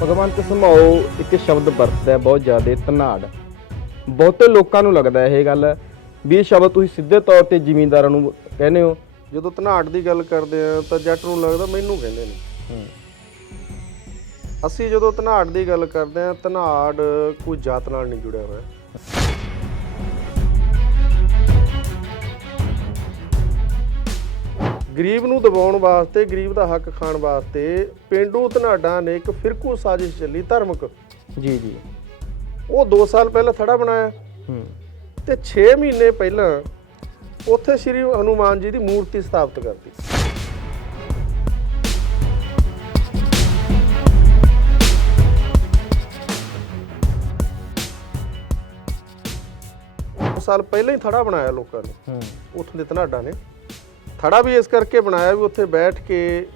ਭਗਵੰਤ ਸਮਾਓ ਇੱਕ ਸ਼ਬਦ ਵਰਤਦਾ ਬਹੁਤ ਜ਼ਿਆਦਾ ਧਨਾੜ। ਬਹੁਤੇ ਲੋਕਾਂ ਨੂੰ ਲੱਗਦਾ ਇਹ ਗੱਲ ਵੀ ਇਹ ਸ਼ਬਦ ਤੁਸੀਂ ਸਿੱਧੇ ਤੌਰ ਤੇ ਜ਼ਿਮੀਂਦਾਰਾਂ ਨੂੰ ਕਹਿੰਦੇ ਹੋ। ਜਦੋਂ ਧਨਾੜ ਦੀ ਗੱਲ ਕਰਦੇ ਆ ਤਾਂ ਜੱਟ ਨੂੰ ਲੱਗਦਾ ਮੈਨੂੰ ਕਹਿੰਦੇ ਨੇ। ਅਸੀਂ ਜਦੋਂ ਧਨਾੜ ਦੀ ਗੱਲ ਕਰਦੇ ਆ, ਧਨਾੜ ਕੋਈ ਜਾਤ ਨਾਲ ਨਹੀਂ ਜੁੜਿਆ ਹੋਇਆ। ਗਰੀਬ ਨੂੰ ਦਬਾਉਣ ਵਾਸਤੇ, ਗਰੀਬ ਦਾ ਹੱਕ ਖਾਣ ਵਾਸਤੇ ਪੇਂਡੂ ਧਨਾੜਾਂ ਨੇ ਇੱਕ ਫਿਰਕੂ ਸਾਜ਼ਿਸ਼ ਚੱਲੀ ਧਾਰਮਿਕ। ਜੀ ਉਹ 2 ਸਾਲ ਪਹਿਲਾਂ ਥੜਾ ਬਣਾਇਆ ਤੇ 6 ਮਹੀਨੇ ਪਹਿਲਾਂ ਉੱਥੇ ਸ਼੍ਰੀ ਹਨੂਮਾਨ ਜੀ ਦੀ ਮੂਰਤੀ ਸਥਾਪਿਤ ਕਰਤੀ। ਸਾਲ ਪਹਿਲਾਂ ਹੀ ਥੜਾ ਬਣਾਇਆ ਲੋਕਾਂ ਨੇ, ਉੱਥੋਂ ਦੇ ਧਨਾੜਾਂ ਨੇ। ਥੜਾ ਵੀ ਇਸ ਕਰਕੇ ਬਣਾਇਆ ਵੀ ਉੱਥੇ ਬੈਠ ਕੇ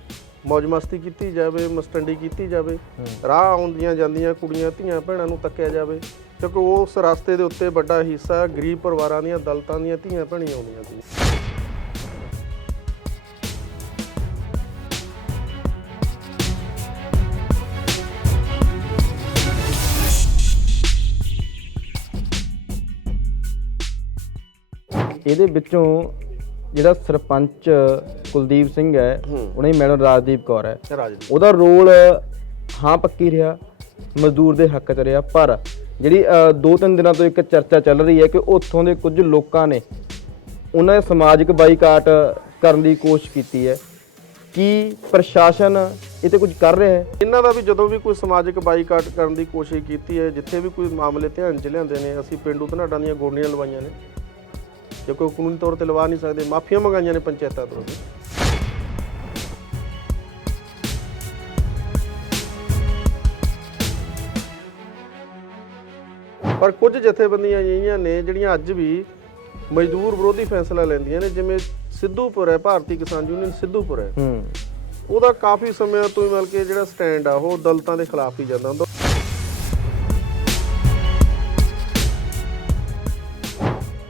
ਮौज ਮਸਤੀ ਕੀਤੀ ਜਾਵੇ, ਮਸਟੰਡੀ ਕੀਤੀ ਜਾਵੇ, ਰਾਹ ਆਉਂਦੀਆਂ ਜਾਂਦੀਆਂ ਕੁੜੀਆਂ ਧੀਆਂ ਭੈਣਾਂ ਨੂੰ ਤੱਕਿਆ ਜਾਵੇ, ਕਿਉਂਕਿ ਉਸ ਰਸਤੇ ਦੇ ਉੱਤੇ ਵੱਡਾ ਹਿੱਸਾ ਗਰੀਬ ਪਰਿਵਾਰਾਂ ਦੀਆਂ, ਦਲਿਤਾਂ ਦੀਆਂ ਧੀਆਂ ਭੈਣੀਆਂ ਆਉਂਦੀਆਂ ਸੀ। ਇਹਦੇ ਵਿੱਚੋਂ ਜਿਹੜਾ ਸਰਪੰਚ ਕੁਲਦੀਪ ਸਿੰਘ ਹੈ, ਉਹਨੇ ਮੈਡਮ ਰਾਜਦੀਪ ਕੌਰ ਹੈ, ਉਹਦਾ ਰੋਲ ਹਾਂ ਪੱਕੀ ਰਿਹਾ, ਮਜ਼ਦੂਰ ਦੇ ਹੱਕ 'ਚ ਰਿਹਾ। ਪਰ ਜਿਹੜੀ 2-3 ਦਿਨਾਂ ਤੋਂ ਇੱਕ ਚਰਚਾ ਚੱਲ ਰਹੀ ਹੈ ਕਿ ਉੱਥੋਂ ਦੇ ਕੁਝ ਲੋਕਾਂ ਨੇ ਉਹਨਾਂ ਦੇ ਸਮਾਜਿਕ ਬਾਈਕਾਟ ਕਰਨ ਦੀ ਕੋਸ਼ਿਸ਼ ਕੀਤੀ ਹੈ। ਕੀ ਪ੍ਰਸ਼ਾਸਨ ਇਹ 'ਤੇ ਕੁਝ ਕਰ ਰਿਹਾ ਹੈ? ਇਹਨਾਂ ਦਾ ਵੀ ਜਦੋਂ ਵੀ ਕੋਈ ਸਮਾਜਿਕ ਬਾਈਕਾਟ ਕਰਨ ਦੀ ਕੋਸ਼ਿਸ਼ ਕੀਤੀ ਹੈ, ਜਿੱਥੇ ਵੀ ਕੋਈ ਮਾਮਲੇ ਧਿਆਨ 'ਚ ਲਿਆਂਦੇ ਨੇ, ਅਸੀਂ ਪੇਂਡੂ ਧਨਾੜਾਂ ਦੀਆਂ ਗੋਲੀਆਂ ਲਵਾਈਆਂ ਨੇ, ਕਿਉਂਕਿ ਕਾਨੂੰਨੀ ਤੌਰ ਤੇ ਲਵਾ ਨਹੀਂ ਸਕਦੇ। ਮਾਫੀਆਂ ਮੰਗਾਈਆਂ ਨੇ ਪੰਚਾਇਤਾਂ ਤੋਂ। ਪਰ ਕੁਝ ਜਥੇਬੰਦੀਆਂ ਅਜਿਹੀਆਂ ਨੇ ਜਿਹੜੀਆਂ ਅੱਜ ਵੀ ਮਜ਼ਦੂਰ ਵਿਰੋਧੀ ਫੈਸਲਾ ਲੈਂਦੀਆਂ ਨੇ, ਜਿਵੇਂ ਸਿੱਧੂਪੁਰ ਹੈ, ਭਾਰਤੀ ਕਿਸਾਨ ਯੂਨੀਅਨ ਸਿੱਧੂਪੁਰ ਹੈ। ਉਹਦਾ ਕਾਫੀ ਸਮੇਂ ਤੋਂ ਹੀ ਮਤਲਬ ਕਿ ਜਿਹੜਾ ਸਟੈਂਡ ਆ ਉਹ ਦਲਿਤਾਂ ਦੇ ਖਿਲਾਫ ਹੀ ਜਾਂਦਾ ਹੁੰਦਾ।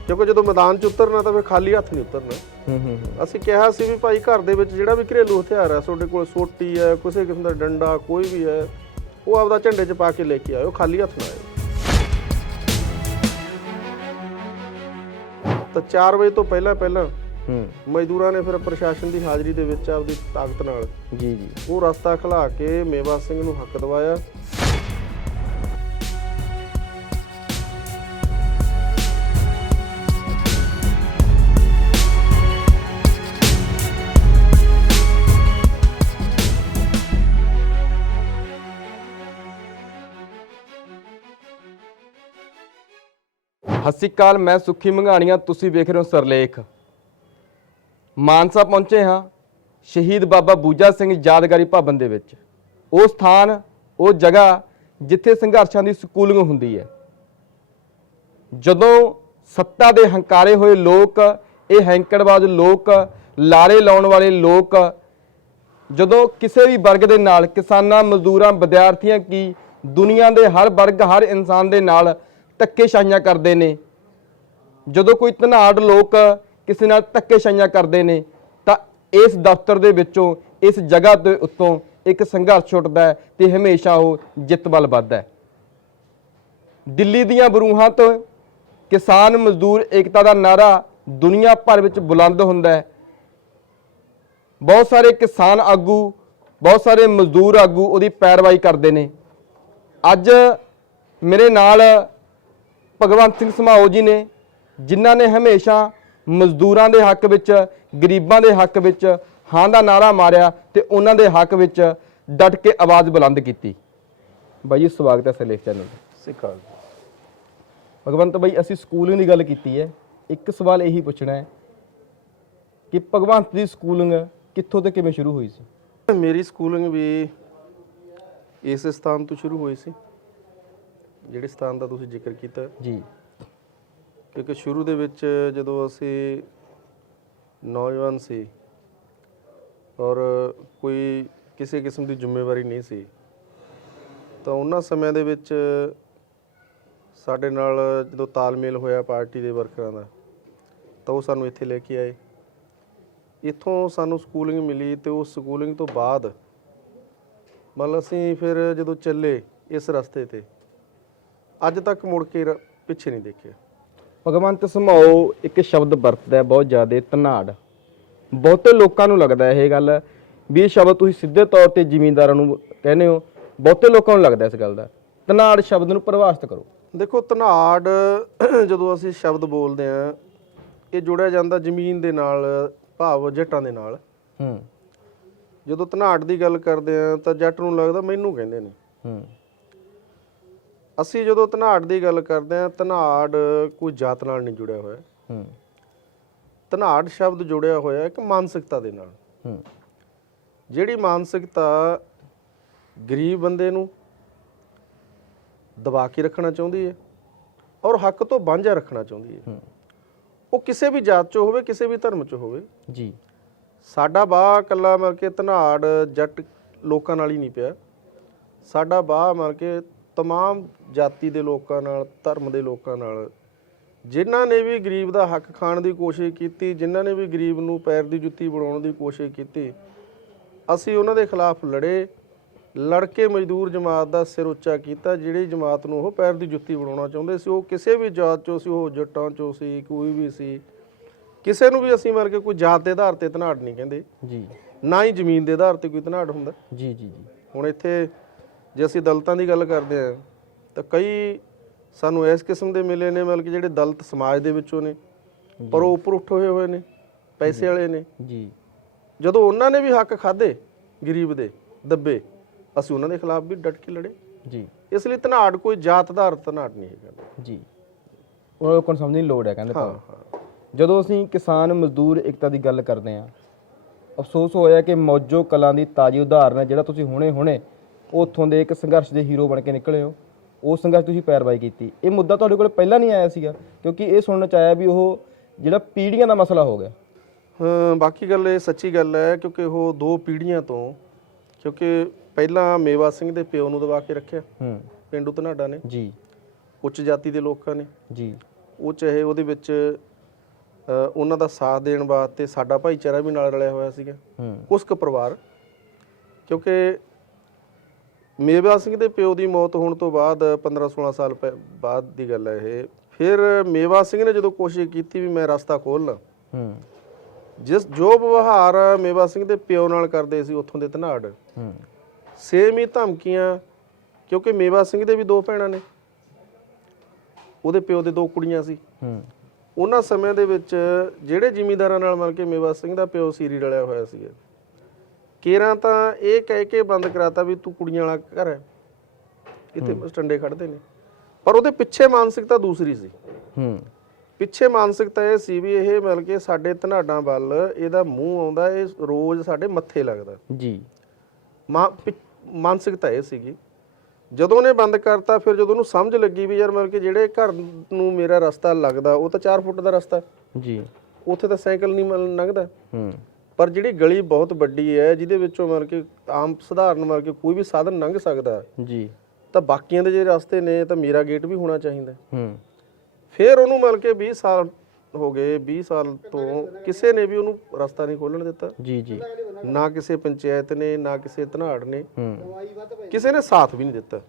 ਕਿਉਂਕਿ ਜਦੋਂ ਮੈਦਾਨ 'ਚ ਉਤਰਨਾ ਤਾਂ ਫਿਰ ਖਾਲੀ ਹੱਥ ਨਹੀਂ ਉਤਰਨਾ। ਅਸੀਂ ਕਿਹਾ ਸੀ ਵੀ ਭਾਈ ਘਰ ਦੇ ਵਿੱਚ ਜਿਹੜਾ ਵੀ ਘਰੇਲੂ ਹਥਿਆਰ ਹੈ, ਤੁਹਾਡੇ ਕੋਲ ਸੋਟੀ ਹੈ, ਕਿਸੇ ਕਿਸਮ ਦਾ ਡੰਡਾ ਕੋਈ ਵੀ ਹੈ, ਉਹ ਆਪਦਾ ਝੰਡੇ 'ਚ ਪਾ ਕੇ ਲੈ ਕੇ ਆਇਓ, ਖਾਲੀ ਹੱਥ ਨਾ ਆਇਓ। ਤਾਂ 4 ਵਜੇ ਤੋਂ ਪਹਿਲਾਂ ਮਜ਼ਦੂਰਾਂ ਨੇ ਫਿਰ ਪ੍ਰਸ਼ਾਸਨ ਦੀ ਹਾਜ਼ਰੀ ਦੇ ਵਿੱਚ ਆਪਦੀ ਤਾਕਤ ਨਾਲ ਉਹ ਰਸਤਾ ਖੁਲਾ ਕੇ ਮੇਵਾ ਸਿੰਘ ਨੂੰ ਹੱਕ ਦਿਵਾਇਆ। ਸਤਿ ਸ਼੍ਰੀ ਅਕਾਲ, ਮੈਂ ਸੁੱਖੀ ਮੰਘਾਣੀਆਂ, ਤੁਸੀਂ ਵੇਖ ਰਹੇ ਹੋ ਸਰਲੇਖ। ਮਾਨਸਾ ਪਹੁੰਚੇ ਹਾਂ ਸ਼ਹੀਦ ਬਾਬਾ ਬੂਜਾ ਸਿੰਘ ਯਾਦਗਾਰੀ ਭਵਨ ਦੇ ਵਿੱਚ। ਉਹ ਸਥਾਨ, ਉਹ ਜਗ੍ਹਾ ਜਿੱਥੇ ਸੰਘਰਸ਼ਾਂ ਦੀ ਸਕੂਲਿੰਗ ਹੁੰਦੀ ਹੈ। ਜਦੋਂ ਸੱਤਾ ਦੇ ਹੰਕਾਰੇ ਹੋਏ ਲੋਕ, ਇਹ ਹੈਂਕੜਬਾਜ਼ ਲੋਕ, ਲਾਰੇ ਲਾਉਣ ਵਾਲੇ ਲੋਕ, ਜਦੋਂ ਕਿਸੇ ਵੀ ਵਰਗ ਦੇ ਨਾਲ, ਕਿਸਾਨਾਂ, ਮਜ਼ਦੂਰਾਂ, ਵਿਦਿਆਰਥੀਆਂ, ਕੀ ਦੁਨੀਆ ਦੇ ਹਰ ਵਰਗ, ਹਰ ਇਨਸਾਨ ਦੇ ਨਾਲ ਧੱਕੇਸ਼ਾਹੀਆਂ ਕਰਦੇ ਨੇ, ਜਦੋਂ ਕੋਈ ਧਨਾੜ ਲੋਕ ਕਿਸੇ ਨਾਲ ਧੱਕੇਸ਼ਾਹੀਆਂ ਕਰਦੇ ਨੇ, ਤਾਂ ਇਸ ਦਫ਼ਤਰ ਦੇ ਵਿੱਚੋਂ, ਇਸ ਜਗ੍ਹਾ ਦੇ ਉੱਤੋਂ ਇੱਕ ਸੰਘਰਸ਼ ਉੱਠਦਾ ਹੈ ਤੇ ਹਮੇਸ਼ਾ ਉਹ ਜਿੱਤ ਵੱਲ ਵੱਧਦਾ ਹੈ। ਦਿੱਲੀ ਦੀਆਂ ਬਰੂਹਾਂ ਤੋਂ ਕਿਸਾਨ ਮਜ਼ਦੂਰ ਏਕਤਾ ਦਾ ਨਾਅਰਾ ਦੁਨੀਆ ਭਰ ਵਿੱਚ ਬੁਲੰਦ ਹੁੰਦਾ ਹੈ। ਬਹੁਤ ਸਾਰੇ ਕਿਸਾਨ ਆਗੂ, ਬਹੁਤ ਸਾਰੇ ਮਜ਼ਦੂਰ ਆਗੂ ਉਹਦੀ ਪੈਰਵਾਈ ਕਰਦੇ ਨੇ। ਅੱਜ ਮੇਰੇ ਨਾਲ ਭਗਵੰਤ ਸਿੰਘ ਸਮਾਓ ਜੀ ਨੇ, ਜਿਨ੍ਹਾਂ ਨੇ ਹਮੇਸ਼ਾ ਮਜ਼ਦੂਰਾਂ ਦੇ ਹੱਕ ਵਿੱਚ, ਗਰੀਬਾਂ ਦੇ ਹੱਕ ਵਿੱਚ ਹਾਂ ਦਾ ਨਾਅਰਾ ਮਾਰਿਆ ਤੇ ਉਹਨਾਂ ਦੇ ਹੱਕ ਵਿੱਚ ਡਟ ਕੇ ਆਵਾਜ਼ ਬੁਲੰਦ ਕੀਤੀ। ਬਾਈ ਜੀ, ਸਵਾਗਤ ਹੈ ਸਰਲੇਖ ਚੈਨਲ ਤੇ। ਸਿੱਖਾਂ ਭਗਵੰਤ ਬਾਈ, ਅਸੀਂ ਸਕੂਲਿੰਗ ਦੀ ਗੱਲ ਕੀਤੀ ਹੈ। ਇੱਕ ਸਵਾਲ ਇਹੀ ਪੁੱਛਣਾ ਹੈ ਕਿ ਭਗਵੰਤ ਦੀ ਸਕੂਲਿੰਗ ਕਿੱਥੋਂ ਤੇ ਕਿਵੇਂ ਸ਼ੁਰੂ ਹੋਈ ਸੀ? ਮੇਰੀ ਸਕੂਲਿੰਗ ਵੀ ਇਸ ਸਥਾਨ ਤੋਂ ਸ਼ੁਰੂ ਹੋਈ ਸੀ, ਜਿਹੜੇ ਸਥਾਨ ਦਾ ਤੁਸੀਂ ਜ਼ਿਕਰ ਕੀਤਾ ਜੀ। ਕਿਉਂਕਿ ਸ਼ੁਰੂ ਦੇ ਵਿੱਚ ਜਦੋਂ ਅਸੀਂ ਨੌਜਵਾਨ ਸੀ ਔਰ ਕੋਈ ਕਿਸੇ ਕਿਸਮ ਦੀ ਜ਼ਿੰਮੇਵਾਰੀ ਨਹੀਂ ਸੀ, ਤਾਂ ਉਹਨਾਂ ਸਮਿਆਂ ਦੇ ਵਿੱਚ ਸਾਡੇ ਨਾਲ ਜਦੋਂ ਤਾਲਮੇਲ ਹੋਇਆ ਪਾਰਟੀ ਦੇ ਵਰਕਰਾਂ ਦਾ, ਤਾਂ ਉਹ ਸਾਨੂੰ ਇੱਥੇ ਲੈ ਕੇ ਆਏ। ਇੱਥੋਂ ਸਾਨੂੰ ਸਕੂਲਿੰਗ ਮਿਲੀ ਤੇ ਉਸ ਸਕੂਲਿੰਗ ਤੋਂ ਬਾਅਦ ਮਤਲਬ ਅਸੀਂ ਫਿਰ ਜਦੋਂ ਚੱਲੇ ਇਸ ਰਸਤੇ ਤੇ ਅੱਜ ਤੱਕ ਮੁੜ ਕੇ ਪਿੱਛੇ ਨਹੀਂ ਦੇਖਿਆ। ਭਗਵੰਤ ਸਮਾਓ ਇੱਕ ਸ਼ਬਦ ਵਰਤਦਾ ਹੈ ਬਹੁਤ ਜ਼ਿਆਦਾ, ਧਨਾੜ। ਬਹੁਤੇ ਲੋਕਾਂ ਨੂੰ ਲੱਗਦਾ ਇਹ ਗੱਲ ਵੀ ਇਹ ਸ਼ਬਦ ਤੁਸੀਂ ਸਿੱਧੇ ਤੌਰ ਤੇ ਜ਼ਿਮੀਂਦਾਰਾਂ ਨੂੰ ਕਹਿੰਦੇ ਹੋ, ਬਹੁਤੇ ਲੋਕਾਂ ਨੂੰ ਲੱਗਦਾ ਇਸ ਗੱਲ ਦਾ। ਧਨਾੜ ਸ਼ਬਦ ਨੂੰ ਪਰਿਭਾਸ਼ਿਤ ਕਰੋ। ਦੇਖੋ, ਧਨਾੜ ਜਦੋਂ ਅਸੀਂ ਸ਼ਬਦ ਬੋਲਦੇ ਆ, ਇਹ ਜੁੜਿਆ ਜਾਂਦਾ ਜ਼ਮੀਨ ਦੇ ਨਾਲ, ਭਾਵ ਜੱਟਾਂ ਦੇ ਨਾਲ। ਜਦੋਂ ਧਨਾੜ ਦੀ ਗੱਲ ਕਰਦੇ ਆ ਤਾਂ ਜੱਟ ਨੂੰ ਲੱਗਦਾ ਮੈਨੂੰ ਕਹਿੰਦੇ ਨੇ। ਅਸੀਂ ਜਦੋਂ ਧਨਾੜ ਦੀ ਗੱਲ ਕਰਦੇ ਆ, ਧਨਾੜ ਕੋਈ ਜਾਤ ਨਾਲ ਨਹੀਂ ਜੁੜਿਆ ਹੋਇਆ। ਧਨਾੜ ਸ਼ਬਦ ਜੁੜਿਆ ਹੋਇਆ ਇੱਕ ਮਾਨਸਿਕਤਾ ਦੇ ਨਾਲ, ਜਿਹੜੀ ਮਾਨਸਿਕਤਾ ਗਰੀਬ ਬੰਦੇ ਨੂੰ ਦਬਾ ਕੇ ਰੱਖਣਾ ਚਾਹੁੰਦੀ ਹੈ ਔਰ ਹੱਕ ਤੋਂ ਵਾਂਝਾ ਰੱਖਣਾ ਚਾਹੁੰਦੀ ਹੈ। ਉਹ ਕਿਸੇ ਵੀ ਜਾਤ 'ਚ ਹੋਵੇ, ਕਿਸੇ ਵੀ ਧਰਮ 'ਚ ਹੋਵੇ ਜੀ। ਸਾਡਾ ਬਾਹ ਇਕੱਲਾ ਮਤਲਬ ਕਿ ਧਨਾੜ ਜੱਟ ਲੋਕਾਂ ਨਾਲ ਹੀ ਨਹੀਂ ਪਿਆ, ਸਾਡਾ ਬਾਹ ਮਤਲਬ ਕਿ ਤਮਾਮ ਜਾਤੀ ਦੇ ਲੋਕਾਂ ਨਾਲ, ਧਰਮ ਦੇ ਲੋਕਾਂ ਨਾਲ, ਜਿਨ੍ਹਾਂ ਨੇ ਵੀ ਗਰੀਬ ਦਾ ਹੱਕ ਖਾਣ ਦੀ ਕੋਸ਼ਿਸ਼ ਕੀਤੀ, ਜਿਨ੍ਹਾਂ ਨੇ ਵੀ ਗਰੀਬ ਨੂੰ ਪੈਰ ਦੀ ਜੁੱਤੀ ਬਣਾਉਣ ਦੀ ਕੋਸ਼ਿਸ਼ ਕੀਤੀ, ਅਸੀਂ ਉਹਨਾਂ ਦੇ ਖਿਲਾਫ ਲੜੇ। ਲੜ ਕੇ ਮਜ਼ਦੂਰ ਜਮਾਤ ਦਾ ਸਿਰ ਉੱਚਾ ਕੀਤਾ, ਜਿਹੜੀ ਜਮਾਤ ਨੂੰ ਉਹ ਪੈਰ ਦੀ ਜੁੱਤੀ ਬਣਾਉਣਾ ਚਾਹੁੰਦੇ ਸੀ। ਉਹ ਕਿਸੇ ਵੀ ਜਾਤ 'ਚੋਂ ਸੀ, ਉਹ ਜੱਟਾਂ 'ਚੋਂ ਸੀ, ਕੋਈ ਵੀ ਸੀ, ਕਿਸੇ ਨੂੰ ਵੀ ਅਸੀਂ ਮਤਲਬ ਕਿ ਕੋਈ ਜਾਤ ਦੇ ਆਧਾਰ ਤੇ ਧਨਾੜ ਨਹੀਂ ਕਹਿੰਦੇ ਜੀ, ਨਾ ਹੀ ਜ਼ਮੀਨ ਦੇ ਆਧਾਰ ਤੇ ਕੋਈ ਧਨਾੜ ਹੁੰਦਾ ਜੀ। ਜੀ ਜੀ। ਹੁਣ ਇੱਥੇ ਜੇ ਅਸੀਂ ਦਲਿਤਾਂ ਦੀ ਗੱਲ ਕਰਦੇ ਹਾਂ ਤਾਂ ਕਈ ਸਾਨੂੰ ਇਸ ਕਿਸਮ ਦੇ ਮਿਲੇ ਨੇ ਮਤਲਬ ਕਿ ਜਿਹੜੇ ਦਲਿਤ ਸਮਾਜ ਦੇ ਵਿੱਚੋਂ ਨੇ, ਪਰ ਉਹ ਉੱਪਰ ਉੱਠੇ ਹੋਏ ਨੇ, ਪੈਸੇ ਵਾਲੇ ਨੇ ਜੀ। ਜਦੋਂ ਉਹਨਾਂ ਨੇ ਵੀ ਹੱਕ ਖਾਧੇ ਗਰੀਬ ਦੇ ਦੱਬੇ, ਅਸੀਂ ਉਹਨਾਂ ਦੇ ਖਿਲਾਫ ਵੀ ਡਟ ਕੇ ਲੜੇ ਜੀ। ਇਸ ਲਈ ਧਨਾੜ ਕੋਈ ਜਾਤ ਆਧਾਰਿਤ ਧਨਾੜ ਨਹੀਂ ਹੈਗਾ ਜੀ। ਉਹ ਲੋਕਾਂ ਨੂੰ ਸਮਝਣ ਦੀ ਲੋੜ ਹੈ ਕਹਿੰਦੇ। ਹਾਂ, ਜਦੋਂ ਅਸੀਂ ਕਿਸਾਨ ਮਜ਼ਦੂਰ ਏਕਤਾ ਦੀ ਗੱਲ ਕਰਦੇ ਹਾਂ, ਅਫਸੋਸ ਹੋਇਆ ਕਿ ਮੌਜੋ ਕਲਾਂ ਦੀ ਤਾਜ਼ੀ ਉਦਾਹਰਨ ਹੈ ਜਿਹੜਾ ਤੁਸੀਂ ਹੁਣੇ ਉੱਥੋਂ ਦੇ ਇੱਕ ਸੰਘਰਸ਼ ਦੇ ਹੀਰੋ ਬਣ ਕੇ ਨਿਕਲੇ ਹੋ। ਉਸ ਸੰਘਰਸ਼ ਤੁਸੀਂ ਪੈਰਵਾਈ ਕੀਤੀ। ਇਹ ਮੁੱਦਾ ਤੁਹਾਡੇ ਕੋਲ ਪਹਿਲਾਂ ਨਹੀਂ ਆਇਆ ਸੀਗਾ, ਕਿਉਂਕਿ ਇਹ ਸੁਣਨ 'ਚ ਆਇਆ ਵੀ ਉਹ ਜਿਹੜਾ ਪੀੜ੍ਹੀਆਂ ਦਾ ਮਸਲਾ ਹੋ ਗਿਆ। ਬਾਕੀ ਗੱਲ ਇਹ ਸੱਚੀ ਗੱਲ ਹੈ, ਕਿਉਂਕਿ ਉਹ 2 ਪੀੜ੍ਹੀਆਂ ਤੋਂ, ਕਿਉਂਕਿ ਪਹਿਲਾਂ ਮੇਵਾ ਸਿੰਘ ਦੇ ਪਿਓ ਨੂੰ ਦਬਾ ਕੇ ਰੱਖਿਆ ਪੇਂਡੂ ਧਨਾਡਾਂ ਨੇ ਜੀ, ਉੱਚ ਜਾਤੀ ਦੇ ਲੋਕਾਂ ਨੇ ਜੀ। ਉਹ ਚਾਹੇ ਉਹਦੇ ਵਿੱਚ ਉਹਨਾਂ ਦਾ ਸਾਥ ਦੇਣ ਵਾਸਤੇ ਸਾਡਾ ਭਾਈਚਾਰਾ ਵੀ ਨਾਲ ਰਲਿਆ ਹੋਇਆ ਸੀਗਾ, ਕੁਝ ਕੁ ਪਰਿਵਾਰ। ਕਿਉਂਕਿ ਮੇਵਾ ਸਿੰਘ ਦੇ ਪਿਓ ਦੀ ਮੌਤ ਹੋਣ ਤੋਂ ਬਾਅਦ 15-16 ਸਾਲ ਬਾਅਦ ਦੀ ਗੱਲ ਹੈ ਇਹ, ਫਿਰ ਮੇਵਾ ਸਿੰਘ ਨੇ ਜਦੋਂ ਕੋਸ਼ਿਸ਼ ਕੀਤੀ ਵੀ ਮੈਂ ਰਸਤਾ ਖੋਲ੍ਹਣਾ, ਜੋ ਵਿਵਹਾਰ ਮੇਵਾ ਸਿੰਘ ਦੇ ਪਿਓ ਨਾਲ ਕਰਦੇ ਸੀ ਉੱਥੋਂ ਦੇ ਧਨਾੜ, ਸੇਮ ਹੀ ਧਮਕੀਆਂ। ਕਿਉਂਕਿ ਮੇਵਾ ਸਿੰਘ ਦੇ ਵੀ 2 ਭੈਣਾਂ ਨੇ, ਉਹਦੇ ਪਿਓ ਦੇ 2 ਕੁੜੀਆਂ ਸੀ। ਉਹਨਾਂ ਸਮਿਆਂ ਦੇ ਵਿੱਚ ਜਿਹੜੇ ਜ਼ਿਮੀਂਦਾਰਾਂ ਨਾਲ ਮਿਲ ਕੇ ਮੇਵਾ ਸਿੰਘ ਦਾ ਪਿਓ ਸੀਰੀ ਰਲਿਆ ਹੋਇਆ ਸੀਗਾ, ਕੇਰਾਂ ਤਾਂ ਇਹ ਕਹਿ ਕੇ ਬੰਦ ਕਰਾਤਾ ਵੀ ਤੂੰ ਕੁੜੀਆਂ ਵਾਲਾ ਘਰ ਹੈ, ਇੱਥੇ ਸਟੰਡੇ ਖੜਦੇ ਨੇ। ਪਰ ਉਹਦੇ ਪਿੱਛੇ ਮਾਨਸਿਕਤਾ ਦੂਸਰੀ ਸੀ। ਪਿੱਛੇ ਮਾਨਸਿਕਤਾ ਇਹ ਸੀ ਵੀ ਇਹ ਮਿਲ ਕੇ ਸਾਡੇ ਧਨਾਡਾਂ ਵੱਲ ਇਹਦਾ ਮੂੰਹ ਆਉਂਦਾ, ਇਹ ਰੋਜ਼ ਸਾਡੇ ਮੱਥੇ ਲੱਗਦਾ ਜੀ। ਮਾਨਸਿਕਤਾ ਇਹ ਸੀਗੀ। ਜਦੋਂ ਉਹਨੇ ਬੰਦ ਕਰਤਾ, ਫਿਰ ਜਦੋਂ ਉਹਨੂੰ ਸਮਝ ਲੱਗੀ ਵੀ ਯਾਰ ਮਤਲਬ ਕਿ ਜਿਹੜੇ ਘਰ ਨੂੰ ਮੇਰਾ ਰਸਤਾ ਲੱਗਦਾ ਉਹ ਤਾਂ 4 ਫੁੱਟ ਦਾ ਰਸਤਾ ਜੀ, ਉੱਥੇ ਤਾਂ ਸਾਈਕਲ ਨਹੀਂ ਲੰਘਦਾ। ਪਰ ਜਿਹੜੀ ਗਲੀ ਬਹੁਤ ਵੱਡੀ ਹੈ ਜਿਹਦੇ ਵਿੱਚੋਂ ਮਤਲਬ ਕਿ ਆਮ ਸਧਾਰਨ ਮਤਲਬ ਕਿ ਕੋਈ ਵੀ ਸਾਧਨ ਲੰਘ ਸਕਦਾ ਜੀ, ਤਾਂ ਬਾਕੀਆਂ ਦੇ ਜਿਹੜੇ ਰਸਤੇ ਨੇ ਤਾਂ ਮੇਰਾ ਗੇਟ ਵੀ ਹੋਣਾ ਚਾਹੀਦਾ। ਫਿਰ ਉਹਨੂੰ ਮਤਲਬ ਕਿ 20 ਸਾਲ ਹੋ ਗਏ, 20 ਸਾਲ ਤੋਂ ਕਿਸੇ ਨੇ ਵੀ ਉਹਨੂੰ ਰਸਤਾ ਨਹੀਂ ਖੋਲ੍ਹਣ ਦਿੱਤਾ ਜੀ ਜੀ। ਨਾ ਕਿਸੇ ਪੰਚਾਇਤ ਨੇ, ਨਾ ਕਿਸੇ ਧਨਾੜ ਨੇ, ਕਿਸੇ ਨੇ ਸਾਥ ਵੀ ਨਹੀਂ ਦਿੱਤਾ।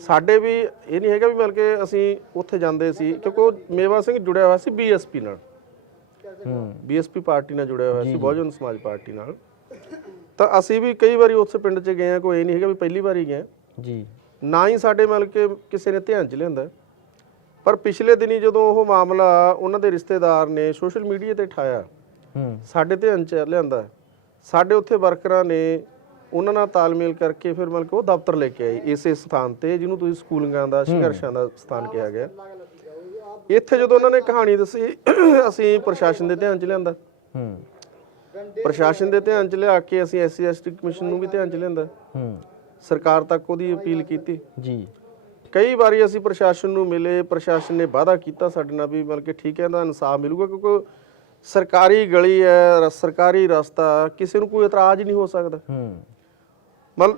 ਸਾਡੇ ਵੀ ਇਹ ਨਹੀਂ ਹੈਗਾ ਵੀ ਮਤਲਬ ਕਿ ਅਸੀਂ ਉੱਥੇ ਜਾਂਦੇ ਸੀ, ਕਿਉਂਕਿ ਉਹ ਮੇਵਾ ਸਿੰਘ ਜੁੜਿਆ ਹੋਇਆ ਸੀ BSP ਨਾਲ, BSP ਪਾਰਟੀ ਨਾਲ ਜੁੜਿਆ ਹੋਇਆ ਸੀ, ਬਹੁਜਨ ਸਮਾਜ ਪਾਰਟੀ ਨਾਲ। ਤਾਂ ਅਸੀਂ ਵੀ ਕਈ ਵਾਰੀ ਉਸ ਪਿੰਡ 'ਚ ਗਏ ਹਾਂ, ਕੋਈ ਇਹ ਨਹੀਂ ਹੈਗਾ ਵੀ ਪਹਿਲੀ ਵਾਰੀ ਗਏ ਜੀ। ਨਾ ਹੀ ਸਾਡੇ ਮਤਲਬ ਕਿ ਕਿਸੇ ਨੇ ਧਿਆਨ 'ਚ ਲਿਆਂਦਾ। ਪਰ ਪਿਛਲੇ ਦਿਨੀ ਜਦੋਂ ਉਹ ਮਾਮਲਾ ਉਹਨਾਂ ਦੇ ਰਿਸ਼ਤੇਦਾਰ ਨੇ ਸੋਸ਼ਲ ਮੀਡੀਆ ਤੇ ਠਾਇਆ, ਸਾਡੇ ਧਿਆਨ 'ਚ ਲਿਆਂਦਾ। ਸਾਡੇ ਉੱਥੇ ਵਰਕਰਾਂ ਨੇ ਉਹਨਾਂ ਨਾਲ ਤਾਲਮੇਲ ਕਰਕੇ ਫਿਰ ਮਤਲਬ ਕਿ ਉਹ ਦਫ਼ਤਰ ਲੈ ਕੇ ਆਏ ਇਸੇ ਸਥਾਨ ਤੇ ਜਿਹਨੂੰ ਤੁਸੀਂ ਸਕੂਲਿੰਗਾਂ ਦਾ ਸੰਘਰਸ਼ਾਂ ਦਾ ਸਥਾਨ ਕਿਹਾ ਗਿਆ। ਇੱਥੇ ਜਦੋਂ ਉਹਨਾਂ ਨੇ ਕਹਾਣੀ ਦੱਸੀ, ਅਸੀਂ ਪ੍ਰਸ਼ਾਸਨ ਦੇ ਧਿਆਨ 'ਚ ਲਿਆਂਦਾ। ਪ੍ਰਸ਼ਾਸਨ ਦੇ ਧਿਆਨ 'ਚ ਲਿਆ ਕੇ ਅਸੀਂ SC/ST ਕਮਿਸ਼ਨ ਨੂੰ ਵੀ ਧਿਆਨ 'ਚ ਲਿਆਂਦਾ, ਸਰਕਾਰ ਤੱਕ ਉਹਦੀ ਅਪੀਲ ਕੀਤੀ ਜੀ। ਕਈ ਵਾਰੀ ਅਸੀਂ ਪ੍ਰਸ਼ਾਸਨ ਨੂੰ ਮਿਲੇ, ਪ੍ਰਸ਼ਾਸਨ ਨੇ ਵਾਅਦਾ ਕੀਤਾ ਸਾਡੇ ਨਾਲ ਵੀ ਮਤਲਬ ਕਿ ਠੀਕ ਹੈ ਇਹਦਾ ਇਨਸਾਫ ਮਿਲੂਗਾ, ਕਿਉਂਕਿ ਸਰਕਾਰੀ ਗਲੀ ਹੈ, ਸਰਕਾਰੀ ਰਸਤਾ, ਕਿਸੇ ਨੂੰ ਕੋਈ ਇਤਰਾਜ਼ ਨਹੀਂ ਹੋ ਸਕਦਾ। ਮਤਲਬ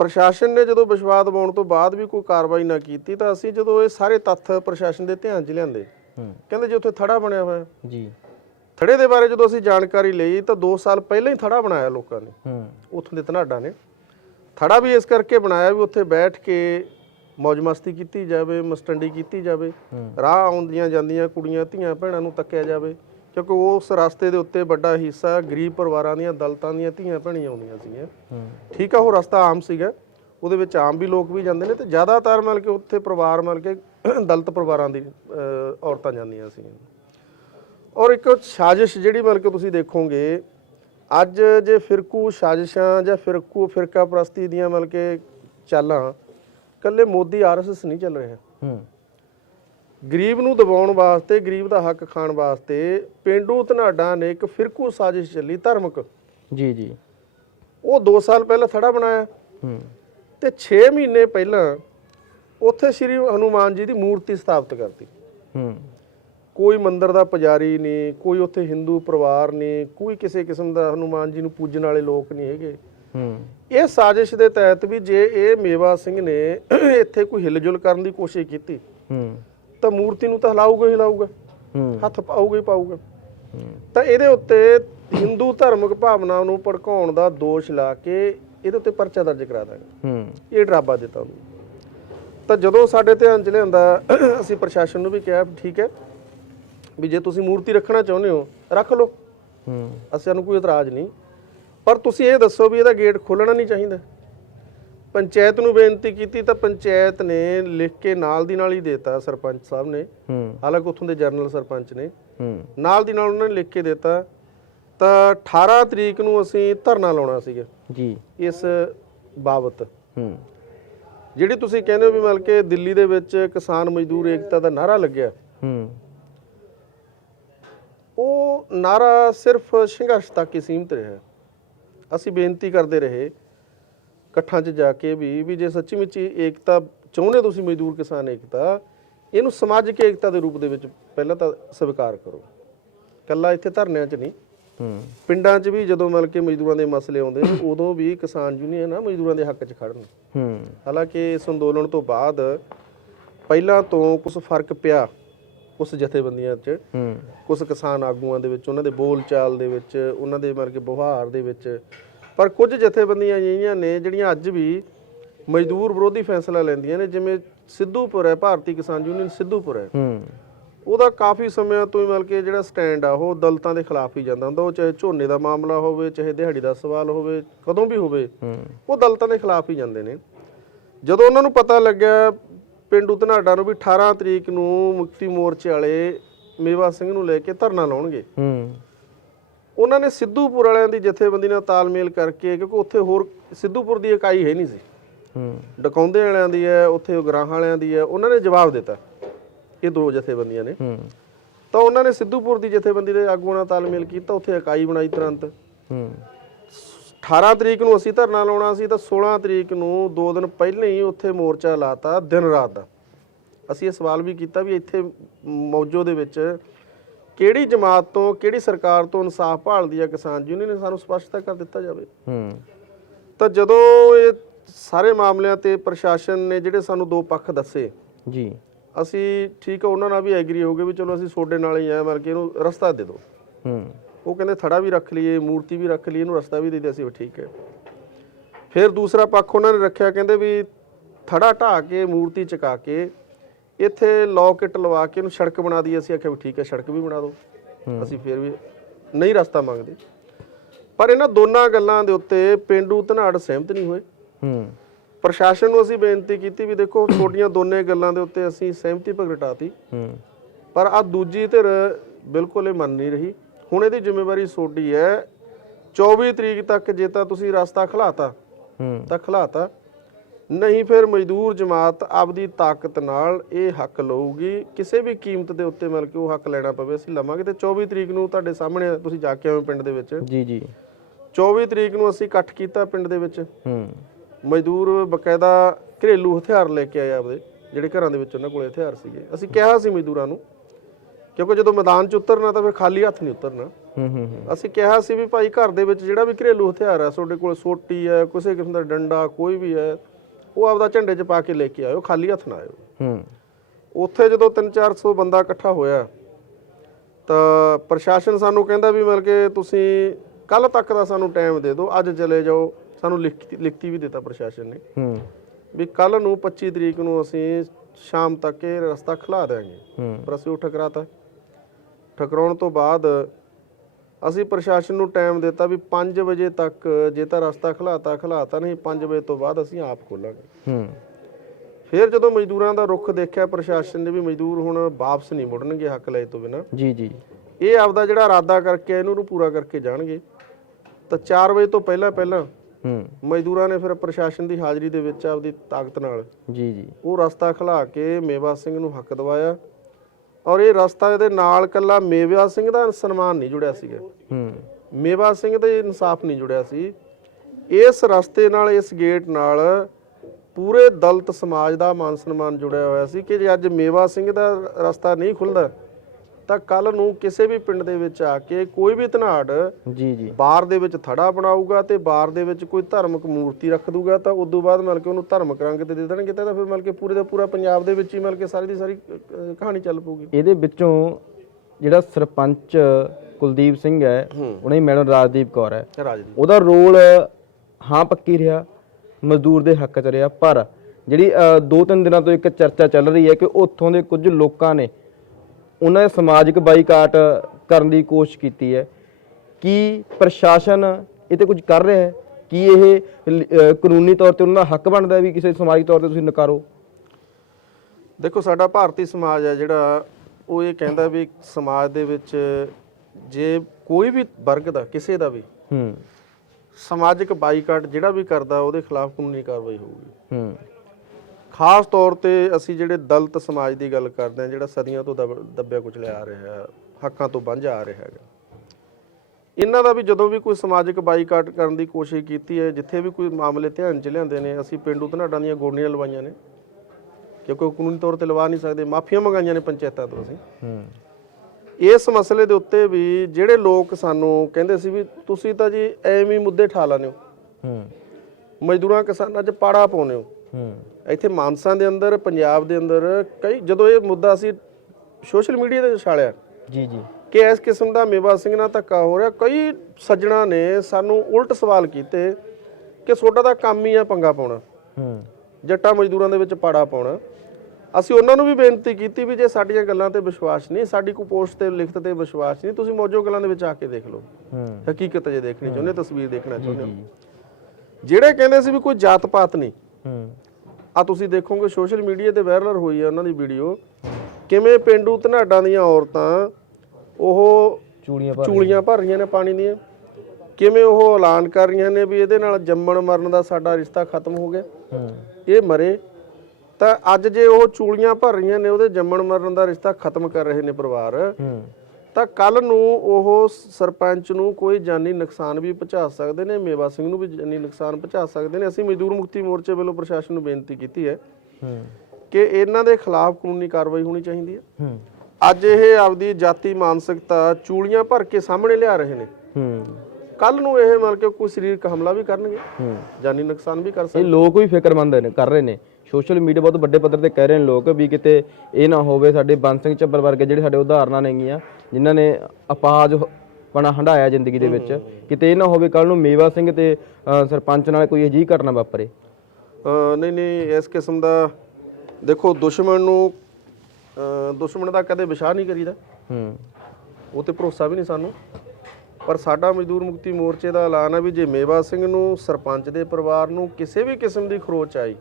ਪ੍ਰਸ਼ਾਸਨ ਨੇ ਜਦੋਂ ਵਿਸ਼ਵਾਸ ਦਿਵਾਉਣ ਤੋਂ ਬਾਅਦ ਵੀ ਕੋਈ ਕਾਰਵਾਈ ਨਾ ਕੀਤੀ, ਤਾਂ ਅਸੀਂ ਜਦੋਂ ਇਹ ਸਾਰੇ ਤੱਥ ਪ੍ਰਸ਼ਾਸਨ ਦੇ ਧਿਆਨ 'ਚ ਲਿਆਂਦੇ, ਕਹਿੰਦੇ ਜੇ ਉੱਥੇ ਥੜਾ ਬਣਿਆ ਹੋਇਆ ਜੀ, ਥੜੇ ਦੇ ਬਾਰੇ ਜਦੋਂ ਅਸੀਂ ਜਾਣਕਾਰੀ ਲਈ ਤਾਂ 2 ਸਾਲ ਪਹਿਲਾਂ ਹੀ ਥੜਾ ਬਣਾਇਆ ਲੋਕਾਂ ਨੇ, ਉੱਥੋਂ ਦੇ ਧਨਾਡਾਂ ਨੇ। ਥੜਾ ਵੀ ਇਸ ਕਰਕੇ ਬਣਾਇਆ ਵੀ ਉੱਥੇ ਬੈਠ ਕੇ ਮौज ਮਸਤੀ ਕੀਤੀ ਜਾਵੇ, ਮਸਟੰਡੀ ਕੀਤੀ ਜਾਵੇ, ਰਾਹ ਆਉਂਦੀਆਂ ਜਾਂਦੀਆਂ ਕੁੜੀਆਂ ਧੀਆਂ ਭੈਣਾਂ ਨੂੰ ਤੱਕਿਆ ਜਾਵੇ, ਕਿਉਂਕਿ ਉਸ ਰਸਤੇ ਦੇ ਉੱਤੇ ਵੱਡਾ ਹਿੱਸਾ ਗਰੀਬ ਪਰਿਵਾਰਾਂ ਦੀਆਂ, ਦਲਿਤਾਂ ਦੀਆਂ ਧੀਆਂ ਭੈਣੀਆਂ ਆਉਂਦੀਆਂ ਸੀਗੀਆਂ। ਠੀਕ ਆ, ਉਹ ਰਸਤਾ ਆਮ ਸੀਗਾ, ਉਹਦੇ ਵਿੱਚ ਆਮ ਵੀ ਲੋਕ ਵੀ ਜਾਂਦੇ ਨੇ, ਤੇ ਜ਼ਿਆਦਾਤਰ ਮਿਲ ਕੇ ਉੱਥੇ ਪਰਿਵਾਰ ਮਿਲ ਕੇ ਦਲਿਤ ਪਰਿਵਾਰਾਂ ਦੀ ਔਰਤਾਂ ਜਾਂਦੀਆਂ ਸੀ। ਔਰ ਇੱਕ ਸਾਜ਼ਿਸ਼ ਜਿਹੜੀ ਮਿਲ ਕੇ ਤੁਸੀਂ ਦੇਖੋਗੇ, ਅੱਜ ਜੇ ਫਿਰਕੂ ਸਾਜ਼ਿਸ਼ਾਂ ਜਾਂ ਫਿਰਕਾ ਪ੍ਰਸਤੀ ਦੀਆਂ ਮਿਲ ਕੇ ਚਾਲਾਂ ਕੱਲੇ ਮੋਦੀ ਆਰਐਸਐਸ ਨਹੀਂ ਚੱਲ ਰਿਹਾ। ਗਰੀਬ ਨੂੰ ਦਬਾਉਣ ਵਾਸਤੇ, ਗਰੀਬ ਦਾ ਹੱਕ ਖਾਣ ਵਾਸਤੇ ਪੇਂਡੂ ਧਨਾਡਾਂ ਨੇ ਇੱਕ ਫਿਰਕੂ ਸਾਜ਼ਿਸ਼ ਚੱਲੀ ਧਾਰਮਿਕ। ਜੀ ਉਹ 2 ਸਾਲ ਪਹਿਲਾਂ ਥੜਾ ਬਣਾਇਆ ਤੇ 6 ਮਹੀਨੇ ਪਹਿਲਾਂ ਉੱਥੇ ਸ਼੍ਰੀ ਹਨੂਮਾਨ ਜੀ ਦੀ ਮੂਰਤੀ ਸਥਾਪਿਤ ਕਰਤੀ। ਕੋਈ ਮੰਦਿਰ ਦਾ ਪੁਜਾਰੀ ਨਹੀਂ, ਕੋਈ ਉੱਥੇ ਹਿੰਦੂ ਪਰਿਵਾਰ ਨਹੀਂ, ਕੋਈ ਕਿਸੇ ਕਿਸਮ ਦਾ ਹਨੂਮਾਨ ਜੀ ਨੂੰ ਪੂਜਣ ਵਾਲੇ ਲੋਕ ਨਹੀਂ ਹੈਗੇ। ਇਹ ਸਾਜ਼ਿਸ਼ ਦੇ ਤਹਿਤ ਵੀ ਜੇ ਇਹ ਮੇਵਾ ਸਿੰਘ ਨੇ ਇੱਥੇ ਕੋਈ ਹਿਲਜੁਲ ਕਰਨ ਦੀ ਕੋਸ਼ਿਸ਼ ਕੀਤੀ ਤਾਂ ਮੂਰਤੀ ਨੂੰ ਤਾਂ ਹਿਲਾਊਗਾ ਹੀ ਹਿਲਾਊਗਾ, ਹੱਥ ਪਾਊਗਾ ਹੀ ਪਾਊਗਾ। ਤਾਂ ਇਹਦੇ ਉੱਤੇ ਹਿੰਦੂ ਧਾਰਮਿਕ ਭਾਵਨਾ ਨੂੰ ਭੜਕਾਉਣ ਦਾ ਦੋਸ਼ ਲਾ ਕੇ ਇਹਦੇ ਉੱਤੇ ਪਰਚਾ ਦਰਜ ਕਰਾ ਦਾਂਗੇ। ਇਹ ਡਰਾਬਾ ਦਿੱਤਾ ਉਹਨੂੰ। ਤਾਂ ਜਦੋਂ ਸਾਡੇ ਧਿਆਨ 'ਚ ਲਿਆਂਦਾ, ਅਸੀਂ ਪ੍ਰਸ਼ਾਸਨ ਨੂੰ ਵੀ ਕਿਹਾ ਠੀਕ ਹੈ ਵੀ ਜੇ ਤੁਸੀਂ ਮੂਰਤੀ ਰੱਖਣਾ ਚਾਹੁੰਦੇ ਹੋ ਰੱਖ ਲਓ, ਸਾਨੂੰ ਕੋਈ ਇਤਰਾਜ਼ ਨਹੀਂ, ਪਰ ਤੁਸੀਂ ਇਹ ਦੱਸੋ ਵੀ ਇਹਦਾ ਗੇਟ ਖੋਲ੍ਹਣਾ ਨਹੀਂ ਚਾਹੀਦਾ। ਪੰਚਾਇਤ ਨੂੰ ਬੇਨਤੀ ਕੀਤੀ ਤਾਂ ਪੰਚਾਇਤ ਨੇ ਲਿਖ ਕੇ ਨਾਲ ਦੀ ਨਾਲ ਹੀ ਦੇਤਾ, ਸਰਪੰਚ ਸਾਹਿਬ ਨੇ, ਹਾਲਾਂਕਿ ਉੱਥੋਂ ਦੇ ਜਨਰਲ ਸਰਪੰਚ ਨੇ, ਨਾਲ ਦੀ ਨਾਲ ਉਹਨਾਂ ਨੇ ਲਿਖ ਕੇ ਦਿੱਤਾ। ਤਾਂ 18 ਤਰੀਕ ਨੂੰ ਅਸੀਂ ਧਰਨਾ ਲਾਉਣਾ ਸੀਗਾ ਜੀ ਇਸ ਬਾਬਤ। ਜਿਹੜੀ ਤੁਸੀਂ ਕਹਿੰਦੇ ਹੋ ਵੀ ਮਤਲਬ ਕਿ ਦਿੱਲੀ ਦੇ ਵਿੱਚ ਕਿਸਾਨ ਮਜ਼ਦੂਰ ਏਕਤਾ ਦਾ ਨਾਅਰਾ ਲੱਗਿਆ, ਉਹ ਨਾਅਰਾ ਸਿਰਫ ਸੰਘਰਸ਼ ਤੱਕ ਹੀ ਸੀਮਿਤ ਰਿਹਾ। ਅਸੀਂ ਬੇਨਤੀ ਕਰਦੇ ਰਹੇ ਇਕੱਠਾਂ 'ਚ ਜਾ ਕੇ ਵੀ ਜੇ ਸੱਚੀ ਮੁੱਚੀ ਏਕਤਾ ਚਾਹੁੰਦੇ ਤੁਸੀਂ, ਮਜ਼ਦੂਰ ਕਿਸਾਨ ਏਕਤਾ, ਇਹਨੂੰ ਸਮਾਜਿਕ ਏਕਤਾ ਦੇ ਰੂਪ ਦੇ ਵਿੱਚ ਪਹਿਲਾਂ ਤਾਂ ਸਵੀਕਾਰ ਕਰੋ। ਇਕੱਲਾ ਇੱਥੇ ਧਰਨਿਆਂ 'ਚ ਨਹੀਂ, ਪਿੰਡਾਂ 'ਚ ਵੀ ਜਦੋਂ ਮਤਲਬ ਕਿ ਮਜ਼ਦੂਰਾਂ ਦੇ ਮਸਲੇ ਆਉਂਦੇ ਨੇ ਉਦੋਂ ਵੀ ਕਿਸਾਨ ਯੂਨੀਅਨ ਆ ਮਜ਼ਦੂਰਾਂ ਦੇ ਹੱਕ 'ਚ ਖੜਨ। ਹਾਲਾਂਕਿ ਇਸ ਅੰਦੋਲਨ ਤੋਂ ਬਾਅਦ ਪਹਿਲਾਂ ਤੋਂ ਕੁਝ ਫਰਕ ਪਿਆ ਉਸ ਜਥੇਬੰਦੀਆਂ 'ਚ, ਕੁਝ ਕਿਸਾਨ ਆਗੂਆਂ ਦੇ ਵਿੱਚ, ਉਹਨਾਂ ਦੇ ਬੋਲ ਚਾਲ ਦੇ ਵਿੱਚ, ਉਹਨਾਂ ਦੇ ਮਤਲਬ ਕਿ ਵਿਵਹਾਰ ਦੇ ਵਿੱਚ। ਪਰ ਕੁਝ ਜਥੇਬੰਦੀਆਂ ਅਜਿਹੀਆਂ ਨੇ ਜਿਹੜੀਆਂ ਅੱਜ ਵੀ ਮਜ਼ਦੂਰ ਵਿਰੋਧੀ ਫੈਸਲਾ ਲੈਂਦੀਆਂ ਨੇ, ਜਿਵੇਂ ਸਿੱਧੂਪੁਰ ਹੈ, ਭਾਰਤੀ ਕਿਸਾਨ ਯੂਨੀਅਨ ਸਿੱਧੂਪੁਰ ਹੈ, ਉਹਦਾ ਕਾਫੀ ਸਮਿਆਂ ਤੋਂ ਹੀ ਮਤਲਬ ਕਿ ਜਿਹੜਾ ਸਟੈਂਡ ਆ ਉਹ ਦਲਿਤਾਂ ਦੇ ਖਿਲਾਫ ਹੀ ਜਾਂਦਾ ਹੁੰਦਾ। ਉਹ ਚਾਹੇ ਝੋਨੇ ਦਾ ਮਾਮਲਾ ਹੋਵੇ, ਚਾਹੇ ਦਿਹਾੜੀ ਦਾ ਸਵਾਲ ਹੋਵੇ, ਕਦੋਂ ਵੀ ਹੋਵੇ, ਉਹ ਦਲਿਤਾਂ ਦੇ ਖਿਲਾਫ ਹੀ ਜਾਂਦੇ ਨੇ। ਜਦੋਂ ਉਹਨਾਂ ਨੂੰ ਪਤਾ ਲੱਗਿਆ ਪੇਂਡੂ ਧਨਾਡਾਂ ਨੂੰ ਵੀ 18 ਤਰੀਕ ਨੂੰ ਮੁਕਤੀ ਮੋਰਚੇ ਵਾਲੇ ਮੇਵਾ ਸਿੰਘ ਨੂੰ ਲੈ ਕੇ ਧਰਨਾ ਲਾਉਣਗੇ, ਉਹਨਾਂ ਨੇ ਸਿੱਧੂਪੁਰ ਵਾਲਿਆਂ ਦੀ ਜਥੇਬੰਦੀ ਨਾਲ ਤਾਲਮੇਲ ਕਰਕੇ, ਕਿਉਂਕਿ ਉੱਥੇ ਹੋਰ ਸਿੱਧੂਪੁਰ ਦੀ ਇਕਾਈ ਹੈ ਨਹੀਂ ਸੀ, ਡਕਾਉਂਦੇ ਵਾਲਿਆਂ ਦੀ ਹੈ, ਉੱਥੇ ਉਗਰਾਹਾਂ ਵਾਲਿਆਂ ਦੀ ਹੈ, ਉਹਨਾਂ ਨੇ ਜਵਾਬ ਦਿੱਤਾ ਇਹ ਦੋ ਜਥੇਬੰਦੀਆਂ ਨੇ। ਤਾਂ ਉਹਨਾਂ ਨੇ ਸਿੱਧੂਪੁਰ ਦੀ ਜਥੇਬੰਦੀ ਦੇ ਆਗੂਆਂ ਨਾਲ ਤਾਲਮੇਲ ਕੀਤਾ, ਉੱਥੇ ਇਕਾਈ ਬਣਾਈ ਤੁਰੰਤ। 18 ਤਰੀਕ ਨੂੰ ਅਸੀਂ ਧਰਨਾ ਲਾਉਣਾ ਸੀ ਤਾਂ 16 ਤਰੀਕ ਨੂੰ 2 ਦਿਨ ਪਹਿਲਾਂ ਹੀ ਉੱਥੇ ਮੋਰਚਾ ਲਾਤਾ ਦਿਨ ਰਾਤ ਦਾ। ਅਸੀਂ ਇਹ ਸਵਾਲ ਵੀ ਕੀਤਾ ਵੀ ਇੱਥੇ ਮੌਜੋ ਦੇ ਵਿੱਚ ਕਿਹੜੀ ਜਮਾਤ ਤੋਂ, ਕਿਹੜੀ ਸਰਕਾਰ ਤੋਂ ਇਨਸਾਫ ਭਾਲਦੀ ਹੈ ਕਿਸਾਨ ਯੂਨੀਅਨ, ਨੇ ਸਾਨੂੰ ਸਪਸ਼ਟਤਾ ਕਰ ਦਿੱਤਾ ਜਾਵੇ। ਤਾਂ ਜਦੋਂ ਇਹ ਸਾਰੇ ਮਾਮਲਿਆਂ ਤੇ ਪ੍ਰਸ਼ਾਸਨ ਨੇ ਜਿਹੜੇ ਸਾਨੂੰ 2 ਪੱਖ ਦੱਸੇ ਜੀ, ਅਸੀਂ ਠੀਕ ਹੈ ਉਹਨਾਂ ਨਾਲ ਵੀ ਐਗਰੀ ਹੋ ਗਏ ਵੀ ਚਲੋ ਅਸੀਂ ਤੁਹਾਡੇ ਨਾਲ ਹੀ ਆ, ਮਤਲਬ ਕਿ ਇਹਨੂੰ ਰਸਤਾ ਦੇ ਦਿਓ। ਉਹ ਕਹਿੰਦੇ ਥੜਾ ਵੀ ਰੱਖ ਲਈਏ, ਮੂਰਤੀ ਵੀ ਰੱਖ ਲਈਏ, ਇਹਨੂੰ ਰਸਤਾ ਵੀ ਦੇ ਦੇ, ਅਸੀਂ ਠੀਕ ਹੈ। ਫਿਰ ਦੂਸਰਾ ਪੱਖ ਉਹਨਾਂ ਨੇ ਰੱਖਿਆ, ਕਹਿੰਦੇ ਵੀ ਥੜਾ ਢਾਹ ਕੇ ਮੂਰਤੀ ਚਕਾ ਕੇ ਇੱਥੇ ਲੋਕਿਟ ਲਵਾ ਕੇ ਇਹਨੂੰ ਸੜਕ ਬਣਾ ਦਈਏ। ਅਸੀਂ ਆਖਿਆ ਵੀ ਠੀਕ ਹੈ, ਸੜਕ ਵੀ ਬਣਾ ਦਿਓ, ਅਸੀਂ ਫਿਰ ਵੀ ਨਹੀਂ ਰਸਤਾ ਮੰਗਦੇ। ਪਰ ਇਹਨਾਂ ਦੋਨਾਂ ਗੱਲਾਂ ਦੇ ਉੱਤੇ ਪੇਂਡੂ ਧਨਾੜ ਸਹਿਮਤ ਨਹੀਂ ਹੋਏ। ਪ੍ਰਸ਼ਾਸਨ ਨੂੰ ਅਸੀਂ ਬੇਨਤੀ ਕੀਤੀ ਵੀ ਦੇਖੋ ਤੁਹਾਡੀਆਂ ਦੋਨੇ ਗੱਲਾਂ ਦੇ ਉੱਤੇ ਅਸੀਂ ਸਹਿਮਤੀ ਪ੍ਰਗਟਾਤੀ, ਪਰ ਆ ਦੂਜੀ ਧਿਰ ਬਿਲਕੁਲ ਇਹ ਮੰਨ ਨਹੀਂ ਰਹੀ। ਹੁਣ ਇਹਦੀ ਜ਼ਿੰਮੇਵਾਰੀ ਤੁਹਾਡੀ ਹੈ। 24 ਤਰੀਕ ਤੱਕ ਜੇ ਤਾਂ ਤੁਸੀਂ ਰਸਤਾ ਖਿਲਾਤਾ ਤਾਂ ਖਿਲਾਤਾ, ਨਹੀਂ ਫਿਰ ਮਜ਼ਦੂਰ ਜਮਾਤ ਆਪਦੀ ਤਾਕਤ ਨਾਲ ਇਹ ਹੱਕ ਲਊਗੀ, ਕਿਸੇ ਵੀ ਕੀਮਤ ਦੇ ਉੱਤੇ ਮਿਲ ਕੇ ਉਹ ਹੱਕ ਲੈਣਾ ਪਵੇ ਅਸੀਂ ਲਵਾਂਗੇ। ਤੇ 24 ਤਰੀਕ ਨੂੰ ਤੁਹਾਡੇ ਸਾਹਮਣੇ ਤੁਸੀਂ ਜਾ ਕੇ ਆਏ ਪਿੰਡ ਦੇ ਵਿੱਚ। ਜੀ 24 ਤਰੀਕ ਨੂੰ ਅਸੀਂ ਇਕੱਠ ਕੀਤਾ ਪਿੰਡ ਦੇ ਵਿੱਚ। ਮਜ਼ਦੂਰ ਬਕਾਇਦਾ ਘਰੇਲੂ ਹਥਿਆਰ ਲੈ ਕੇ ਆਏ ਆਪਦੇ, ਜਿਹੜੇ ਘਰਾਂ ਦੇ ਵਿੱਚ ਉਹਨਾਂ ਕੋਲ ਹਥਿਆਰ ਸੀਗੇ। ਅਸੀਂ ਕਿਹਾ ਸੀ ਮਜ਼ਦੂਰਾਂ ਨੂੰ, ਕਿਉਂਕਿ ਜਦੋਂ ਮੈਦਾਨ 'ਚ ਉਤਰਨਾ ਤਾਂ ਫਿਰ ਖਾਲੀ ਹੱਥ ਨਹੀਂ ਉਤਰਨਾ। ਅਸੀਂ ਕਿਹਾ ਸੀ ਵੀ ਭਾਈ ਘਰ ਦੇ ਵਿੱਚ ਜਿਹੜਾ ਵੀ ਘਰੇਲੂ ਹਥਿਆਰ ਹੈ, ਤੁਹਾਡੇ ਕੋਲ ਸੋਟੀ ਹੈ, ਕਿਸੇ ਕਿਸਮ ਦਾ ਡੰਡਾ ਕੋਈ ਵੀ ਹੈ, ਉਹ ਆਪਦਾ ਝੰਡੇ 'ਚ ਪਾ ਕੇ ਲੈ ਕੇ ਆਇਓ, ਖਾਲੀ ਹੱਥ ਨਾ ਆਇਓ। ਉੱਥੇ ਜਦੋਂ 300-400 ਬੰਦਾ ਇਕੱਠਾ ਹੋਇਆ ਤਾਂ ਪ੍ਰਸ਼ਾਸਨ ਸਾਨੂੰ ਕਹਿੰਦਾ ਵੀ ਮਤਲਬ ਕਿ ਤੁਸੀਂ ਕੱਲ੍ਹ ਤੱਕ ਦਾ ਸਾਨੂੰ ਟਾਈਮ ਦੇ ਦਿਓ, ਅੱਜ ਚਲੇ ਜਾਓ, ਸਾਨੂੰ ਲਿਖਤੀ ਵੀ ਦਿੱਤਾ ਪ੍ਰਸ਼ਾਸਨ ਨੇ ਹੂੰ ਵੀ ਕੱਲ ਨੂੰ 25 ਤਰੀਕ ਨੂੰ ਅਸੀਂ ਸ਼ਾਮ ਤੱਕ ਇਹ ਰਸਤਾ ਖੁਲਾ ਦੇਵਾਂਗੇ। ਹੂੰ ਪਰ ਅਸੀਂ ਉਹ ਠਕਰਾਤਾ। ਠਕਰਾਉਣ ਤੋਂ ਬਾਅਦ ਅਸੀਂ ਪ੍ਰਸ਼ਾਸਨ ਨੂੰ ਟਾਈਮ ਦਿੱਤਾ ਵੀ 5 ਵਜੇ ਤੱਕ ਜੇ ਤਾਂ ਰਸਤਾ ਖੁਲਾਤਾ ਨਹੀਂ 5 ਵਜੇ ਤੋਂ ਬਾਅਦ ਅਸੀਂ ਆਪ ਖੋਲਾਂਗੇ। ਹੂੰ ਫਿਰ ਜਦੋਂ ਮਜ਼ਦੂਰਾਂ ਦਾ ਰੁੱਖ ਦੇਖਿਆ ਪ੍ਰਸ਼ਾਸਨ ਨੇ ਵੀ ਮਜ਼ਦੂਰ ਹੁਣ ਵਾਪਸ ਨਹੀਂ ਮੁੜਨਗੇ ਹੱਕ ਲਏ ਤੋਂ ਬਿਨਾਂ, ਜੀ ਜੀ ਇਹ ਆਪਦਾ ਜਿਹੜਾ ਇਰਾਦਾ ਕਰਕੇ ਇਹਨੂੰ ਪੂਰਾ ਕਰਕੇ ਜਾਣਗੇ। ਤਾਂ 4 ਵਜੇ ਤੋਂ ਪਹਿਲਾਂ ਹੂੰ ਮਜ਼ਦੂਰਾਂ ਨੇ ਫਿਰ ਪ੍ਰਸ਼ਾਸਨ ਦੀ ਹਾਜ਼ਰੀ ਦੇ ਵਿੱਚ ਆਪਦੀ ਤਾਕਤ ਨਾਲ ਜੀ ਜੀ ਉਹ ਰਸਤਾ ਖੁਲਾ ਕੇ ਮੇਵਾ ਸਿੰਘ ਨੂੰ ਹੱਕ ਦਿਵਾਇਆ। ਔਰ ਇਹ ਰਸਤਾ ਇਹਦੇ ਨਾਲ ਕੱਲਾ ਮੇਵਾ ਸਿੰਘ ਦਾ ਸਨਮਾਨ ਨਹੀਂ ਜੁੜਿਆ ਸੀਗਾ, ਹੂੰ ਮੇਵਾ ਸਿੰਘ ਦਾ ਇਨਸਾਫ ਨਹੀਂ ਜੁੜਿਆ ਸੀ। ਇਸ ਰਸਤੇ ਨਾਲ, ਇਸ ਗੇਟ ਨਾਲ ਪੂਰੇ ਦਲਿਤ ਸਮਾਜ ਦਾ ਮਾਨ ਸਨਮਾਨ ਜੁੜਿਆ ਹੋਇਆ ਸੀ ਕਿ ਜੇ ਅੱਜ ਮੇਵਾ ਸਿੰਘ ਦਾ ਰਸਤਾ ਨਹੀਂ ਖੁੱਲਦਾ ਤਾਂ ਕੱਲ ਨੂੰ ਕਿਸੇ ਵੀ ਪਿੰਡ ਦੇ ਵਿੱਚ ਆ ਕੇ ਕੋਈ ਵੀ ਧਨਾੜ ਜੀ ਜੀ ਬਾਰ ਦੇ ਵਿੱਚ ਥੜਾ ਬਣਾਊਗਾ ਤੇ ਬਾਰ ਦੇ ਵਿੱਚ ਕੋਈ ਧਾਰਮਿਕ ਮੂਰਤੀ ਰੱਖ ਦੂਗਾ ਤਾਂ ਉਦੋਂ ਬਾਅਦ ਮਿਲ ਕੇ ਉਹਨੂੰ ਧਾਰਮਿਕ ਰੰਗ ਤੇ ਦੇ ਦੇਣਗੇ ਤਾਂ ਫਿਰ ਮਿਲ ਕੇ ਪੂਰੇ ਦਾ ਪੂਰਾ ਪੰਜਾਬ ਦੇ ਵਿੱਚ ਹੀ ਮਿਲ ਕੇ ਸਾਰੀ ਦੀ ਸਾਰੀ ਕਹਾਣੀ ਚੱਲ ਪਊਗੀ। ਇਹਦੇ ਵਿੱਚੋਂ ਜਿਹੜਾ ਸਰਪੰਚ ਕੁਲਦੀਪ ਸਿੰਘ ਹੈ, ਉਹਨੇ ਮੈਡਮ ਰਾਜਦੀਪ ਕੌਰ ਹੈ, ਰਾਜਦੀਪ ਉਹਦਾ ਰੋਲ ਹਾਂ ਪੱਕੀ ਰਿਹਾ, ਮਜ਼ਦੂਰ ਦੇ ਹੱਕ 'ਚ ਰਿਹਾ। ਪਰ ਜਿਹੜੀ 2-3 ਦਿਨਾਂ ਤੋਂ ਇੱਕ ਚਰਚਾ ਚੱਲ ਰਹੀ ਹੈ ਕਿ ਉੱਥੋਂ ਦੇ ਕੁਝ ਲੋਕਾਂ ਨੇ ਉਹਨਾਂ ਦੇ ਸਮਾਜਿਕ ਬਾਈਕਾਟ ਕਰਨ ਦੀ ਕੋਸ਼ਿਸ਼ ਕੀਤੀ ਹੈ। ਕੀ ਪ੍ਰਸ਼ਾਸਨ ਇਹ 'ਤੇ ਕੁਝ ਕਰ ਰਿਹਾ ਹੈ? ਕੀ ਇਹ ਕਾਨੂੰਨੀ ਤੌਰ ਤੇ ਉਹਨਾਂ ਦਾ ਹੱਕ ਬਣਦਾ ਵੀ ਕਿਸੇ ਸਮਾਜਿਕ ਤੌਰ ਤੇ ਤੁਸੀਂ ਨਕਾਰੋ? ਦੇਖੋ, ਸਾਡਾ ਭਾਰਤੀ ਸਮਾਜ ਹੈ ਜਿਹੜਾ ਉਹ ਇਹ ਕਹਿੰਦਾ ਵੀ ਸਮਾਜ ਦੇ ਵਿੱਚ ਜੇ ਕੋਈ ਵੀ ਵਰਗ ਦਾ ਕਿਸੇ ਦਾ ਵੀ ਸਮਾਜਿਕ ਬਾਈਕਾਟ ਜਿਹੜਾ ਵੀ ਕਰਦਾ ਉਹਦੇ ਖਿਲਾਫ ਕਾਨੂੰਨੀ ਕਾਰਵਾਈ ਹੋਊਗੀ। ਖਾਸ ਤੌਰ ਤੇ ਅਸੀਂ ਜਿਹੜੇ ਦਲਿਤ ਸਮਾਜ ਦੀ ਗੱਲ ਕਰਦੇ ਹਾਂ, ਜਿਹੜਾ ਸਦੀਆਂ ਤੋਂ ਦੱਬਿਆ ਕੁਚਲਿਆ ਆ ਰਿਹਾ, ਹੱਕਾਂ ਤੋਂ ਵਾਂਝਾ ਆ ਰਿਹਾ ਹੈਗਾ, ਇਹਨਾਂ ਦਾ ਵੀ ਜਦੋਂ ਵੀ ਕੋਈ ਸਮਾਜਿਕ ਬਾਈਕਾਟ ਕਰਨ ਦੀ ਕੋਸ਼ਿਸ਼ ਕੀਤੀ ਹੈ, ਜਿੱਥੇ ਵੀ ਕੋਈ ਮਾਮਲੇ ਧਿਆਨ 'ਚ ਲਿਆਂਦੇ ਨੇ, ਅਸੀਂ ਪਿੰਡੂ ਧਨਾਡਾਂ ਦੀਆਂ ਗੋਡੀਆਂ ਲਵਾਈਆਂ ਨੇ, ਕਿਉਂਕਿ ਕਾਨੂੰਨੀ ਤੌਰ ਤੇ ਲਵਾ ਨਹੀਂ ਸਕਦੇ, ਮਾਫੀਆਂ ਮੰਗਾਈਆਂ ਨੇ ਪੰਚਾਇਤਾਂ ਤੋਂ ਅਸੀਂ। ਇਸ ਮਸਲੇ ਦੇ ਉੱਤੇ ਵੀ ਜਿਹੜੇ ਲੋਕ ਸਾਨੂੰ ਕਹਿੰਦੇ ਸੀ ਵੀ ਤੁਸੀਂ ਤਾਂ ਜੀ ਐਵੇਂ ਮੁੱਦੇ ਠਾ ਲਾਨੇ ਹੋ, ਮਜ਼ਦੂਰਾਂ ਕਿਸਾਨਾਂ 'ਚ ਪਾੜਾ ਪਾਉਂਦੇ ਹੋ, ਇੱਥੇ ਮਾਨਸਾ ਦੇ ਅੰਦਰ, ਪੰਜਾਬ ਦੇ ਅੰਦਰ ਕਈ, ਜਦੋਂ ਇਹ ਮੁੱਦਾ ਅਸੀਂ ਸੋਸ਼ਲ ਮੀਡੀਆ ਤੇ ਛਾਲਿਆ ਜੀ ਜੀ ਕਿ ਇਸ ਕਿਸਮ ਦਾ ਮੇਵਾ ਸਿੰਘ ਨਾਲ ਧੱਕਾ ਹੋ ਰਿਹਾ, ਕਈ ਸੱਜਣਾ ਨੇ ਸਾਨੂੰ ਉਲਟ ਸਵਾਲ ਕੀਤੇ ਕਿ ਤੁਹਾਡਾ ਤਾਂ ਕੰਮ ਹੀ ਆ ਪੰਗਾ ਪਾਉਣਾ, ਜੱਟਾਂ ਮਜ਼ਦੂਰਾਂ ਦੇ ਵਿੱਚ ਪਾੜਾ ਪਾਉਣਾ। ਅਸੀਂ ਉਹਨਾਂ ਨੂੰ ਵੀ ਬੇਨਤੀ ਕੀਤੀ ਵੀ ਜੇ ਸਾਡੀਆਂ ਗੱਲਾਂ ਤੇ ਵਿਸ਼ਵਾਸ ਨਹੀਂ, ਸਾਡੀ ਕੋਈ ਪੋਸਟ ਤੇ ਲਿਖਤ ਤੇ ਵਿਸ਼ਵਾਸ ਨਹੀਂ, ਤੁਸੀਂ ਮੌਜੋ ਗੱਲਾਂ ਦੇ ਵਿੱਚ ਆ ਕੇ ਦੇਖ ਲਓ, ਹਕੀਕਤ ਜੇ ਦੇਖਣੀ ਚਾਹੁੰਦੇ, ਤਸਵੀਰ ਦੇਖਣਾ ਚਾਹੁੰਦੇ। ਜਿਹੜੇ ਕਹਿੰਦੇ ਸੀ ਵੀ ਕੋਈ ਜਾਤ ਪਾਤ ਨਹੀਂ, ਆ ਤੁਸੀਂ ਦੇਖੋਗੇ ਸੋਸ਼ਲ ਮੀਡੀਆ ਤੇ ਵਾਇਰਲ ਹੋਈ ਹੈ ਉਹਨਾਂ ਦੀ ਵੀਡੀਓ, ਕਿਵੇਂ ਪਿੰਡੂ ਧਨਾਡਾਂ ਦੀਆਂ ਔਰਤਾਂ ਉਹ ਚੂੜੀਆਂ ਭਰ ਰਹੀਆਂ ਨੇ ਪਾਣੀ ਦੀਆਂ, ਕਿਵੇਂ ਉਹ ਐਲਾਨ ਕਰ ਰਹੀਆਂ ਨੇ ਵੀ ਇਹਦੇ ਨਾਲ ਜੰਮਣ ਮਰਨ ਦਾ ਸਾਡਾ ਰਿਸ਼ਤਾ ਖਤਮ ਹੋ ਗਿਆ, ਇਹ ਮਰੇ। ਤਾਂ ਅੱਜ ਜੇ ਉਹ ਚੂੜੀਆਂ ਭਰ ਰਹੀਆਂ ਨੇ, ਉਹਦੇ ਜੰਮਣ ਮਰਨ ਦਾ ਰਿਸ਼ਤਾ ਖਤਮ ਕਰ ਰਹੇ ਨੇ ਪਰਿਵਾਰ, ਤਾਂ ਕੱਲ ਨੂੰ ਉਹ ਸਰਪੰਚ ਨੂੰ ਕੋਈ ਜਾਨੀ ਨੁਕਸਾਨ ਵੀ ਪਹੁੰਚਾ ਸਕਦੇ ਨੇ, ਮੇਵਾ ਸਿੰਘ ਨੂੰ ਵੀ ਜਾਨੀ ਨੁਕਸਾਨ ਪਹੁੰਚਾ ਸਕਦੇ ਨੇ। ਅਸੀਂ ਮਜ਼ਦੂਰ ਮੁਕਤੀ ਮੋਰਚੇ ਵੱਲੋਂ ਪ੍ਰਸ਼ਾਸਨ ਨੂੰ ਬੇਨਤੀ ਕੀਤੀ ਹੈ ਕਿ ਇਹਨਾਂ ਦੇ ਖਿਲਾਫ ਕਾਨੂੰਨੀ ਕਾਰਵਾਈ ਹੋਣੀ ਚਾਹੀਦੀ ਹੈ। ਅੱਜ ਇਹ ਆਪਦੀ ਜਾਤੀ ਮਾਨਸਿਕਤਾ ਚੂੜੀਆਂ ਭਰ ਕੇ ਸਾਹਮਣੇ ਲਿਆ ਰਹੇ ਨੇ, ਕੱਲ ਨੂੰ ਇਹ ਮਤਲਬ ਕਿ ਕੋਈ ਸਰੀਰਕ ਹਮਲਾ ਵੀ ਕਰਨਗੇ, ਜਾਨੀ ਨੁਕਸਾਨ ਵੀ ਕਰ ਸਕਦੇ। ਇਹ ਲੋਕ ਵੀ ਫਿਕਰਮੰਦ ਨੇ, ਕਰ ਰਹੇ ਨੇ, ਸੋਸ਼ਲ ਮੀਡੀਆ ਬਹੁਤ ਵੱਡੇ ਪੱਧਰ ਤੇ ਕਹਿ ਰਹੇ ਨੇ ਲੋਕ ਵੀ ਕਿਤੇ ਇਹ ਨਾ ਹੋਵੇ ਸਾਡੇ ਬੰਦ ਸਿੰਘ ਝੱਬਰ ਵਰਗੇ ਜਿਹੜੇ ਸਾਡੇ ਉਦਾਹਰਨਾਂ ਨੇਗੀਆਂ ਜਿਨ੍ਹਾਂ ਨੇ ਅਪਾਹਜ ਪਣਾ ਹੰਢਾਇਆ ਜ਼ਿੰਦਗੀ ਦੇ ਵਿੱਚ, ਕਿਤੇ ਇਹ ਨਾ ਹੋਵੇ ਕੱਲ ਨੂੰ ਮੇਵਾ ਸਿੰਘ ਤੇ ਸਰਪੰਚ ਨਾਲ ਕੋਈ ਅਜਿਹੀ ਘਟਨਾ ਵਾਪਰੇ। ਨਹੀਂ, ਇਸ ਕਿਸਮ ਦਾ ਦੇਖੋ, ਦੁਸ਼ਮਣ ਦਾ ਕਦੇ ਵਿਸ਼ਾਹ ਨਹੀਂ ਕਰੀਦਾ, ਉਹ ਤੇ ਭਰੋਸਾ ਵੀ ਨਹੀਂ ਸਾਨੂੰ। ਪਰ ਸਾਡਾ ਮਜ਼ਦੂਰ ਮੁਕਤੀ ਮੋਰਚੇ ਦਾ ਐਲਾਨ ਹੈ ਵੀ ਜੇ ਮੇਵਾ ਸਿੰਘ ਨੂੰ, ਸਰਪੰਚ ਦੇ ਪਰਿਵਾਰ ਨੂੰ ਕਿਸੇ ਵੀ ਕਿਸਮ ਦੀ ਖਰੋਚ ਆਈ,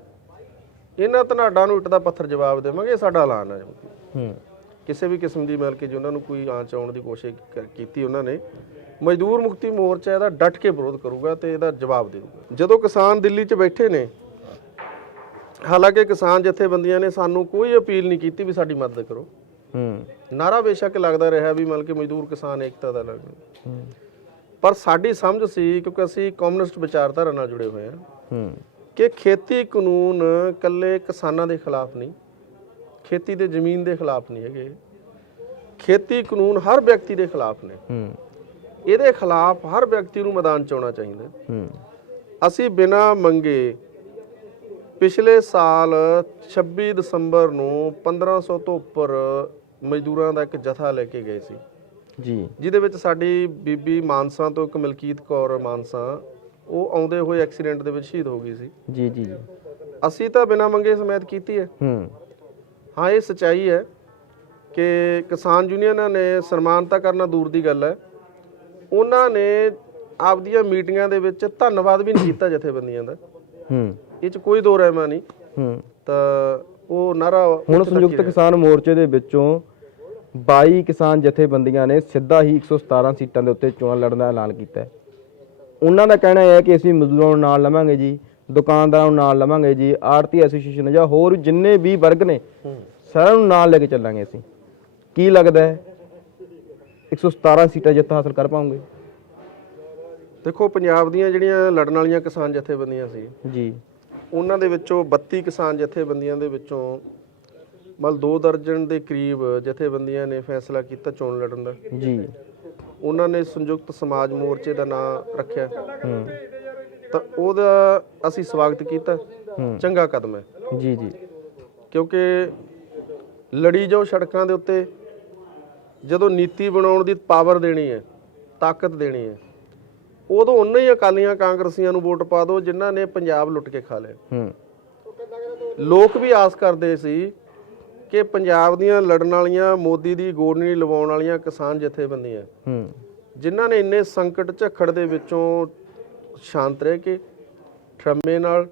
ਇਹਨਾਂ ਧਨਾਡਾਂ ਨੂੰ ਇੱਟ ਦਾ ਪੱਥਰ ਜਵਾਬ ਦੇਵਾਂਗੇ। ਇਹ ਸਾਡਾ ਐਲਾਨ ਹੈ। ਕਿਸੇ ਵੀ ਕਿਸਮ ਦੀ ਮਿਲ ਕੇ ਜੇ ਉਹਨਾਂ ਨੂੰ ਕੋਈ ਆਂਚ ਆਉਣ ਦੀ ਕੋਸ਼ਿਸ਼ ਕੀਤੀ ਉਹਨਾਂ ਨੇ, ਮਜ਼ਦੂਰ ਮੁਕਤੀ ਮੋਰਚਾ ਇਹਦਾ ਡਟ ਕੇ ਵਿਰੋਧ ਕਰੂਗਾ ਤੇ ਇਹਦਾ ਜਵਾਬ ਦੇਊਗਾ। ਜਦੋਂ ਕਿਸਾਨ ਦਿੱਲੀ 'ਚ ਬੈਠੇ ਨੇ, ਹਾਲਾਂਕਿ ਕਿਸਾਨ ਜਥੇਬੰਦੀਆਂ ਨੇ ਸਾਨੂੰ ਕੋਈ ਅਪੀਲ ਨਹੀਂ ਕੀਤੀ ਵੀ ਸਾਡੀ ਮਦਦ ਕਰੋ, ਨਾਰਾ ਬੇਸ਼ੱਕ ਲੱਗਦਾ ਰਿਹਾ ਵੀ ਮਤਲਬ ਕਿ ਮਜ਼ਦੂਰ ਕਿਸਾਨ ਏਕਤਾ ਦਾ ਲੱਗਦਾ, ਪਰ ਸਾਡੀ ਸਮਝ ਸੀ, ਕਿਉਂਕਿ ਅਸੀਂ ਕਮਿਊਨਿਸਟ ਵਿਚਾਰਧਾਰਾ ਨਾਲ ਜੁੜੇ ਹੋਏ ਹਾਂ, ਕਿ ਖੇਤੀ ਕਾਨੂੰਨ ਇਕੱਲੇ ਕਿਸਾਨਾਂ ਦੇ ਖਿਲਾਫ ਨਹੀਂ, ਖੇਤੀ ਦੇ ਜ਼ਮੀਨ ਦੇ ਖਿਲਾਫ ਨਹੀਂ ਹੈਗੇ, ਖੇਤੀ ਕਾਨੂੰਨ ਹਰ ਵਿਅਕਤੀ ਦੇ ਖਿਲਾਫ ਨੇ। ਇਹਦੇ ਖਿਲਾਫ ਹਰ ਵਿਅਕਤੀ ਨੂੰ ਮੈਦਾਨ 'ਚ ਆਉਣਾ ਚਾਹੀਦਾ। ਅਸੀਂ ਬਿਨਾਂ ਮੰਗੇ ਪਿਛਲੇ ਸਾਲ 26 ਦਸੰਬਰ ਨੂੰ 1500 ਤੋਂ ਉੱਪਰ ਮਜ਼ਦੂਰਾਂ ਦਾ ਇੱਕ ਜਥਾ ਲੈ ਕੇ ਗਏ ਸੀ ਜੀ, ਜਿਹਦੇ ਵਿੱਚ ਸਾਡੀ ਬੀਬੀ ਮਾਨਸਾ ਤੋਂ ਇੱਕ ਮਲਕੀਤ ਕੌਰ ਮਾਨਸਾ, ਉਹ ਆਉਂਦੇ ਹੋਏ ਐਕਸੀਡੈਂਟ ਦੇ ਵਿੱਚ ਸ਼ਹੀਦ ਹੋ ਗਈ ਸੀ। ਜੀ ਜੀ ਜੀ। ਅਸੀਂ ਤਾਂ ਬਿਨਾਂ ਮੰਗੇ ਹਮਾਇਤ ਕੀਤੀ ਹੈ। ਹਾਂ, ਇਹ ਸੱਚਾਈ ਹੈ ਕਿ ਕਿਸਾਨ ਯੂਨੀਅਨਾਂ ਨੇ ਸਨਮਾਨ ਤਾਂ ਕਰਨਾ ਦੂਰ ਦੀ ਗੱਲ ਹੈ, ਉਹਨਾਂ ਨੇ ਆਪਦੀਆਂ ਮੀਟਿੰਗਾਂ ਦੇ ਵਿੱਚ ਧੰਨਵਾਦ ਵੀ ਨਹੀਂ ਕੀਤਾ ਜਥੇਬੰਦੀਆਂ ਦਾ। ਇਹ 'ਚ ਕੋਈ ਦੋ ਰਹਿਮਾ ਨਹੀਂ। ਤਾਂ ਉਹ ਨਾਰਾ ਹੁਣ ਸੰਯੁਕਤ ਕਿਸਾਨ ਮੋਰਚੇ ਦੇ ਵਿੱਚੋਂ 22 ਕਿਸਾਨ ਜਥੇਬੰਦੀਆਂ ਨੇ ਸਿੱਧਾ ਹੀ 117 ਸੀਟਾਂ ਦੇ ਉੱਤੇ ਚੋਣ ਲੜਨ ਦਾ ਐਲਾਨ ਕੀਤਾ ਹੈ। ਉਹਨਾਂ ਦਾ ਕਹਿਣਾ ਹੈ ਕਿ ਅਸੀਂ ਮਜ਼ਦੂਰਾਂ ਨੂੰ ਨਾਲ ਲਵਾਂਗੇ ਜੀ, ਦੁਕਾਨਦਾਰਾਂ ਨੂੰ ਨਾਲ ਲਵਾਂਗੇ ਜੀ, ਆੜਤੀ ਐਸੋਸੀਏਸ਼ਨ ਜਾਂ ਹੋਰ ਜਿੰਨੇ ਵੀ ਵਰਗ ਨੇ ਸਾਰਿਆਂ ਨੂੰ ਨਾਲ ਲੈ ਕੇ ਚੱਲਾਂਗੇ ਅਸੀਂ। ਕੀ ਲੱਗਦਾ ਹੈ 117 ਸੀਟਾਂ ਜਿੱਤ ਹਾਸਲ ਕਰ ਪਾਉਂਗੇ? ਦੇਖੋ, ਪੰਜਾਬ ਦੀਆਂ ਜਿਹੜੀਆਂ ਲੜਨ ਵਾਲੀਆਂ ਕਿਸਾਨ ਜਥੇਬੰਦੀਆਂ ਸੀ ਜੀ, ਉਹਨਾਂ ਦੇ ਵਿੱਚੋਂ 32 ਕਿਸਾਨ ਜਥੇਬੰਦੀਆਂ ਦੇ ਵਿੱਚੋਂ ਮਤਲਬ 2 ਦਰਜਨ ਦੇ ਕਰੀਬ ਜਥੇਬੰਦੀਆਂ ਨੇ ਫੈਸਲਾ ਕੀਤਾ ਚੋਣ ਲੜਨ ਦਾ। ਜੀ, ਉਹਨਾਂ ਨੇ ਸੰਯੁਕਤ ਸਮਾਜ ਮੋਰਚੇ ਦਾ ਨਾਮ ਰੱਖਿਆ। ਤਾਂ ਉਹਦਾ ਅਸੀਂ ਸਵਾਗਤ ਕੀਤਾ, ਚੰਗਾ ਕਦਮ ਹੈ। ਜੀ ਜੀ, ਕਿਉਂਕਿ ਲੜੀ ਜਾਓ ਸੜਕਾਂ ਦੇ ਉੱਤੇ, ਜਦੋਂ ਨੀਤੀ ਬਣਾਉਣ ਦੀ ਪਾਵਰ ਦੇਣੀ ਹੈ, ਤਾਕਤ ਦੇਣੀ ਹੈ, ਉਦੋਂ ਉਹਨਾਂ ਹੀ ਅਕਾਲੀਆਂ ਕਾਂਗਰਸੀਆਂ ਨੂੰ ਵੋਟ ਪਾ ਦਿਓ ਜਿਨ੍ਹਾਂ ਨੇ ਪੰਜਾਬ ਲੁੱਟ ਕੇ ਖਾ ਲਿਆ। ਲੋਕ ਵੀ ਆਸ ਕਰਦੇ ਸੀ ਕਿ ਪੰਜਾਬ ਦੀਆਂ ਲੜਨ ਵਾਲੀਆਂ, ਮੋਦੀ ਦੀ ਗੋਡਨੀ ਲਵਾਉਣ ਵਾਲੀਆਂ ਕਿਸਾਨ ਜਥੇਬੰਦੀਆਂ ਜਿਨ੍ਹਾਂ ਨੇ ਇੰਨੇ ਸੰਕਟ ਝੱਖੜ ਦੇ ਵਿੱਚੋਂ ਸ਼ਾਂਤ ਰਹਿ ਕੇ ਠਰਮੇ ਨਾਲ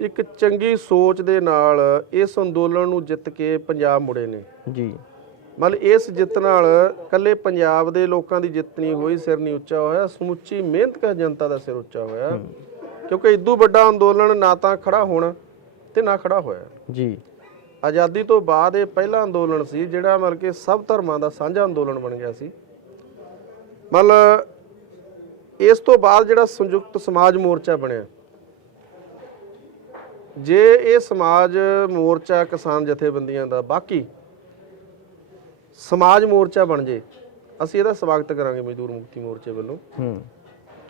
ਇੱਕ ਚੰਗੀ ਸੋਚ ਦੇ ਨਾਲ ਇਸ ਅੰਦੋਲਨ ਨੂੰ ਜਿੱਤ ਕੇ ਪੰਜਾਬ ਮੁੜੇ ਨੇ। ਜੀ, ਮਤਲਬ ਇਸ ਜਿੱਤ ਨਾਲ ਇਕੱਲੇ ਪੰਜਾਬ ਦੇ ਲੋਕਾਂ ਦੀ ਜਿੱਤ ਨਹੀਂ ਹੋਈ, ਸਿਰ ਨਹੀਂ ਉੱਚਾ ਹੋਇਆ, ਸਮੁੱਚੀ ਮਿਹਨਤਕਸ਼ ਜਨਤਾ ਦਾ ਸਿਰ ਉੱਚਾ ਹੋਇਆ। ਕਿਉਂਕਿ ਇਦੋਂ ਵੱਡਾ ਅੰਦੋਲਨ ਨਾ ਤਾਂ ਖੜਾ ਹੋਣਾ ਤੇ ਨਾ ਖੜਾ ਹੋਇਆ। ਜੀ, ਆਜ਼ਾਦੀ ਤੋਂ ਬਾਅਦ ਇਹ ਪਹਿਲਾ ਅੰਦੋਲਨ ਸੀ ਜਿਹੜਾ ਮਤਲਬ ਕਿ ਸਭ ਧਰਮਾਂ ਦਾ ਸਾਂਝਾ ਅੰਦੋਲਨ ਬਣ ਗਿਆ ਸੀ। ਮਤਲਬ ਇਸ ਤੋਂ ਬਾਅਦ ਜਿਹੜਾ ਸੰਯੁਕਤ ਸਮਾਜ ਮੋਰਚਾ ਬਣਿਆ, ਜੇ ਇਹ ਸਮਾਜ ਮੋਰਚਾ ਕਿਸਾਨ ਜਥੇਬੰਦੀਆਂ ਦਾ ਬਾਕੀ ਸਮਾਜ ਮੋਰਚਾ ਬਣ ਜੇ, ਅਸੀਂ ਇਹਦਾ ਸਵਾਗਤ ਕਰਾਂਗੇ ਮਜ਼ਦੂਰ ਮੁਕਤੀ ਮੋਰਚੇ ਵੱਲੋਂ।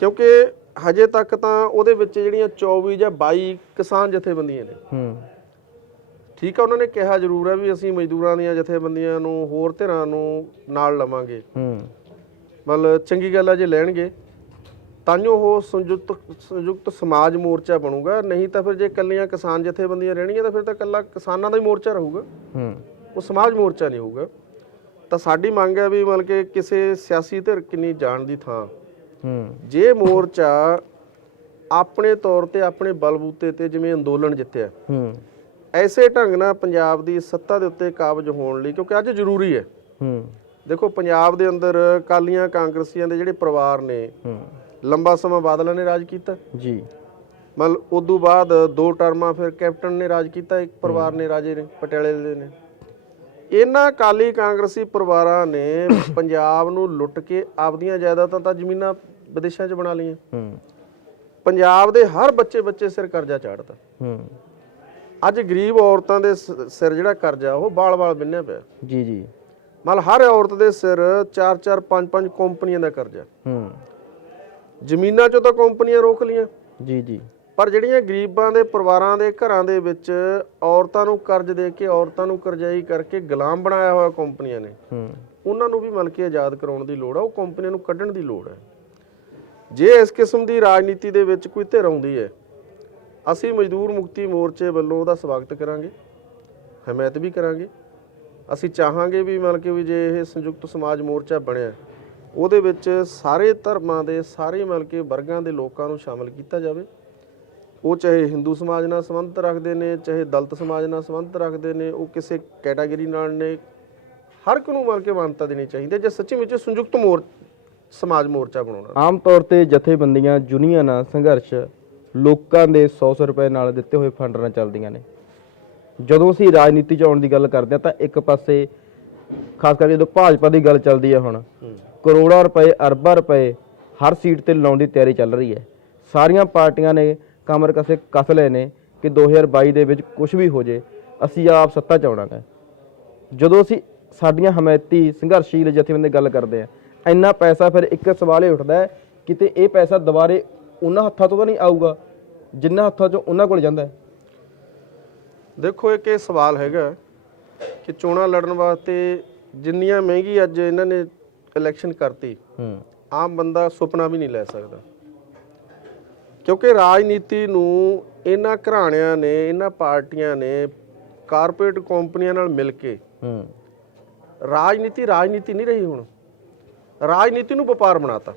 ਕਿਉਂਕਿ ਹਜੇ ਤੱਕ ਤਾਂ ਉਹਦੇ ਵਿੱਚ ਜਿਹੜੀਆਂ 24 ਜਾਂ 22 ਕਿਸਾਨ ਜਥੇਬੰਦੀਆਂ ਨੇ, ਠੀਕ ਆ, ਉਹਨਾਂ ਨੇ ਕਿਹਾ ਜ਼ਰੂਰ ਹੈ ਵੀ ਅਸੀਂ ਮਜ਼ਦੂਰਾਂ ਦੀਆਂ ਜਥੇਬੰਦੀਆਂ ਨੂੰ, ਹੋਰ ਧਿਰਾਂ ਨੂੰ ਨਾਲ ਲਵਾਂਗੇ। ਮਤਲਬ ਚੰਗੀ ਗੱਲ ਹੈ ਜੇ ਲੈਣਗੇ ਤਾਂ ਜੋ ਉਹ ਸੰਯੁਕਤ ਸਮਾਜ ਮੋਰਚਾ ਬਣੂਗਾ। ਨਹੀਂ ਤਾਂ ਫਿਰ ਜੇ ਇਕੱਲੀਆਂ ਕਿਸਾਨ ਜਥੇਬੰਦੀਆਂ ਰਹਿਣਗੀਆਂ ਤਾਂ ਫਿਰ ਤਾਂ ਇਕੱਲਾ ਕਿਸਾਨਾਂ ਦਾ ਹੀ ਮੋਰਚਾ ਰਹੂਗਾ, ਉਹ ਸਮਾਜ ਮੋਰਚਾ ਨਹੀਂ ਹੋਊਗਾ। ਤਾਂ ਸਾਡੀ ਮੰਗ ਹੈ ਵੀ ਮਤਲਬ ਕਿ ਕਿਸੇ ਸਿਆਸੀ ਧਿਰ ਕਿੰਨੀ ਜਾਣ ਦੀ ਥਾਂ ਜੇ ਮੋਰਚਾ ਆਪਣੇ ਤੌਰ ਤੇ, ਆਪਣੇ ਬਲਬੂਤੇ ਤੇ ਜਿਵੇਂ ਅੰਦੋਲਨ ਜਿੱਤਿਆ, ਐਸੇ ਢੰਗ ਨਾਲ ਪੰਜਾਬ ਦੀ ਸੱਤਾ ਦੇ ਉੱਤੇ ਕਾਬਜ ਹੋਣ ਲਈ, ਕਿਉਂਕਿ ਅੱਜ ਜ਼ਰੂਰੀ ਹੈ। ਦੇਖੋ, ਪੰਜਾਬ ਦੇ ਅੰਦਰ ਅਕਾਲੀਆਂ ਕਾਂਗਰਸੀਆਂ ਦੇ ਜਿਹੜੇ ਪਰਿਵਾਰ ਨੇ, ਲੰਬਾ ਸਮਾਂ ਬਾਦਲਾਂ ਨੇ ਰਾਜ ਕੀਤਾ ਜੀ, ਮਤਲਬ ਉਦੋਂ ਬਾਅਦ 2 ਟਰਮਾਂ ਫਿਰ ਕੈਪਟਨ ਨੇ ਰਾਜ ਕੀਤਾ, ਇੱਕ ਪਰਿਵਾਰ ਨੇ ਰਾਜੇ ਨੇ, ਪਟਿਆਲੇ ਦੇ ਨੇ। ਇਹਨਾਂ ਅਕਾਲੀ ਕਾਂਗਰਸੀ ਪਰਿਵਾਰਾਂ ਨੇ ਪੰਜਾਬ ਨੂੰ ਲੁੱਟ ਕੇ ਆਪਦੀਆਂ ਜਾਇਦਾਦਾਂ ਤਾਂ ਜ਼ਮੀਨਾਂ ਵਿਦੇਸ਼ਾਂ 'ਚ ਬਣਾ ਲਈਆਂ। ਪੰਜਾਬ ਦੇ ਹਰ ਬੱਚੇ ਸਿਰ ਕਰਜ਼ਾ ਚਾੜਤਾ। ਅੱਜ ਗਰੀਬ ਔਰਤਾਂ ਦੇ ਸਿਰ ਜਿਹੜਾ ਕਰਜ਼ਾ ਉਹ ਬਾਲ-ਬਾਲ ਬਿੰਨਿਆ ਪਿਆ। ਜੀ ਜੀ, ਮਤਲਬ ਹਰ ਔਰਤ ਦੇ ਸਿਰ 4-4 5-5 ਕੰਪਨੀਆਂ ਦਾ ਕਰਜ਼ਾ। ਜ਼ਮੀਨਾਂ 'ਚੋਂ ਤਾਂ ਕੰਪਨੀਆਂ ਰੋਕ ਲੀਆਂ। ਜੀ ਜੀ, ਪਰ ਜਿਹੜੀਆਂ ਗਰੀਬਾਂ ਦੇ ਪਰਿਵਾਰਾਂ ਦੇ ਘਰਾਂ ਦੇ ਵਿੱਚ ਔਰਤਾਂ ਨੂੰ ਕਰਜ਼ ਦੇ ਕੇ, ਔਰਤਾਂ ਨੂੰ ਕਰਜ਼ਾਈ ਕਰਕੇ ਗੁਲਾਮ ਬਣਾਇਆ ਹੋਇਆ ਕੰਪਨੀਆਂ ਨੇ, ਉਹਨਾਂ ਨੂੰ ਵੀ ਮਤਲਬ ਕਿ ਆਜ਼ਾਦ ਕਰਾਉਣ ਦੀ ਲੋੜ ਆ, ਉਹ ਕੰਪਨੀਆਂ ਨੂੰ ਕੱਢਣ ਦੀ ਲੋੜ ਹੈ। ਜੇ ਇਸ ਕਿਸਮ ਦੀ ਰਾਜਨੀਤੀ ਦੇ ਵਿੱਚ ਕੋਈ ਧਿਰ ਆਉਂਦੀ ਹੈ, ਅਸੀਂ ਮਜ਼ਦੂਰ ਮੁਕਤੀ ਮੋਰਚੇ ਵੱਲੋਂ ਉਹਦਾ ਸਵਾਗਤ ਕਰਾਂਗੇ, ਹਮਾਇਤ ਵੀ ਕਰਾਂਗੇ। ਅਸੀਂ ਚਾਹਾਂਗੇ ਵੀ ਮਤਲਬ ਕਿ ਵੀ ਜੇ ਇਹ ਸੰਯੁਕਤ ਸਮਾਜ ਮੋਰਚਾ ਬਣਿਆ, ਉਹਦੇ ਵਿੱਚ ਸਾਰੇ ਧਰਮਾਂ ਦੇ, ਸਾਰੇ ਮਤਲਬ ਕਿ ਵਰਗਾਂ ਦੇ ਲੋਕਾਂ ਨੂੰ ਸ਼ਾਮਲ ਕੀਤਾ ਜਾਵੇ। ਉਹ ਚਾਹੇ ਹਿੰਦੂ ਸਮਾਜ ਨਾਲ ਸੰਬੰਧ ਰੱਖਦੇ ਨੇ, ਚਾਹੇ ਦਲਿਤ ਸਮਾਜ ਨਾਲ ਸੰਬੰਧ ਰੱਖਦੇ ਨੇ, ਉਹ ਕਿਸੇ ਕੈਟਾਗਰੀ ਨਾਲ ਨੇ, ਹਰ ਇੱਕ ਨੂੰ ਮਤਲਬ ਕਿ ਮਾਨਤਾ ਦੇਣੀ ਚਾਹੀਦੀ ਜੇ ਸੱਚੀ ਵਿੱਚ ਸੰਯੁਕਤ ਸਮਾਜ ਮੋਰਚਾ ਬਣਾਉਣਾ। ਆਮ ਤੌਰ ਤੇ ਜਥੇਬੰਦੀਆਂ, ਯੂਨੀਅਨਾਂ, ਸੰਘਰਸ਼ ਲੋਕਾਂ ਦੇ 100 ਰੁਪਏ ਨਾਲ ਦਿੱਤੇ ਹੋਏ ਫੰਡ ਨਾਲ ਚੱਲਦੀਆਂ ਨੇ। ਜਦੋਂ ਅਸੀਂ ਰਾਜਨੀਤੀ 'ਚ ਆਉਣ ਦੀ ਗੱਲ ਕਰਦੇ ਹਾਂ ਤਾਂ ਇੱਕ ਪਾਸੇ ਖਾਸ ਕਰਕੇ ਜਦੋਂ ਭਾਜਪਾ ਦੀ ਗੱਲ ਚੱਲਦੀ ਹੈ, ਹੁਣ ਕਰੋੜਾਂ ਰੁਪਏ, ਅਰਬਾਂ ਰੁਪਏ ਹਰ ਸੀਟ ਤੇ ਲਾਉਣ ਦੀ ਤਿਆਰੀ ਚੱਲ ਰਹੀ ਹੈ। ਸਾਰੀਆਂ ਪਾਰਟੀਆਂ ਨੇ ਕਮਰ ਕਸ ਲਏ ਨੇ ਕਿ 2022 ਦੇ ਵਿੱਚ ਕੁਝ ਵੀ ਹੋ ਜੇ, ਅਸੀਂ ਆਪ ਸੱਤਾ 'ਚ ਆਉਣਾ ਹੈ। ਜਦੋਂ ਅਸੀਂ ਸਾਡੀਆਂ ਹਮਾਇਤੀ ਸੰਘਰਸ਼ੀਲ ਜਥੇਬੰਦੀਆਂ ਦੀ ਗੱਲ ਕਰਦੇ ਹਾਂ, ਇੰਨਾ ਪੈਸਾ, ਫਿਰ ਇੱਕ ਸਵਾਲ ਇਹ ਉੱਠਦਾ ਹੈ ਕਿਤੇ ਇਹ ਪੈਸਾ ਦੁਬਾਰੇ ਉਹਨਾਂ ਹੱਥਾਂ ਤੋਂ ਤਾਂ ਨਹੀਂ ਆਊਗਾ ਜਿੰਨਾ ਹੱਥਾਂ 'ਚੋਂ ਉਹਨਾਂ ਕੋਲ ਜਾਂਦਾ ਹੈ। ਦੇਖੋ, ਇੱਕ ਇਹ ਸਵਾਲ ਹੈਗਾ ਕਿ ਚੋਣਾਂ ਲੜਨ ਵਾਸਤੇ ਜਿੰਨੀਆਂ ਮਹਿੰਗੀ ਅੱਜ ਇਹਨਾਂ ਨੇ ਇਲੈਕਸ਼ਨ ਕਰਤੀ, ਆਮ ਬੰਦਾ ਸੁਪਨਾ ਵੀ ਨਹੀਂ ਲੈ ਸਕਦਾ। ਕਿਉਂਕਿ ਰਾਜਨੀਤੀ ਨੂੰ ਇਹਨਾਂ ਘਰਾਣਿਆਂ ਨੇ, ਇਹਨਾਂ ਪਾਰਟੀਆਂ ਨੇ ਕਾਰਪੋਰੇਟ ਕੰਪਨੀਆਂ ਨਾਲ ਮਿਲ ਕੇ ਰਾਜਨੀਤੀ ਨਹੀਂ ਰਹੀ। ਹੁਣ ਰਾਜਨੀਤੀ ਨੂੰ ਵਪਾਰ ਬਣਾਤਾ।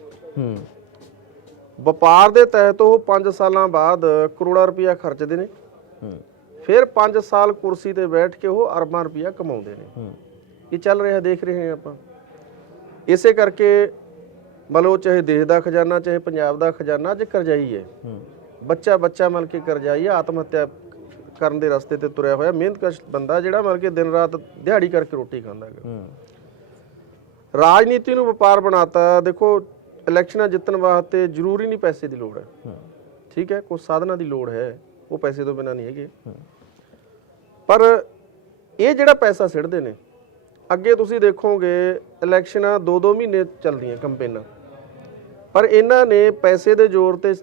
ਵਪਾਰ ਦੇ ਤਹਿਤ ਉਹ 5 ਸਾਲਾਂ ਬਾਅਦ ਕਰੋੜਾਂ ਰੁਪਇਆ ਖਰਚਦੇ ਨੇ, ਫਿਰ 5 ਸਾਲ ਕੁਰਸੀ ਤੇ ਬੈਠ ਕੇ ਉਹ ਅਰਬਾਂ ਰੁਪਇਆ ਕਮਾਉਂਦੇ ਨੇ। ਇਹ ਚੱਲ ਰਿਹਾ, ਦੇਖ ਰਹੇ ਹਾਂ ਆਪਾਂ। ਇਸੇ ਕਰਕੇ ਮਤਲਬ ਚਾਹੇ ਦੇਸ਼ ਦਾ ਖਜ਼ਾਨਾ, ਚਾਹੇ ਪੰਜਾਬ ਦਾ ਖਜ਼ਾਨਾ ਅੱਜ ਕਰਜ਼ਾਈ ਹੈ। ਬੱਚਾ ਮਤਲਬ ਕਿ ਕਰਜ਼ਾਈ ਹੈ, ਆਤਮ ਹੱਤਿਆ ਕਰਨ ਦੇ ਰਸਤੇ ਤੇ ਤੁਰਿਆ ਹੋਇਆ ਮਿਹਨਤਕਸ਼ ਬੰਦਾ ਜਿਹੜਾ ਮਤਲਬ ਕਿ ਦਿਨ ਰਾਤ ਦਿਹਾੜੀ ਕਰਕੇ ਰੋਟੀ ਖਾਂਦਾ ਹੈ। ਰਾਜਨੀਤੀ ਨੂੰ ਵਪਾਰ ਬਣਾਤਾ। ਦੇਖੋ, ਇਲੈਕਸ਼ਨਾਂ ਜਿੱਤਣ ਵਾਸਤੇ ਜ਼ਰੂਰੀ ਨਹੀਂ ਪੈਸੇ ਦੀ ਲੋੜ ਹੈ, ਠੀਕ ਹੈ, ਕੁਝ ਸਾਧਨਾਂ ਦੀ ਲੋੜ ਹੈ, ਉਹ ਪੈਸੇ ਤੋਂ ਬਿਨਾਂ ਨਹੀਂ ਹੈਗੇ। ਪਰ ਇਹ ਜਿਹੜਾ ਪੈਸਾ ਸਿੱਟਦੇ ਨੇ, ਅੱਗੇ ਤੁਸੀਂ ਦੇਖੋਗੇ ਇਲੈਕਸ਼ਨਾਂ 2-2 ਮਹੀਨੇ ਚੱਲਦੀਆਂ ਕੰਪੇਨਾਂ, ਪਰ ਇਹਨਾਂ ਨੇ ਪੈਸੇ ਦੇ ਜ਼ੋਰ ਤੇ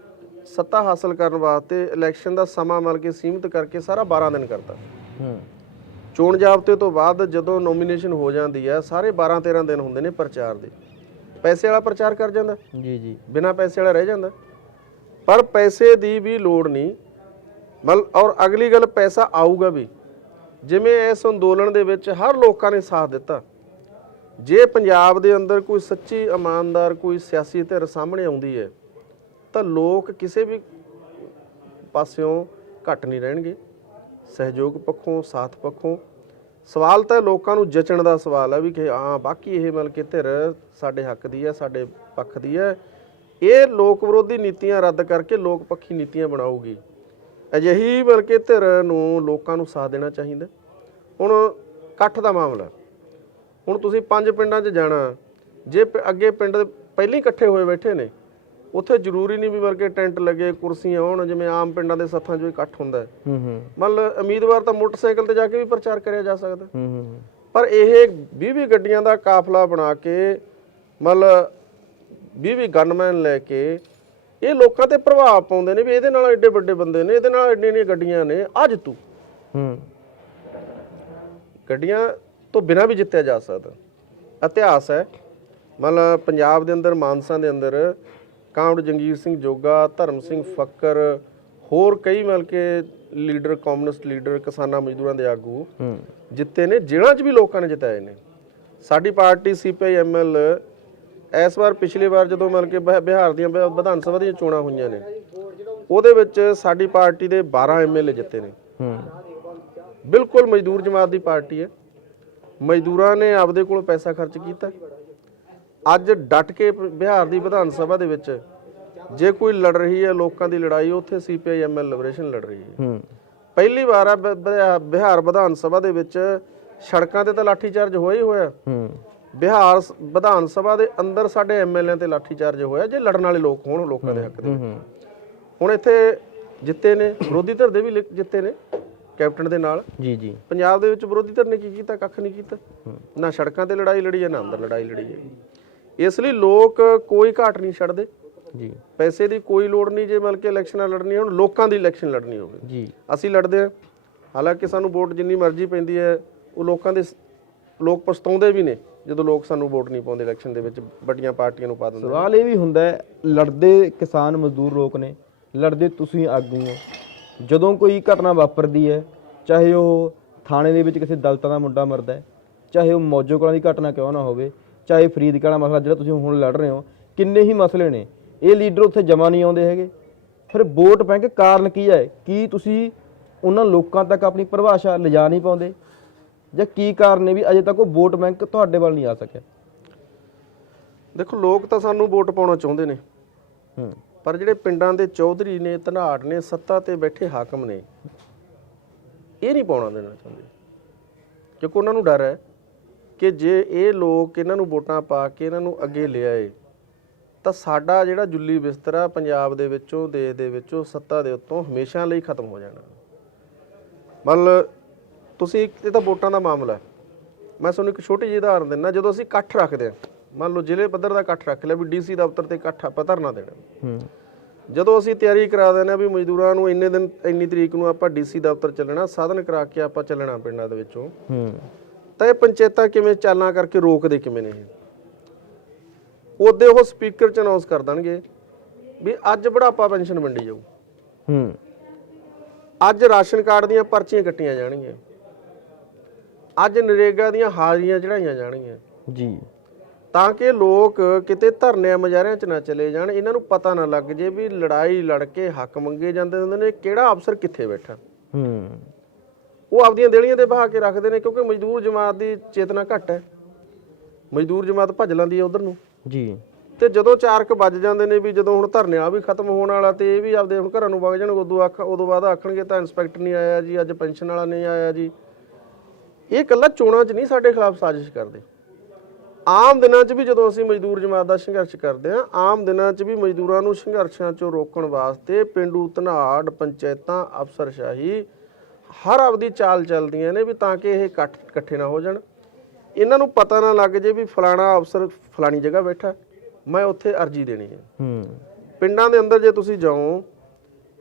ਸੱਤਾ ਹਾਸਲ ਕਰਨ ਵਾਸਤੇ ਇਲੈਕਸ਼ਨ ਦਾ ਸਮਾਂ ਮਤਲਬ ਕਿ ਸੀਮਿਤ ਕਰਕੇ ਸਾਰਾ 12 ਦਿਨ ਕਰਤਾ। ਚੋਣ ਜ਼ਾਬਤੇ ਤੋਂ ਬਾਅਦ ਜਦੋਂ ਨੋਮੀਨੇਸ਼ਨ ਹੋ ਜਾਂਦੀ ਹੈ, ਸਾਰੇ 12-13 ਦਿਨ ਹੁੰਦੇ ਨੇ ਪ੍ਰਚਾਰ ਦੇ। ਪੈਸੇ ਵਾਲਾ ਪ੍ਰਚਾਰ ਕਰ ਜਾਂਦਾ ਜੀ, ਬਿਨਾਂ ਪੈਸੇ ਵਾਲਾ ਰਹਿ ਜਾਂਦਾ। ਪਰ ਪੈਸੇ ਦੀ ਵੀ ਲੋੜ ਨਹੀਂ, ਮਤਲਬ ਔਰ ਅਗਲੀ ਗੱਲ, ਪੈਸਾ ਆਊਗਾ ਵੀ। ਜਿਵੇਂ ਇਸ ਅੰਦੋਲਨ ਦੇ ਵਿੱਚ ਹਰ ਲੋਕਾਂ ਨੇ ਸਾਥ ਦਿੱਤਾ। ਜੇ ਪੰਜਾਬ ਦੇ ਅੰਦਰ ਕੋਈ ਸੱਚੀ ਇਮਾਨਦਾਰ ਕੋਈ ਸਿਆਸੀ ਧਿਰ ਸਾਹਮਣੇ ਆਉਂਦੀ ਹੈ ਤਾਂ ਲੋਕ ਕਿਸੇ ਵੀ ਪਾਸਿਓਂ ਘੱਟ ਨਹੀਂ ਰਹਿਣਗੇ, ਸਹਿਯੋਗ ਪੱਖੋਂ, ਸਾਥ ਪੱਖੋਂ। ਸਵਾਲ ਤਾਂ ਲੋਕਾਂ ਨੂੰ ਜਚਣ ਦਾ ਸਵਾਲ ਹੈ ਵੀ ਕਿ ਹਾਂ ਬਾਕੀ ਇਹ ਮਤਲਬ ਕਿ ਧਿਰ ਸਾਡੇ ਹੱਕ ਦੀ ਹੈ, ਸਾਡੇ ਪੱਖ ਦੀ ਹੈ। ਇਹ ਲੋਕ ਵਿਰੋਧੀ ਨੀਤੀਆਂ ਰੱਦ ਕਰਕੇ ਲੋਕ ਪੱਖੀ ਨੀਤੀਆਂ ਬਣਾਊਗੀ। ਅਜਿਹੀ ਮਤਲਬ ਕਿ ਧਿਰ ਨੂੰ ਲੋਕਾਂ ਨੂੰ ਸਾਥ ਦੇਣਾ ਚਾਹੀਦਾ। ਹੁਣ ਇਕੱਠ ਦਾ ਮਾਮਲਾ, ਹੁਣ ਤੁਸੀਂ 5 ਪਿੰਡਾਂ 'ਚ ਜਾਣਾ, ਜੇ ਅੱਗੇ ਪਿੰਡ ਪਹਿਲਾਂ ਹੀ ਇਕੱਠੇ ਹੋਏ ਬੈਠੇ ਨੇ, ਉੱਥੇ ਜ਼ਰੂਰੀ ਨਹੀਂ ਵੀ ਮਤਲਬ ਕਿ ਟੈਂਟ ਲੱਗੇ, ਕੁਰਸੀਆਂ ਹੋਣ, ਜਿਵੇਂ ਆਮ ਪਿੰਡਾਂ ਦੇ ਸੱਥਾਂ 'ਚ ਇਕੱਠ ਹੁੰਦਾ ਹੈ। ਮਤਲਬ ਉਮੀਦਵਾਰ ਤਾਂ ਮੋਟਰਸਾਈਕਲ ਤੇ ਜਾ ਕੇ ਵੀ ਪ੍ਰਚਾਰ ਕਰਿਆ ਜਾ ਸਕਦਾ, ਪਰ ਇਹ 20 ਗੱਡੀਆਂ ਦਾ ਕਾਫਲਾ ਬਣਾ ਕੇ, ਮਤਲਬ 20 ਗਨਮੈਨ ਲੈ ਕੇ ਇਹ ਲੋਕਾਂ ਤੇ ਪ੍ਰਭਾਵ ਪਾਉਂਦੇ ਨੇ ਵੀ ਇਹਦੇ ਨਾਲ ਐਡੇ ਵੱਡੇ ਬੰਦੇ ਨੇ, ਇਹਦੇ ਨਾਲ ਐਡੀਆਂ ਗੱਡੀਆਂ ਨੇ, ਅੱਜ ਤੂੰ ਗੱਡੀਆਂ ਤੋਂ ਬਿਨਾਂ ਵੀ ਜਿੱਤਿਆ ਜਾ ਸਕਦਾ। ਇਤਿਹਾਸ ਹੈ, ਮਤਲਬ ਪੰਜਾਬ ਦੇ ਅੰਦਰ, ਮਾਨਸਾ ਦੇ ਅੰਦਰ ਕਾਮਰੇਡ ਜੰਗੀਰ ਸਿੰਘ ਜੋਗਾ, ਧਰਮ ਸਿੰਘ ਫੱਕਰ, ਹੋਰ ਕਈ ਮਤਲਬ ਕਿ ਲੀਡਰ, ਕਮਿਊਨਿਸਟ ਲੀਡਰ, ਕਿਸਾਨਾਂ ਮਜ਼ਦੂਰਾਂ ਦੇ ਆਗੂ ਜਿੱਤੇ ਨੇ। ਜੇਲ੍ਹਾਂ 'ਚ ਵੀ ਲੋਕਾਂ ਨੇ ਜਿਤਾਏ ਨੇ। ਸਾਡੀ ਪਾਰਟੀ CPI ML ਇਸ ਵਾਰ, ਪਿਛਲੀ ਵਾਰ ਜਦੋਂ ਮਤਲਬ ਕਿ ਬਿਹਾਰ ਦੀਆਂ ਵਿਧਾਨ ਸਭਾ ਦੀਆਂ ਚੋਣਾਂ ਹੋਈਆਂ ਨੇ, ਉਹਦੇ ਵਿੱਚ ਸਾਡੀ ਪਾਰਟੀ ਦੇ 12 MLA ਜਿੱਤੇ ਨੇ। ਬਿਲਕੁਲ ਮਜ਼ਦੂਰ ਜਮਾਤ ਦੀ ਪਾਰਟੀ ਹੈ। ਮਜ਼ਦੂਰਾਂ ਨੇ ਆਪਦੇ ਕੋਲ ਪੈਸਾ ਖਰਚ ਕੀਤਾ। ਅੱਜ ਡਟ ਕੇ ਬਿਹਾਰ ਦੀ ਵਿਧਾਨ ਸਭਾ ਦੇ ਵਿੱਚ ਜੇ ਕੋਈ ਲੜ ਰਹੀ ਹੈ ਲੋਕਾਂ ਦੀ ਲੜਾਈ, ਉੱਥੇ CPI ML ਲਿਬਰੇਸ਼ਨ ਲੜ ਰਹੀ ਹੈ। ਪਹਿਲੀ ਵਾਰ ਆ ਬਿਹਾਰ ਵਿਧਾਨ ਸਭਾ ਦੇ ਵਿੱਚ ਸੜਕਾਂ ਤੇ ਤਾਂ ਲਾਠੀਚਾਰਜ ਹੋਇਆ ਹੀ ਹੋਇਆ। ਬਿਹਾਰ ਵਿਧਾਨ ਸਭਾ ਦੇ ਅੰਦਰ ਸਾਡੇ MLA ਤੇ ਲਾਠੀਚਾਰਜ ਹੋਇਆ, ਜੇ ਲੜਨ ਵਾਲੇ ਲੋਕ ਹੋਣ ਲੋਕਾਂ ਦੇ ਹੱਕ ਦੇ ਵਿੱਚ। ਹੁਣ ਇੱਥੇ ਜਿੱਤੇ ਨੇ, ਵਿਰੋਧੀ ਧਿਰ ਦੇ ਵੀ ਜਿੱਤੇ ਨੇ ਕੈਪਟਨ ਦੇ ਨਾਲ। ਪੰਜਾਬ ਦੇ ਵਿੱਚ ਵਿਰੋਧੀ ਧਿਰ ਨੇ ਕੀ ਕੀਤਾ? ਕੱਖ ਨਹੀਂ ਕੀਤਾ। ਨਾ ਸੜਕਾਂ ਤੇ ਲੜਾਈ ਲੜੀ ਹੈ, ਨਾ ਅੰਦਰ ਲੜਾਈ ਲੜੀ ਹੈ। ਇਸ ਲਈ ਲੋਕ ਕੋਈ ਘਾਟ ਨਹੀਂ ਛੱਡਦੇ। ਪੈਸੇ ਦੀ ਕੋਈ ਲੋੜ ਨਹੀਂ। ਜੇ ਮਤਲਬ ਕਿ ਇਲੈਕਸ਼ਨਾਂ ਲੜਨੀ ਹੋਣ, ਲੋਕਾਂ ਦੀ ਇਲੈਕਸ਼ਨ ਲੜਨੀ ਹੋਵੇ, ਅਸੀਂ ਲੜਦੇ ਹਾਂ। ਹਾਲਾਂਕਿ ਸਾਨੂੰ ਵੋਟ ਜਿੰਨੀ ਮਰਜ਼ੀ ਪੈਂਦੀ ਹੈ, ਉਹ ਲੋਕਾਂ ਦੇ, ਲੋਕ ਪਛਤਾਉਂਦੇ ਵੀ ਨੇ ਜਦੋਂ ਲੋਕ ਸਾਨੂੰ ਵੋਟ ਨਹੀਂ ਪਾਉਂਦੇ ਇਲੈਕਸ਼ਨ ਦੇ ਵਿੱਚ, ਵੱਡੀਆਂ ਪਾਰਟੀਆਂ ਨੂੰ ਪਾ ਦਿੰਦੇ। ਸਵਾਲ ਇਹ ਵੀ ਹੁੰਦਾ ਹੈ, ਲੜਦੇ ਕਿਸਾਨ ਮਜ਼ਦੂਰ ਲੋਕ ਨੇ, ਲੜਦੇ ਤੁਸੀਂ ਆਗੂ ਹੋ। ਜਦੋਂ ਕੋਈ ਘਟਨਾ ਵਾਪਰਦੀ ਹੈ, ਚਾਹੇ ਉਹ ਥਾਣੇ ਦੇ ਵਿੱਚ ਕਿਸੇ ਦਲਿਤਾਂ ਦਾ ਮੁੰਡਾ ਮਰਦਾ ਹੈ, ਚਾਹੇ ਉਹ ਮੌਜੋ ਕਲਾਂ ਦੀ ਘਟਨਾ ਕਿਉਂ ਨਾ ਹੋਵੇ, ਚਾਹੇ ਫਰੀਦਕੋਟ ਵਾਲਾ ਮਸਲਾ ਜਿਹੜਾ ਤੁਸੀਂ ਹੁਣ ਲੜ ਰਹੇ ਹੋ, ਕਿੰਨੇ ਹੀ ਮਸਲੇ ਨੇ, ਇਹ ਲੀਡਰ ਉੱਥੇ ਜਮ੍ਹਾਂ ਨਹੀਂ ਆਉਂਦੇ ਹੈਗੇ। ਫਿਰ ਵੋਟ ਬੈਂਕ ਕਾਰਨ ਕੀ ਹੈ? ਕੀ ਤੁਸੀਂ ਉਹਨਾਂ ਲੋਕਾਂ ਤੱਕ ਆਪਣੀ ਪਰਿਭਾਸ਼ਾ ਲਿਜਾ ਨਹੀਂ ਪਾਉਂਦੇ, ਜਾਂ ਕੀ ਕਾਰਨ ਨੇ ਵੀ ਅਜੇ ਤੱਕ ਉਹ ਵੋਟ ਬੈਂਕ ਤੁਹਾਡੇ ਵੱਲ ਨਹੀਂ ਆ ਸਕਿਆ? ਦੇਖੋ, ਲੋਕ ਤਾਂ ਸਾਨੂੰ ਵੋਟ ਪਾਉਣਾ ਚਾਹੁੰਦੇ ਨੇ, ਪਰ ਜਿਹੜੇ ਪਿੰਡਾਂ ਦੇ ਚੌਧਰੀ ਨੇ, ਧਨਾੜ ਨੇ, ਸੱਤਾ ਤੇ ਬੈਠੇ ਹਾਕਮ ਨੇ, ਇਹ ਨਹੀਂ ਪਾਉਣਾ ਦੇਣਾ ਚਾਹੁੰਦੇ। ਕਿਉਂਕਿ ਉਹਨਾਂ ਨੂੰ ਡਰ ਹੈ ਕਿ ਜੇ ਇਹ ਲੋਕ ਇਹਨਾਂ ਨੂੰ ਵੋਟਾਂ ਪਾ ਕੇ ਇਹਨਾਂ ਨੂੰ ਅੱਗੇ ਲਿਆਏ ਤਾਂ ਸਾਡਾ ਜਿਹੜਾ ਜੁੱਲੀ ਬਿਸਤਰਾ ਪੰਜਾਬ ਦੇ ਵਿੱਚੋਂ, ਦੇਸ਼ ਦੇ ਵਿੱਚੋਂ, ਸੱਤਾ ਦੇ ਉੱਤੋਂ ਹਮੇਸ਼ਾ ਲਈ ਖਤਮ ਹੋ ਜਾਣਾ। ਮਤਲਬ ਤੁਸੀਂ, ਇਹ ਤਾਂ ਵੋਟਾਂ ਦਾ ਮਾਮਲਾ ਹੈ। ਮੈਂ ਤੁਹਾਨੂੰ ਇੱਕ ਛੋਟੀ ਜਿਹੀ ਉਦਾਹਰਨ ਦਿੰਦਾ। ਜਦੋਂ ਅਸੀਂ ਇਕੱਠ ਰੱਖਦੇ ਹਾਂ, ਮੰਨ ਲਓ ਜ਼ਿਲ੍ਹੇ ਪੱਧਰ ਦਾ ਇਕੱਠ ਰੱਖ ਲਿਆ ਵੀ DC ਦਫ਼ਤਰ ਤੇ ਇਕੱਠ ਆਪਾਂ ਧਰਨਾ ਦੇਣਾ, ਜਦੋਂ ਅਸੀਂ ਤਿਆਰੀ ਕਰਾ ਦਿੰਦੇ ਹਾਂ ਵੀ ਮਜ਼ਦੂਰਾਂ ਨੂੰ ਇੰਨੇ ਦਿਨ, ਇੰਨੀ ਤਰੀਕ ਨੂੰ ਆਪਾਂ DC ਦਫ਼ਤਰ ਚੱਲਣਾ, ਸਾਧਨ ਕਰਾ ਕੇ ਆਪਾਂ ਚੱਲਣਾ ਪਿੰਡਾਂ ਦੇ ਵਿੱਚੋਂ, ਤਾਂ ਇਹ ਪੰਚਾਇਤਾਂ ਕਿਵੇਂ ਚਾਲਾਂ ਕਰਕੇ ਰੋਕਦੇ ਕਿਵੇਂ ਨੇ? ਉਹਦੇ ਉਹ ਸਪੀਕਰ 'ਚ ਅਨਾਉਂਸ ਕਰ ਦੇਣਗੇ ਵੀ ਅੱਜ ਬੁਢਾਪਾ ਪੈਨਸ਼ਨ ਵੰਡੀ ਜਾਊ, ਹੂੰ, ਅੱਜ ਰਾਸ਼ਨ ਕਾਰਡ ਦੀਆਂ ਪਰਚੀਆਂ ਕੱਟੀਆਂ ਜਾਣਗੀਆਂ, ਅੱਜ ਨਰੇਗਾ ਦੀਆਂ ਹਾਜ਼ਰੀਆਂ ਚੜਾਈਆਂ ਜਾਣਗੀਆਂ, ਜੀ, ਤਾਂ ਕਿ ਲੋਕ ਕਿਤੇ ਧਰਨਿਆਂ ਮੁਜ਼ਾਹਰਿਆਂ 'ਚ ਨਾ ਚਲੇ ਜਾਣ, ਇਹਨਾਂ ਨੂੰ ਪਤਾ ਨਾ ਲੱਗ ਜੇ ਵੀ ਲੜਾਈ ਲੜ ਕੇ ਹੱਕ ਮੰਗੇ ਜਾਂਦੇ ਹੁੰਦੇ ਨੇ, ਕਿਹੜਾ ਅਫਸਰ ਕਿੱਥੇ ਬੈਠਾ। ਹੂੰ, ਉਹ ਆਪਦੀਆਂ ਦੇਲੀਆਂ ਤੇ ਬਹਾ ਕੇ ਰੱਖਦੇ ਨੇ, ਕਿਉਂਕਿ ਮਜ਼ਦੂਰ ਜਮਾਤ ਦੀ ਚੇਤਨਾ ਘੱਟ ਹੈ, ਮਜ਼ਦੂਰ ਜਮਾਤ ਭੱਜ ਲੈਂਦੀ ਹੈ ਉਧਰ ਨੂੰ। ਜੀ, ਤੇ ਜਦੋਂ 4 ਵੱਜ ਜਾਂਦੇ ਨੇ ਵੀ ਜਦੋਂ ਹੁਣ ਧਰਨੇ ਆ ਵੀ ਖਤਮ ਹੋਣ ਵਾਲਾ ਤੇ ਇਹ ਵੀ ਆਪਦੇ ਹੁਣ ਘਰਾਂ ਨੂੰ ਵਗ ਜਾਣ, ਉਦੋਂ ਬਾਅਦ ਆਖਣਗੇ ਤਾਂ ਇੰਸਪੈਕਟਰ ਨਹੀਂ ਆਇਆ ਜੀ, ਅੱਜ ਪੈਨਸ਼ਨ ਵਾਲਾ ਨਹੀਂ ਆਇਆ ਜੀ। ਇਹ ਇਕੱਲਾ ਚੋਣਾਂ 'ਚ ਨਹੀਂ ਸਾਡੇ ਖਿਲਾਫ ਸਾਜ਼ਿਸ਼ ਕਰਦੇ, ਆਮ ਦਿਨਾਂ 'ਚ ਵੀ ਜਦੋਂ ਅਸੀਂ ਮਜ਼ਦੂਰ ਜਮਾਤ ਦਾ ਸੰਘਰਸ਼ ਕਰਦੇ ਹਾਂ, ਆਮ ਦਿਨਾਂ 'ਚ ਵੀ ਮਜ਼ਦੂਰਾਂ ਨੂੰ ਸੰਘਰਸ਼ਾਂ 'ਚੋਂ ਰੋਕਣ ਵਾਸਤੇ ਪਿੰਡੂ ਧਨਾੜ, ਪੰਚਾਇਤਾਂ, ਅਫਸਰਸ਼ਾਹੀ ਹਰ ਆਪਦੀ ਚਾਲ ਚੱਲਦੀਆਂ ਨੇ ਵੀ ਤਾਂ ਕਿ ਇਹ ਇਕੱਠੇ ਨਾ ਹੋ ਜਾਣ, ਇਹਨਾਂ ਨੂੰ ਪਤਾ ਨਾ ਲੱਗ ਜੇ ਵੀ ਫਲਾਣਾ ਅਫਸਰ ਫਲਾਣੀ ਜਗ੍ਹਾ ਬੈਠਾ, ਮੈਂ ਉੱਥੇ ਅਰਜੀ ਦੇਣੀ ਹੈ। ਹੂੰ, ਪਿੰਡਾਂ ਦੇ ਅੰਦਰ ਜੇ ਤੁਸੀਂ ਜਾਓ,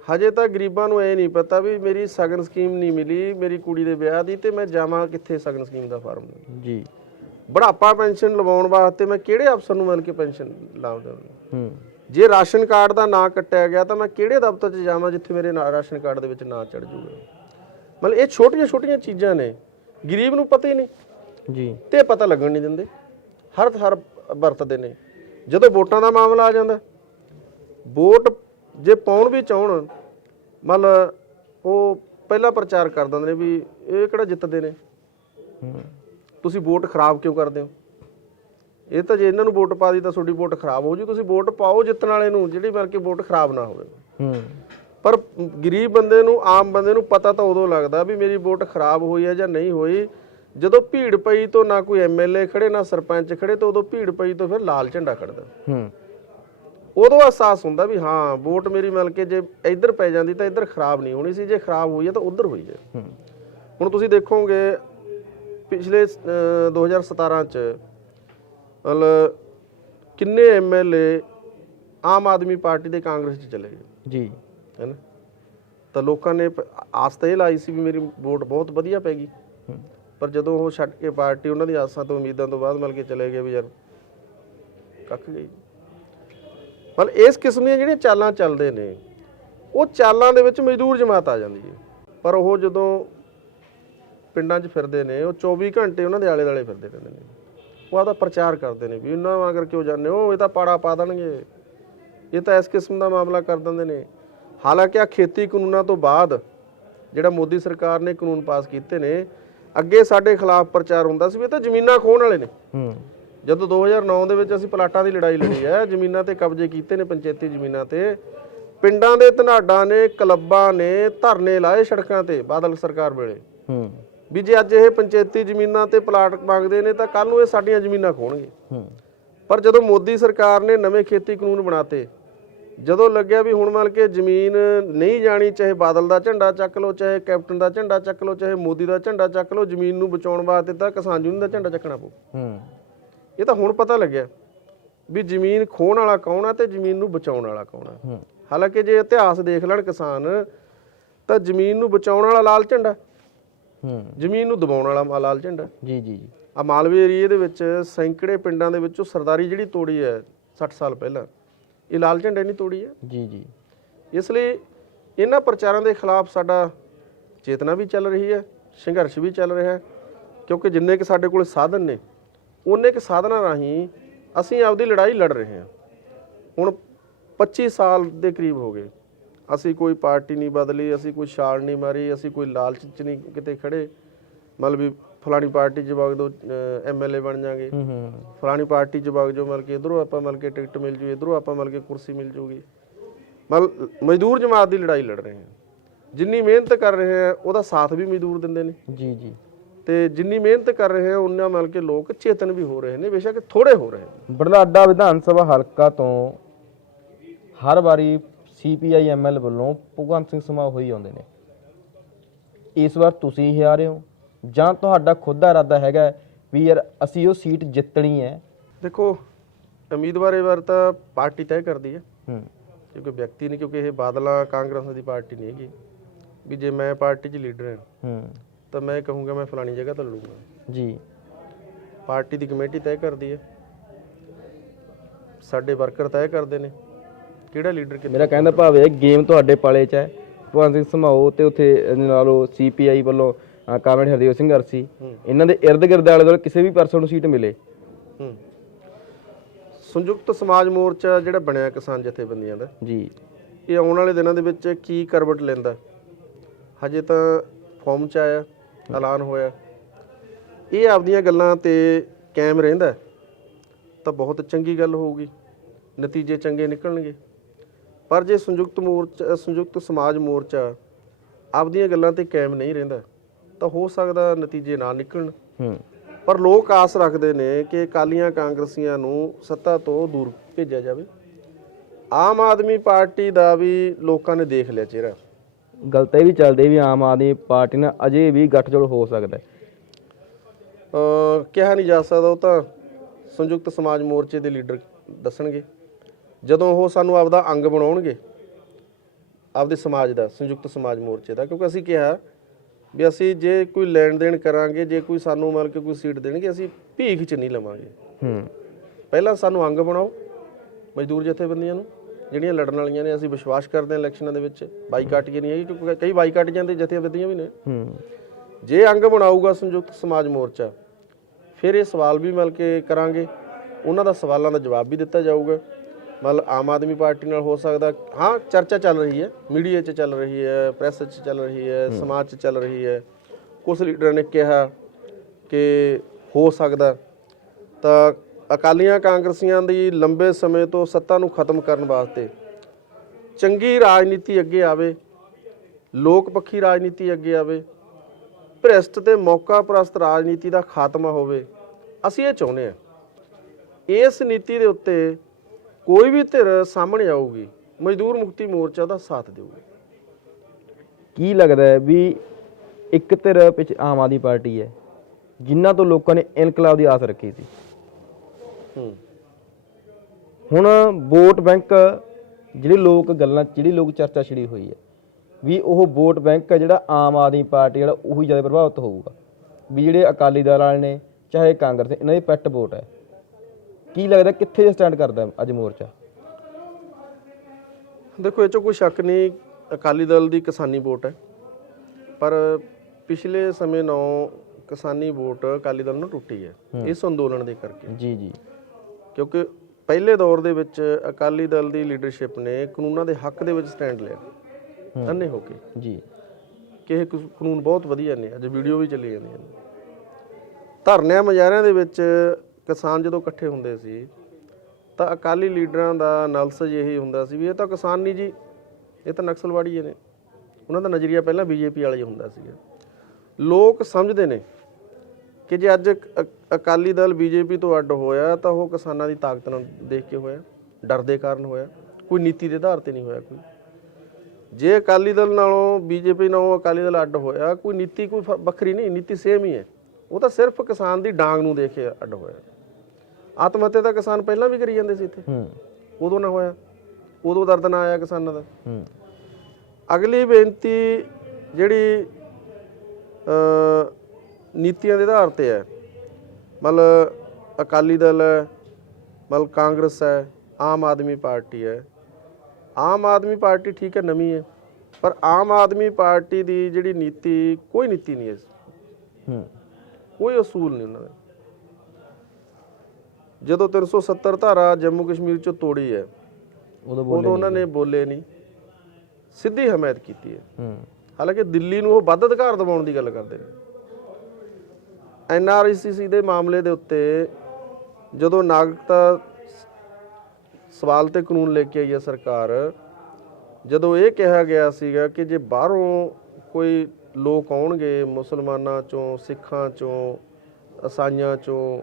ਹਜੇ ਤਾਂ ਗਰੀਬਾਂ ਨੂੰ ਇਹ ਨਹੀਂ ਪਤਾ ਵੀ ਮੇਰੀ ਸ਼ਗਨ ਸਕੀਮ ਨਹੀਂ ਮਿਲੀ ਮੇਰੀ ਕੁੜੀ ਦੇ ਵਿਆਹ ਦੀ, ਤੇ ਮੈਂ ਜਾਵਾਂ ਕਿੱਥੇ ਸ਼ਗਨ ਸਕੀਮ ਦਾ ਫਾਰਮ। ਜੀ, ਬੁਢਾਪਾ ਪੈਨਸ਼ਨ ਲਵਾਉਣ ਵਾਸਤੇ ਮੈਂ ਕਿਹੜੇ ਅਫਸਰ ਨੂੰ ਮਿਲ ਕੇ ਪੈਨਸ਼ਨ ਲਾਉਂਦਾ। ਹੂੰ, ਜੇ ਰਾਸ਼ਨ ਕਾਰਡ ਦਾ ਨਾਂ ਕੱਟਿਆ ਗਿਆ ਤਾਂ ਮੈਂ ਕਿਹੜੇ ਦਫ਼ਤਰ 'ਚ ਜਾਵਾਂ ਜਿੱਥੇ ਮੇਰੇ ਰਾਸ਼ਨ ਕਾਰਡ ਦੇ ਵਿੱਚ ਨਾਂ ਚੜ ਜੂਗਾ। ਮਤਲਬ ਇਹ ਛੋਟੀਆਂ ਛੋਟੀਆਂ ਚੀਜ਼ਾਂ ਨੇ, ਗਰੀਬ ਨੂੰ ਪਤਾ ਹੀ ਨਹੀਂ ਜੀ, ਤੇ ਪਤਾ ਲੱਗਣ ਨਹੀਂ ਦਿੰਦੇ, ਹਰ ਵਰਤਦੇ ਨੇ। ਜਦੋਂ ਵੋਟਾਂ ਦਾ ਮਾਮਲਾ ਆ ਜਾਂਦਾ, ਵੋਟ ਜੇ ਪਾਉਣ ਵੀ ਚਾਹਣ, ਮਤਲਬ ਉਹ ਪਹਿਲਾਂ ਪ੍ਰਚਾਰ ਕਰ ਦਿੰਦੇ ਨੇ ਵੀ ਇਹ ਕਿਹੜਾ ਜਿੱਤਦੇ ਨੇ, ਹੂੰ, ਤੁਸੀਂ ਵੋਟ ਖਰਾਬ ਕਿਉਂ ਕਰਦੇ ਹੋ। ਇਹ ਤਾਂ ਜੇ ਇਹਨਾਂ ਨੂੰ ਵੋਟ ਪਾ ਦੀ ਤਾਂ ਤੁਹਾਡੀ ਵੋਟ ਖਰਾਬ ਹੋ ਜੂ, ਤੁਸੀਂ ਵੋਟ ਪਾਓ ਜਿੱਤਣ ਵਾਲੇ ਨੂੰ, ਜਿਹੜੀ ਮਿਲ ਕੇ ਵੋਟ ਖਰਾਬ ਨਾ ਹੋਵੇ। ਹੂੰ, ਪਰ ਗਰੀਬ ਬੰਦੇ ਨੂੰ, ਆਮ ਬੰਦੇ ਨੂੰ ਪਤਾ ਤਾਂ ਉਦੋਂ ਲੱਗਦਾ ਵੀ ਮੇਰੀ ਵੋਟ ਖਰਾਬ ਹੋਈ ਹੈ ਜਾਂ ਨਹੀਂ ਹੋਈ, ਜਦੋਂ ਭੀੜ ਪਈ ਤੋਂ ਨਾ ਕੋਈ ਐਮਐਲਏ ਖੜੇ ਨਾ ਸਰਪੰਚ ਖੜੇ, ਤਾਂ ਉਦੋਂ ਭੀੜ ਪਈ ਤੋਂ ਫਿਰ ਲਾਲ ਝੰਡਾ ਖੜਦਾ। ਹੂੰ, ਉਦੋਂ ਅਹਿਸਾਸ ਹੁੰਦਾ ਵੀ ਹਾਂ ਵੋਟ ਮੇਰੀ ਮਿਲ ਕੇ ਜੇ ਇੱਧਰ ਪੈ ਜਾਂਦੀ ਤਾਂ ਇੱਧਰ ਖਰਾਬ ਨਹੀਂ ਹੋਣੀ ਸੀ, ਜੇ ਖਰਾਬ ਹੋਈ ਹੈ ਤਾਂ ਉੱਧਰ ਹੋਈ ਹੈ। ਹੂੰ, ਹੁਣ ਤੁਸੀਂ ਦੇਖੋਗੇ ਪਿਛਲੇ 2017 'ਚ ਮਤਲਬ ਕਿੰਨੇ ਐਮਐਲਏ ਆਮ ਆਦਮੀ ਪਾਰਟੀ ਦੇ ਕਾਂਗਰਸ 'ਚ ਚਲੇ ਗਏ ਜੀ, ਹੈ ਨਾ। ਤਾਂ ਲੋਕਾਂ ਨੇ ਆਸ ਤਾਂ ਇਹ ਲਾਈ ਸੀ ਵੀ ਮੇਰੀ ਵੋਟ ਬਹੁਤ ਵਧੀਆ ਪੈ ਗਈ, ਹੂੰ, ਪਰ ਜਦੋਂ ਉਹ ਛੱਡ ਕੇ ਪਾਰਟੀ ਉਹਨਾਂ ਦੀ ਆਸਾਂ ਤੋਂ ਉਮੀਦਾਂ ਤੋਂ ਬਾਅਦ ਮਿਲ ਕੇ ਚਲੇ ਗਏ ਵੀ ਯਾਰ ਕੱਖ ਗਈ। ਮਤਲਬ ਇਸ ਕਿਸਮ ਦੀਆਂ ਜਿਹੜੀਆਂ ਚਾਲਾਂ ਚੱਲਦੇ ਨੇ, ਉਹ ਚਾਲਾਂ ਦੇ ਵਿੱਚ ਮਜ਼ਦੂਰ ਜਮਾਤ ਆ ਜਾਂਦੀ ਹੈ। ਪਰ ਉਹ ਜਦੋਂ ਪਿੰਡਾਂ 'ਚ ਫਿਰਦੇ ਨੇ, ਉਹ 24 ਘੰਟੇ ਉਹਨਾਂ ਦੇ ਆਲੇ ਦੁਆਲੇ ਫਿਰਦੇ ਰਹਿੰਦੇ ਨੇ, ਉਹ ਆਪਦਾ ਪ੍ਰਚਾਰ ਕਰਦੇ ਨੇ ਵੀ ਇਹਨਾਂ ਵਾਂਗਰ ਕਿਉਂ ਜਾਂਦੇ ਹੋ, ਇਹ ਤਾਂ ਪਾੜਾ ਪਾ ਦੇਣਗੇ, ਇਹ ਤਾਂ ਇਸ ਕਿਸਮ ਦਾ ਮਾਮਲਾ ਕਰ ਦਿੰਦੇ ਨੇ। ਹਾਲਾਂਕਿ ਆ ਖੇਤੀ ਕਾਨੂੰਨਾਂ ਤੋਂ ਬਾਅਦ ਜਿਹੜਾ ਮੋਦੀ ਸਰਕਾਰ ਨੇ ਕਾਨੂੰਨ ਪਾਸ ਕੀਤੇ ਨੇ, ਅੱਗੇ ਸਾਡੇ ਖਿਲਾਫ ਪ੍ਰਚਾਰ ਹੁੰਦਾ ਸੀ ਵੀ ਇਹ ਤਾਂ ਜ਼ਮੀਨਾਂ ਖੋਹਣ ਵਾਲੇ ਨੇ। ਹੂੰ, ਜਦੋਂ 2009 ਦੇ ਵਿੱਚ ਅਸੀਂ ਪਲਾਟਾਂ ਦੀ ਲੜਾਈ ਲੜੀ ਹੈ, ਜ਼ਮੀਨਾਂ ਤੇ ਕਬਜ਼ੇ ਕੀਤੇ ਨੇ, ਪੰਚਾਇਤੀ ਜ਼ਮੀਨਾਂ ਤੇ, ਪਿੰਡਾਂ ਦੇ ਧਨਾਡਾਂ ਨੇ, ਕਲੱਬਾਂ ਨੇ ਧਰਨੇ ਲਾਏ ਸੜਕਾਂ ਤੇ ਬਾਦਲ ਸਰਕਾਰ ਵੇਲੇ, ਹੂੰ, ਵੀ ਜੇ ਅੱਜ ਇਹ ਪੰਚਾਇਤੀ ਜ਼ਮੀਨਾਂ ਤੇ ਪਲਾਟ ਮੰਗਦੇ ਨੇ ਤਾਂ ਕੱਲ ਨੂੰ ਇਹ ਸਾਡੀਆਂ ਜ਼ਮੀਨਾਂ ਖੋਹਣਗੇ। ਹੂੰ, ਪਰ ਜਦੋਂ ਮੋਦੀ ਸਰਕਾਰ ਨੇ ਨਵੇਂ ਖੇਤੀ ਕਾਨੂੰਨ ਬਣਾਤੇ, ਜਦੋਂ ਲੱਗਿਆ ਵੀ ਹੁਣ ਮਤਲਬ ਕਿ ਜ਼ਮੀਨ ਨਹੀਂ ਜਾਣੀ, ਚਾਹੇ ਬਾਦਲ ਦਾ ਝੰਡਾ ਚੱਕ ਲਓ, ਚਾਹੇ ਕੈਪਟਨ ਦਾ ਝੰਡਾ ਚੱਕ ਲਓ, ਚਾਹੇ ਮੋਦੀ ਦਾ ਝੰਡਾ ਚੱਕ ਲਓ, ਜ਼ਮੀਨ ਨੂੰ ਬਚਾਉਣ ਵਾਸਤੇ ਤਾਂ ਕਿਸਾਨ ਯੂਨੀਅਨ ਦਾ ਝੰਡਾ ਚੱਕਣਾ ਪਊ। ਹੂੰ, ਇਹ ਤਾਂ ਹੁਣ ਪਤਾ ਲੱਗਿਆ ਵੀ ਜ਼ਮੀਨ ਖੋਹਣ ਵਾਲਾ ਕੌਣ ਆ ਤੇ ਜ਼ਮੀਨ ਨੂੰ ਬਚਾਉਣ ਵਾਲਾ ਕੌਣ ਆ। ਹੂੰ, ਹਾਲਾਂਕਿ ਜੇ ਇਤਿਹਾਸ ਦੇਖ ਲੈਣ ਕਿਸਾਨ, ਤਾਂ ਜ਼ਮੀਨ ਨੂੰ ਬਚਾਉਣ ਵਾਲਾ ਲਾਲ ਝੰਡਾ, ਹੂੰ, ਜ਼ਮੀਨ ਨੂੰ ਦਬਾਉਣ ਵਾਲਾ ਲਾਲ ਝੰਡਾ। ਜੀ, ਜੀ, ਜੀ, ਆ ਮਾਲਵੇ ਏਰੀਏ ਦੇ ਵਿੱਚ ਸੈਂਕੜੇ ਪਿੰਡਾਂ ਦੇ ਵਿੱਚੋਂ ਸਰਦਾਰੀ ਜਿਹੜੀ ਤੋੜੀ ਹੈ 60 ਸਾਲ ਪਹਿਲਾਂ, ਇਹ ਲਾਲ ਝੰਡੇ ਨਹੀਂ ਤੋੜੀ ਹੈ। ਜੀ, ਜੀ, ਇਸ ਲਈ ਇਹਨਾਂ ਪ੍ਰਚਾਰਾਂ ਦੇ ਖਿਲਾਫ ਸਾਡਾ ਚੇਤਨਾ ਵੀ ਚੱਲ ਰਹੀ ਹੈ, ਸੰਘਰਸ਼ ਵੀ ਚੱਲ ਰਿਹਾ ਹੈ, ਕਿਉਂਕਿ ਜਿੰਨੇ ਕਿ ਸਾਡੇ ਕੋਲ ਸਾਧਨ ਨੇ, ਉਹਨੇ ਕਿ ਸਾਧਨਾਂ ਰਾਹੀਂ ਅਸੀਂ ਆਪਦੀ ਲੜਾਈ ਲੜ ਰਹੇ ਹਾਂ। ਹੁਣ 25 ਸਾਲ ਦੇ ਕਰੀਬ ਹੋ ਗਏ, ਅਸੀਂ ਕੋਈ ਪਾਰਟੀ ਨਹੀਂ ਬਦਲੀ, ਅਸੀਂ ਕੋਈ ਛਾਲ ਨਹੀਂ ਮਾਰੀ, ਅਸੀਂ ਕੋਈ ਲਾਲਚ 'ਚ ਨਹੀਂ ਕਿਤੇ ਖੜੇ, ਮਤਲਬ ਵੀ ਫਲਾਣੀ ਪਾਰਟੀ 'ਚ ਵਗ ਦੋ ਐਮਐਲਏ ਬਣ ਜਾਗੇ, ਹੂੰ, ਹੂੰ, ਫਲਾਣੀ ਪਾਰਟੀ 'ਚ ਵਗ ਜਾਓ, ਮਤਲਬ ਕਿ ਇੱਧਰੋਂ ਆਪਾਂ ਮਤਲਬ ਕਿ ਟਿਕਟ ਮਿਲ ਜੂ, ਇੱਧਰੋਂ ਆਪਾਂ ਮਤਲਬ ਕਿ ਕੁਰਸੀ ਮਿਲ ਜੂਗੀ। ਮਤਲਬ ਮਜ਼ਦੂਰ ਜਮਾਤ ਦੀ ਲੜਾਈ ਲੜ ਰਹੇ ਹਾਂ, ਜਿੰਨੀ ਮਿਹਨਤ ਕਰ ਰਹੇ ਹਾਂ ਉਹਦਾ ਸਾਥ ਵੀ ਮਜ਼ਦੂਰ ਦਿੰਦੇ ਨੇ, ਜੀ, ਜੀ, ਤੇ ਜਿੰਨੀ ਮਿਹਨਤ ਕਰ ਰਹੇ ਹਾਂ ਉਹਨਾਂ ਮਤਲਬ ਕਿ ਲੋਕ ਚੇਤਨ ਵੀ ਹੋ ਰਹੇ ਨੇ, ਬੇਸ਼ੱਕ ਥੋੜੇ ਹੋ ਰਹੇ ਨੇ। ਬਰਨਾਲਾ ਵਿਧਾਨ ਸਭਾ ਹਲਕਾ ਤੋਂ ਹਰ ਵਾਰੀ ਸੀਪੀਆਈ ਐਮਐਲ ਵੱਲੋਂ ਭਗਵੰਤ ਸਿੰਘ ਸਮਾਂ ਹੋਈ ਆਉਂਦੇ ਨੇ, ਇਸ ਵਾਰ ਤੁਸੀਂ ਹੀ ਆ ਰਹੇ ਹੋ ਜਾਂ ਤੁਹਾਡਾ ਖੁਦ ਦਾ ਇਰਾਦਾ ਹੈਗਾ ਵੀ ਯਾਰ ਅਸੀਂ ਉਹ ਸੀਟ ਜਿੱਤਣੀ ਹੈ? ਦੇਖੋ, ਉਮੀਦਵਾਰ ਇਹ ਵਾਰ ਤਾਂ ਪਾਰਟੀ ਤੈਅ ਕਰਦੀ ਹੈ, ਹੂੰ, ਕਿਉਂਕਿ ਵਿਅਕਤੀ ਨਹੀਂ, ਕਿਉਂਕਿ ਇਹ ਬਾਦਲਾਂ ਕਾਂਗਰਸ ਦੀ ਪਾਰਟੀ ਨਹੀਂ ਹੈਗੀ ਵੀ ਜੇ ਮੈਂ ਪਾਰਟੀ 'ਚ ਲੀਡਰ ਹਾਂ ਹੂੰ, ਤਾਂ ਮੈਂ ਕਹੂੰਗਾ ਮੈਂ ਫਲਾਣੀ ਜਗ੍ਹਾ ਤੋਂ ਲੜੂੰਗਾ। ਜੀ, ਪਾਰਟੀ ਦੀ ਕਮੇਟੀ ਤੈਅ ਕਰਦੀ ਹੈ, ਸਾਡੇ ਵਰਕਰ ਤੈਅ ਕਰਦੇ ਨੇ ਕਿਹੜਾ ਲੀਡਰ ਕਿੱਥੇ ਮੇਰਾ ਕਹਿਣ ਦਾ ਭਾਵ ਹੈ ਗੇਮ ਤੁਹਾਡੇ ਪਾਲੇ 'ਚ ਹੈ। ਭਗਵੰਤ ਸਿੰਘ ਸਮਾਓ ਤੇ ਉੱਥੇ ਲਾ ਲਓ CPI ਵੱਲੋਂ ਕਾਮਰੇਡ ਹਰਦੇਵ ਸਿੰਘ ਅਰਸੀ, ਇਹਨਾਂ ਦੇ ਇਰਦ ਗਿਰਦ ਆਲੇ ਦੁਆਲੇ ਕਿਸੇ ਵੀ ਪਰਸਨ ਨੂੰ ਸੀਟ ਮਿਲੇ। ਸੰਯੁਕਤ ਸਮਾਜ ਮੋਰਚਾ ਜਿਹੜਾ ਬਣਿਆ ਕਿਸਾਨ ਜਥੇਬੰਦੀਆਂ ਦਾ ਜੀ, ਇਹ ਆਉਣ ਵਾਲੇ ਦਿਨਾਂ ਦੇ ਵਿੱਚ ਕੀ ਕਰਵਟ ਲੈਂਦਾ? ਹਜੇ ਤਾਂ ਫਾਰਮ 'ਚ ਆਇਆ, ਐਲਾਨ ਹੋਇਆ। ਇਹ ਆਪਦੀਆਂ ਗੱਲਾਂ ਤੇ ਕਾਇਮ ਰਹਿੰਦਾ ਤਾਂ ਬਹੁਤ ਚੰਗੀ ਗੱਲ ਹੋਊਗੀ, ਨਤੀਜੇ ਚੰਗੇ ਨਿਕਲਣਗੇ। ਪਰ ਜੇ ਸੰਯੁਕਤ ਸਮਾਜ ਮੋਰਚਾ ਆਪਦੀਆਂ ਗੱਲਾਂ ਤੇ ਕਾਇਮ ਨਹੀਂ ਰਹਿੰਦਾ ਤਾਂ ਹੋ ਸਕਦਾ ਨਤੀਜੇ ਨਾ ਨਿਕਲਣ। ਪਰ ਲੋਕ ਆਸ ਰੱਖਦੇ ਨੇ ਕਿ ਅਕਾਲੀਆਂ ਕਾਂਗਰਸੀਆਂ ਨੂੰ ਸੱਤਾ ਤੋਂ ਦੂਰ ਭੇਜਿਆ ਜਾਵੇ। ਆਮ ਆਦਮੀ ਪਾਰਟੀ ਦਾ ਵੀ ਲੋਕਾਂ ਨੇ ਦੇਖ ਲਿਆ ਚਿਹਰਾ। ਗੱਲ ਤਾਂ ਇਹ ਵੀ ਚੱਲਦੀ ਵੀ ਆਮ ਆਦਮੀ ਪਾਰਟੀ ਨਾਲ ਅਜੇ ਵੀ ਗੱਠਜੋੜ ਹੋ ਸਕਦਾ। ਕਿਹਾ ਨਹੀਂ ਜਾ ਸਕਦਾ, ਉਹ ਤਾਂ ਸੰਯੁਕਤ ਸਮਾਜ ਮੋਰਚੇ ਦੇ ਲੀਡਰ ਦੱਸਣਗੇ ਜਦੋਂ ਉਹ ਸਾਨੂੰ ਆਪਦਾ ਅੰਗ ਬਣਾਉਣਗੇ, ਆਪਦੇ ਸਮਾਜ ਦਾ, ਸੰਯੁਕਤ ਸਮਾਜ ਮੋਰਚੇ ਦਾ। ਕਿਉਂਕਿ ਅਸੀਂ ਕਿਹਾ ਵੀ ਅਸੀਂ ਜੇ ਕੋਈ ਲੈਣ ਦੇਣ ਕਰਾਂਗੇ, ਜੇ ਕੋਈ ਸਾਨੂੰ ਮਤਲਬ ਕਿ ਕੋਈ ਸੀਟ ਦੇਣਗੇ, ਅਸੀਂ ਭੀਖ 'ਚ ਨਹੀਂ ਲਵਾਂਗੇ। ਪਹਿਲਾਂ ਸਾਨੂੰ ਅੰਗ ਬਣਾਓ ਮਜ਼ਦੂਰ ਜਥੇਬੰਦੀਆਂ ਨੂੰ ਜਿਹੜੀਆਂ ਲੜਨ ਵਾਲੀਆਂ ਨੇ। ਅਸੀਂ ਵਿਸ਼ਵਾਸ ਕਰਦੇ ਹਾਂ ਇਲੈਕਸ਼ਨਾਂ ਦੇ ਵਿੱਚ ਬਾਈਕਾਟੀਆਂ ਨਹੀਂ ਹੈਗੀ, ਕਿਉਂਕਿ ਕਈ ਬਾਈਕਾਟੀਆਂ ਦੇ ਜਥੇਬੰਦੀਆਂ ਵੀ ਨੇ। ਜੇ ਅੰਗ ਬਣਾਊਗਾ ਸੰਯੁਕਤ ਸਮਾਜ ਮੋਰਚਾ, ਫਿਰ ਇਹ ਸਵਾਲ ਵੀ ਮਤਲਬ ਕਿ ਕਰਾਂਗੇ, ਉਹਨਾਂ ਦਾ ਸਵਾਲਾਂ ਦਾ ਜਵਾਬ ਵੀ ਦਿੱਤਾ ਜਾਊਗਾ। ਮਤਲਬ ਆਮ ਆਦਮੀ ਪਾਰਟੀ ਨਾਲ ਹੋ ਸਕਦਾ, ਹਾਂ ਚਰਚਾ ਚੱਲ ਰਹੀ ਹੈ, ਮੀਡੀਆ 'ਚ ਚੱਲ ਰਹੀ ਹੈ, ਪ੍ਰੈਸ 'ਚ ਚੱਲ ਰਹੀ ਹੈ, ਸਮਾਜ 'ਚ ਚੱਲ ਰਹੀ ਹੈ। ਕੁਝ ਲੀਡਰਾਂ ਨੇ ਕਿਹਾ ਕਿ ਹੋ ਸਕਦਾ ਤਾਂ ਅਕਾਲੀਆਂ ਕਾਂਗਰਸੀਆਂ ਦੀ ਲੰਬੇ ਸਮੇਂ ਤੋਂ ਸੱਤਾ ਨੂੰ ਖਤਮ ਕਰਨ ਵਾਸਤੇ ਚੰਗੀ ਰਾਜਨੀਤੀ ਅੱਗੇ ਆਵੇ, ਲੋਕ ਪੱਖੀ ਰਾਜਨੀਤੀ ਅੱਗੇ ਆਵੇ, ਭ੍ਰਿਸ਼ਟ ਤੇ ਮੌਕਾ ਪ੍ਰਸਤ ਰਾਜਨੀਤੀ ਦਾ ਖਾਤਮਾ ਹੋਵੇ। ਅਸੀਂ ਇਹ ਚਾਹੁੰਦੇ ਹਾਂ। ਇਸ ਨੀਤੀ ਦੇ ਉੱਤੇ ਕੋਈ ਵੀ ਧਿਰ ਸਾਹਮਣੇ ਆਊਗੀ, ਮਜ਼ਦੂਰ ਮੁਕਤੀ ਮੋਰਚਾ ਦਾ ਸਾਥ ਦੇਊਗੀ। ਕੀ ਲੱਗਦਾ ਹੈ ਵੀ ਇੱਕ ਧਿਰ ਪਿੱਛੇ ਆਮ ਆਦਮੀ ਪਾਰਟੀ ਹੈ ਜਿਨ੍ਹਾਂ ਤੋਂ ਲੋਕਾਂ ਨੇ ਇਨਕਲਾਬ ਦੀ ਆਸ ਰੱਖੀ ਸੀ। ਹੁਣ ਵੋਟ ਬੈਂਕ ਜਿਹੜੀ ਲੋਕ ਗੱਲਾਂ, ਜਿਹੜੀ ਲੋਕ ਚਰਚਾ ਛਿੜੀ ਹੋਈ ਹੈ ਵੀ ਉਹ ਵੋਟ ਬੈਂਕ ਹੈ ਜਿਹੜਾ ਆਮ ਆਦਮੀ ਪਾਰਟੀ ਜਿਹੜਾ ਉਹੀ ਜ਼ਿਆਦਾ ਪ੍ਰਭਾਵਿਤ ਹੋਊਗਾ। ਵੀ ਜਿਹੜੇ ਅਕਾਲੀ ਦਲ ਵਾਲੇ ਨੇ ਚਾਹੇ ਕਾਂਗਰਸ, ਇਹਨਾਂ ਦੀ ਪੈਟ ਵੋਟ ਹੈ। ਕੀ ਲੱਗਦਾ ਕਿੱਥੇ ਸਟੈਂਡ ਕਰਦਾ ਅੱਜ ਮੋਰਚਾ? ਦੇਖੋ, ਇਹ 'ਚੋਂ ਕੋਈ ਸ਼ੱਕ ਨਹੀਂ ਅਕਾਲੀ ਦਲ ਦੀ ਕਿਸਾਨੀ ਵੋਟ ਹੈ, ਪਰ ਪਿਛਲੇ ਸਮੇਂ ਨਾਲੋਂ ਕਿਸਾਨੀ ਵੋਟ ਅਕਾਲੀ ਦਲ ਨੂੰ ਟੁੱਟੀ ਹੈ ਇਸ ਅੰਦੋਲਨ ਦੇ ਕਰਕੇ। ਜੀ, ਕਿਉਂਕਿ ਪਹਿਲੇ ਦੌਰ ਦੇ ਵਿੱਚ ਅਕਾਲੀ ਦਲ ਦੀ ਲੀਡਰਸ਼ਿਪ ਨੇ ਕਾਨੂੰਨਾਂ ਦੇ ਹੱਕ ਦੇ ਵਿੱਚ ਸਟੈਂਡ ਲਿਆ ਅੰਨੇ ਹੋ ਕੇ ਜੀ, ਕਿ ਇਹ ਕਾਨੂੰਨ ਬਹੁਤ ਵਧੀਆ ਨੇ। ਅੱਜ ਵੀਡੀਓ ਵੀ ਚੱਲੀ ਜਾਂਦੀਆਂ ਨੇ। ਧਰਨਿਆਂ ਮੁਜ਼ਾਹਰਿਆਂ ਦੇ ਵਿੱਚ ਕਿਸਾਨ ਜਦੋਂ ਇਕੱਠੇ ਹੁੰਦੇ ਸੀ ਤਾਂ ਅਕਾਲੀ ਲੀਡਰਾਂ ਦਾ ਨਲਸਜ ਇਹੀ ਹੁੰਦਾ ਸੀ ਵੀ ਇਹ ਤਾਂ ਕਿਸਾਨ ਨਹੀਂ ਜੀ, ਇਹ ਤਾਂ ਨਕਸਲਵਾੜੀ ਨੇ। ਉਹਨਾਂ ਦਾ ਨਜ਼ਰੀਆ ਪਹਿਲਾਂ BJP ਵਾਲਾ ਹੀ ਹੁੰਦਾ ਸੀਗਾ। ਲੋਕ ਸਮਝਦੇ ਨੇ ਕਿ ਜੇ ਅੱਜ ਅਕਾਲੀ ਦਲ BJP ਤੋਂ ਅੱਡ ਹੋਇਆ ਤਾਂ ਉਹ ਕਿਸਾਨਾਂ ਦੀ ਤਾਕਤ ਨਾਲ ਦੇਖ ਕੇ ਹੋਇਆ, ਡਰ ਦੇ ਕਾਰਨ ਹੋਇਆ, ਕੋਈ ਨੀਤੀ ਦੇ ਆਧਾਰ 'ਤੇ ਨਹੀਂ ਹੋਇਆ। ਕੋਈ ਜੇ ਅਕਾਲੀ ਦਲ ਨਾਲੋਂ BJP ਨਾਲੋਂ ਅਕਾਲੀ ਦਲ ਅੱਡ ਹੋਇਆ, ਕੋਈ ਨੀਤੀ ਕੋਈ ਵੱਖਰੀ ਨਹੀਂ, ਨੀਤੀ ਸੇਮ ਹੀ ਹੈ। ਉਹ ਤਾਂ ਸਿਰਫ ਕਿਸਾਨ ਦੀ ਡਾਂਗ ਨੂੰ ਦੇਖ ਕੇ ਅੱਡ ਹੋਇਆ। ਆਤਮ ਹੱਤਿਆ ਤਾਂ ਕਿਸਾਨ ਪਹਿਲਾਂ ਵੀ ਕਰੀ ਜਾਂਦੇ ਸੀ ਇੱਥੇ, ਉਦੋਂ ਨਾ ਹੋਇਆ, ਉਦੋਂ ਦਰਦ ਨਾ ਆਇਆ ਕਿਸਾਨਾਂ ਦਾ। ਅਗਲੀ ਬੇਨਤੀ ਜਿਹੜੀ ਨੀਤੀਆਂ ਦੇ ਆਧਾਰ 'ਤੇ ਹੈ, ਮਤਲਬ ਅਕਾਲੀ ਦਲ ਹੈ, ਮਤਲਬ ਕਾਂਗਰਸ ਹੈ, ਆਮ ਆਦਮੀ ਪਾਰਟੀ ਹੈ। ਆਮ ਆਦਮੀ ਪਾਰਟੀ ਠੀਕ ਹੈ, ਨਵੀਂ ਹੈ, ਪਰ ਆਮ ਆਦਮੀ ਪਾਰਟੀ ਦੀ ਜਿਹੜੀ ਨੀਤੀ, ਕੋਈ ਨੀਤੀ ਨਹੀਂ ਹੈ, ਕੋਈ ਅਸੂਲ ਨਹੀਂ ਉਹਨਾਂ ਦਾ। ਜਦੋਂ 370 ਧਾਰਾ ਜੰਮੂ ਕਸ਼ਮੀਰ 'ਚੋਂ ਤੋੜੀ ਹੈ ਉਦੋਂ ਉਹਨਾਂ ਨੇ ਬੋਲੇ ਨਹੀਂ, ਸਿੱਧੀ ਹਮਾਇਤ ਕੀਤੀ ਹੈ। ਹਾਲਾਂਕਿ ਦਿੱਲੀ ਨੂੰ ਉਹ ਵੱਧ ਅਧਿਕਾਰ ਦਿਵਾਉਣ ਦੀ ਗੱਲ ਕਰਦੇ ਨੇ। NRCC ਦੇ ਮਾਮਲੇ ਦੇ ਉੱਤੇ ਜਦੋਂ ਨਾਗਰਿਕਤਾ ਸਵਾਲ ਤੇ ਕਾਨੂੰਨ ਲੈ ਕੇ ਆਈ ਹੈ ਸਰਕਾਰ, ਜਦੋਂ ਇਹ ਕਿਹਾ ਗਿਆ ਸੀਗਾ ਕਿ ਜੇ ਬਾਹਰੋਂ ਕੋਈ ਲੋਕ ਆਉਣਗੇ, ਮੁਸਲਮਾਨਾਂ 'ਚੋਂ, ਸਿੱਖਾਂ 'ਚੋਂ, ਈਸਾਈਆਂ 'ਚੋਂ,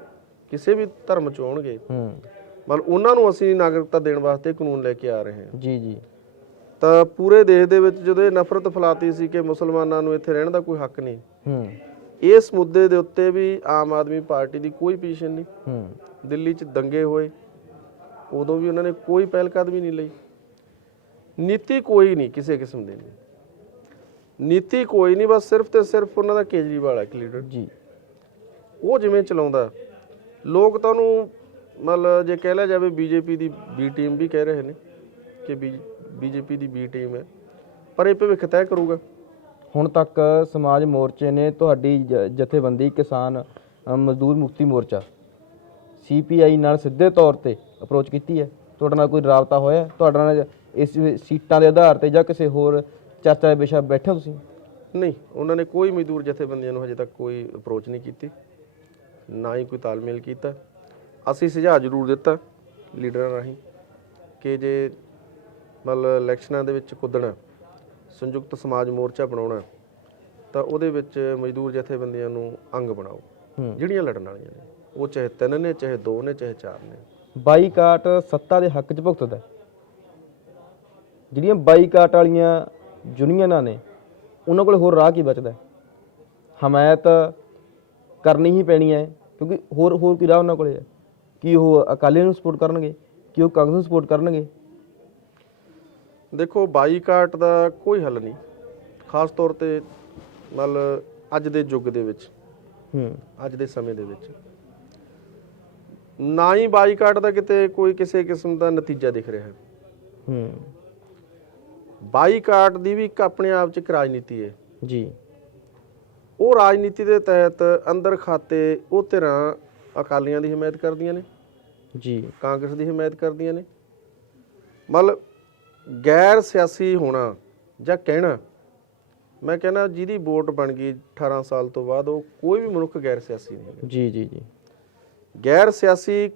ਕਿਸੇ ਵੀ ਧਰਮ 'ਚੋਂ ਆਉਣਗੇ, ਮਤਲਬ ਉਹਨਾਂ ਨੂੰ ਅਸੀਂ ਨਾਗਰਿਕਤਾ ਦੇਣ ਵਾਸਤੇ ਕਾਨੂੰਨ ਲੈ ਕੇ ਆ ਰਹੇ ਹਾਂ। ਜੀ, ਤਾਂ ਪੂਰੇ ਦੇਸ਼ ਦੇ ਵਿੱਚ ਜਦੋਂ ਇਹ ਨਫ਼ਰਤ ਫੈਲਾਤੀ ਸੀ ਕਿ ਮੁਸਲਮਾਨਾਂ ਨੂੰ ਇੱਥੇ ਰਹਿਣ ਦਾ ਕੋਈ ਹੱਕ ਨਹੀਂ, ਇਸ ਮੁੱਦੇ ਦੇ ਉੱਤੇ ਵੀ ਆਮ ਆਦਮੀ ਪਾਰਟੀ ਦੀ ਕੋਈ ਪੋਜੀਸ਼ਨ ਨਹੀਂ। ਦਿੱਲੀ 'ਚ ਦੰਗੇ ਹੋਏ, ਉਦੋਂ ਵੀ ਉਹਨਾਂ ਨੇ ਕੋਈ ਪਹਿਲ ਕਦਮੀ ਨਹੀਂ ਲਈ। ਨੀਤੀ ਕੋਈ ਨਹੀਂ, ਕਿਸੇ ਕਿਸਮ ਦੀ ਨਹੀਂ ਨੀਤੀ, ਕੋਈ ਨਹੀਂ। ਬਸ ਸਿਰਫ ਤੇ ਸਿਰਫ ਉਹਨਾਂ ਦਾ ਕੇਜਰੀਵਾਲ ਹੈ ਇੱਕ ਲੀਡਰ ਜੀ, ਉਹ ਜਿਵੇਂ ਚਲਾਉਂਦਾ। ਲੋਕ ਤਾਂ ਉਹਨੂੰ ਮਤਲਬ ਜੇ ਕਹਿ ਲਿਆ ਜਾਵੇ BJP ਦੀ B ਟੀਮ ਵੀ ਕਹਿ ਰਹੇ ਨੇ, ਕਿ ਬੀਜੇਪੀ ਦੀ ਬੀ ਟੀਮ ਹੈ, ਪਰ ਇਹ ਭਵਿੱਖ ਤੈਅ ਕਰੂਗਾ। ਹੁਣ ਤੱਕ ਸਮਾਜ ਮੋਰਚੇ ਨੇ ਤੁਹਾਡੀ ਜਥੇਬੰਦੀ ਕਿਸਾਨ ਮਜ਼ਦੂਰ ਮੁਕਤੀ ਮੋਰਚਾ CPI ਨਾਲ ਸਿੱਧੇ ਤੌਰ ਤੇ ਅਪਰੋਚ ਕੀਤੀ ਹੈ? ਤੁਹਾਡੇ ਨਾਲ ਕੋਈ ਰਾਬਤਾ ਹੋਇਆ ਤੁਹਾਡੇ ਨਾਲ ਇਸ ਸੀਟਾਂ ਦੇ ਆਧਾਰ ਤੇ ਜਾਂ ਕਿਸੇ ਹੋਰ ਚਰਚਾ ਦੇ ਵਿਸ਼ਾ ਬੈਠੇ ਹੋ ਤੁਸੀਂ? ਨਹੀਂ, ਉਹਨਾਂ ਨੇ ਕੋਈ ਮਜ਼ਦੂਰ ਜਥੇਬੰਦੀਆਂ ਨੂੰ ਹਜੇ ਤੱਕ ਕੋਈ ਅਪਰੋਚ ਨਹੀਂ ਕੀਤੀ, ਨਾ ਹੀ ਕੋਈ ਤਾਲਮੇਲ ਕੀਤਾ। ਅਸੀਂ ਸੁਝਾਅ ਜ਼ਰੂਰ ਦਿੱਤਾ ਲੀਡਰਾਂ ਰਾਹੀਂ ਕਿ ਜੇ ਮਤਲਬ ਇਲੈਕਸ਼ਨਾਂ ਦੇ ਵਿੱਚ ਕੁੱਦਣਾ, ਸੰਯੁਕਤ ਸਮਾਜ ਮੋਰਚਾ ਬਣਾਉਣਾ, ਤਾਂ ਉਹਦੇ ਵਿੱਚ ਮਜ਼ਦੂਰ ਜਥੇਬੰਦੀਆਂ ਨੂੰ ਅੰਗ ਬਣਾਓ ਜਿਹੜੀਆਂ ਲੜਨ ਵਾਲੀਆਂ ਨੇ, ਉਹ ਚਾਹੇ 3 ਨੇ, ਚਾਹੇ 2 ਨੇ, ਚਾਹੇ 4 ਨੇ। ਬਾਈਕਾਟ ਸੱਤਾ ਦੇ ਹੱਕ 'ਚ ਭੁਗਤਦਾ। ਜਿਹੜੀਆਂ ਬਾਈਕਾਟ ਵਾਲੀਆਂ ਯੂਨੀਅਨਾਂ ਨੇ ਉਹਨਾਂ ਕੋਲ ਹੋਰ ਰਾਹ ਕੀ ਬਚਦਾ? ਹਮਾਇਤ ਕਰਨੀ ਹੀ ਪੈਣੀ ਹੈ, ਕਿਉਂਕਿ ਹੋਰ ਕੀ ਰਾਹ ਉਹਨਾਂ ਕੋਲੇ ਹੈ? ਕੀ ਉਹ ਅਕਾਲੀਆਂ ਨੂੰ ਸਪੋਰਟ ਕਰਨਗੇ? ਕੀ ਉਹ ਕਾਂਗਰਸ ਨੂੰ ਸਪੋਰਟ ਕਰਨਗੇ? ਦੇਖੋ, ਬਾਈਕਾਟ ਦਾ ਕੋਈ ਹੱਲ ਨਹੀਂ, ਖਾਸ ਤੌਰ ਤੇ ਮਤਲਬ ਅੱਜ ਦੇ ਯੁੱਗ ਦੇ ਵਿੱਚ, ਅੱਜ ਦੇ ਸਮੇਂ ਦੇ ਵਿੱਚ ਨਾ ਹੀ ਬਾਈਕਾਟ ਦਾ ਕਿਤੇ ਕੋਈ ਕਿਸੇ ਕਿਸਮ ਦਾ ਨਤੀਜਾ ਦਿਖ ਰਿਹਾ ਹੈ। ਬਾਈਕਾਟ ਦੀ ਵੀ ਇੱਕ ਆਪਣੇ ਆਪ 'ਚ ਇੱਕ ਰਾਜਨੀਤੀ ਹੈ ਜੀ। ਉਹ ਰਾਜਨੀਤੀ ਦੇ ਤਹਿਤ ਅੰਦਰ ਖਾਤੇ ਉਹ ਧਿਰਾਂ ਅਕਾਲੀਆਂ ਦੀ ਹਮਾਇਤ ਕਰਦੀਆਂ ਨੇ ਜੀ, ਕਾਂਗਰਸ ਦੀ ਹਮਾਇਤ ਕਰਦੀਆਂ ਨੇ। ਮਤਲਬ ਗੈਰ ਸਿਆਸੀ ਹੋਣਾ ਜਾਂ ਕਹਿਣਾ, ਮੈਂ ਕਹਿੰਦਾ ਜਿਹਦੀ ਵੋਟ ਬਣ ਗਈ 18 ਸਾਲ ਤੋਂ ਬਾਅਦ, ਉਹ ਕੋਈ ਵੀ ਮਨੁੱਖ ਗੈਰ ਸਿਆਸੀ ਨਹੀਂ ਹੈ। ਜੀ ਜੀ ਜੀ। ਗੈਰ ਸਿਆਸੀ